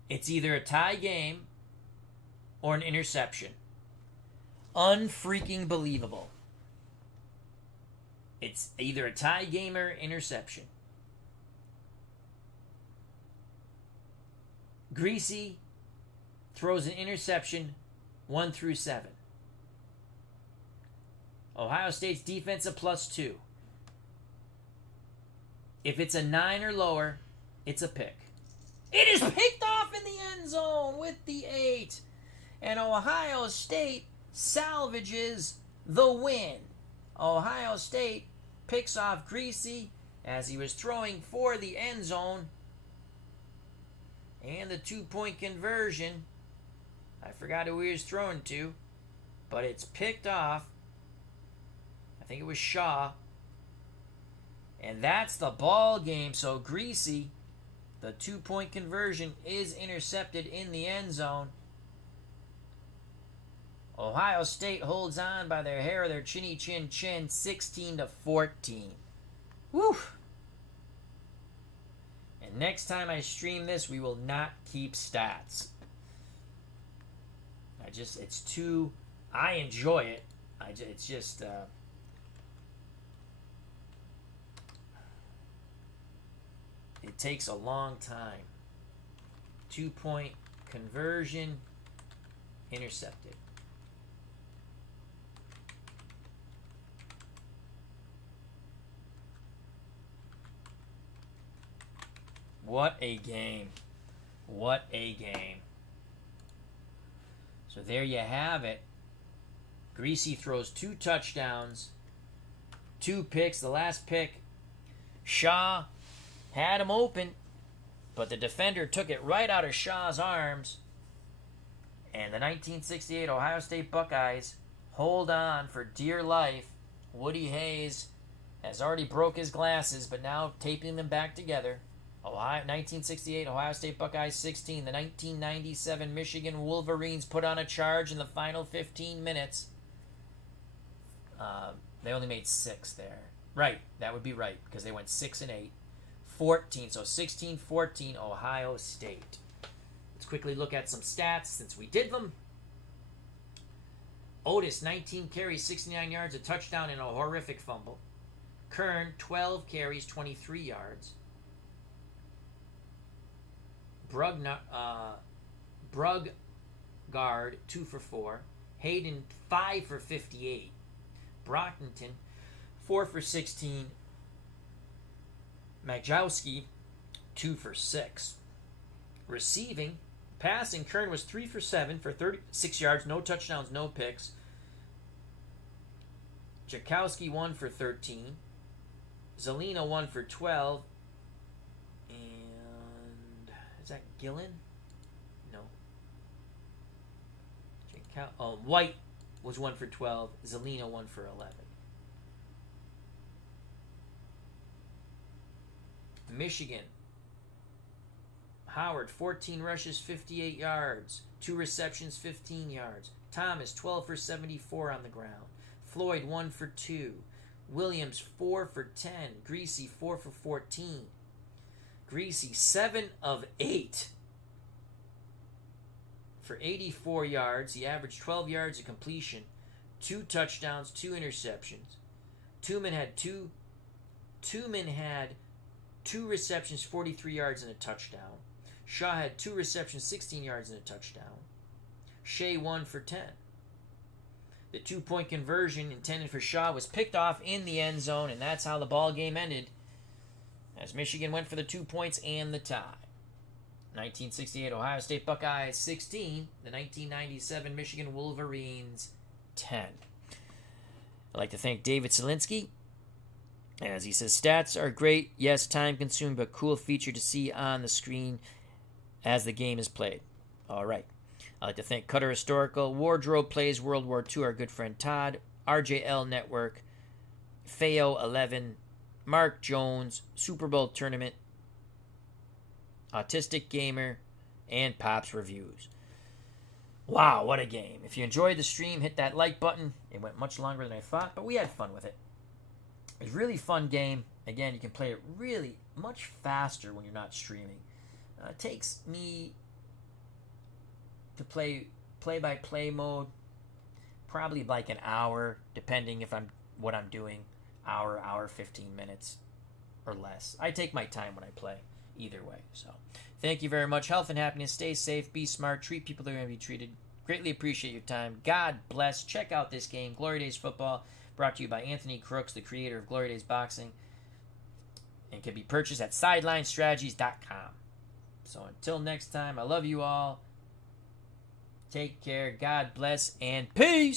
It's either a tie game or an interception. Unfreaking believable. It's either a tie game or interception. Greasy throws an interception 1 through 7. Ohio State's defense a +2. If it's a 9 or lower, it's a pick. It is picked off in the end zone with the 8. And Ohio State salvages the win. Ohio State picks off Greasy as he was throwing for the end zone. And the 2-point conversion. I forgot who he was throwing to. But it's picked off. I think it was Shaw. And that's the ball game. So Greasy, the 2-point conversion is intercepted in the end zone. Ohio State holds on by their hair of their chinny chin chin, 16-14. Woo! And next time I stream this, we will not keep stats. It's too, I enjoy it. It's just, it takes a long time. 2-point conversion, intercepted. What a game. What a game. So there you have it. Greasy throws 2 touchdowns, 2 picks. The last pick, Shaw had him open, but the defender took it right out of Shaw's arms. And the 1968 Ohio State Buckeyes hold on for dear life. Woody Hayes has already broke his glasses, but now taping them back together. 1968 Ohio State Buckeyes 16. The 1997 Michigan Wolverines put on a charge in the final 15 minutes. They only made 6 there. Right, that would be right, because they went 6-8. 14, so 16-14 Ohio State. Let's quickly look at some stats since we did them. Otis, 19 carries, 69 yards, a touchdown, and a horrific fumble. Kern, 12 carries, 23 yards. Brugard, 2 for 4. Hayden, 5 for 58. Brockington, 4 for 16. Majowski, 2 for 6. Receiving, passing, Kern was 3 for 7 for 36 yards, no touchdowns, no picks. Jakowski, 1 for 13. Zelina, 1 for 12. And is that Gillen? No. White was 1 for 12. Zelina, 1 for 11. Michigan. Howard, 14 rushes, 58 yards. 2 receptions, 15 yards. Thomas, 12 for 74 on the ground. Floyd, 1 for 2. Williams, 4 for 10. Greasy, 4 for 14. Greasy, 7 of 8 for 84 yards. He averaged 12 yards of completion, 2 touchdowns, 2 interceptions. Tuman had 2 receptions, 43 yards, and a touchdown. Shaw had 2 receptions, 16 yards, and a touchdown. Shea, 1 for 10. The 2-point conversion intended for Shaw was picked off in the end zone, and that's how the ball game ended, as Michigan went for the 2 points and the tie. 1968 Ohio State Buckeyes 16, the 1997 Michigan Wolverines 10. I'd like to thank David Selinsky, as he says, stats are great, yes, time consuming, but cool feature to see on the screen as the game is played. All right. I'd like to thank Cutter Historical, Wardrobe Plays World War II, our good friend Todd, RJL Network, Feo11, Mark Jones, Super Bowl Tournament, Autistic Gamer, and Pops Reviews. Wow, what a game. If you enjoyed the stream, hit that like button. It went much longer than I thought, but we had fun with it. It's a really fun game. Again, you can play it really much faster when you're not streaming. It takes me to play play-by-play mode probably like an hour, depending if what I'm doing. Hour, 15 minutes or less. I take my time when I play either way. So thank you very much. Health and happiness. Stay safe. Be smart. Treat people that are going to be treated. Greatly appreciate your time. God bless. Check out this game, Glory Days Football, brought to you by Anthony Crooks, the creator of Glory Days Boxing, and can be purchased at sidelinestrategies.com. So until next time, I love you all. Take care. God bless and peace.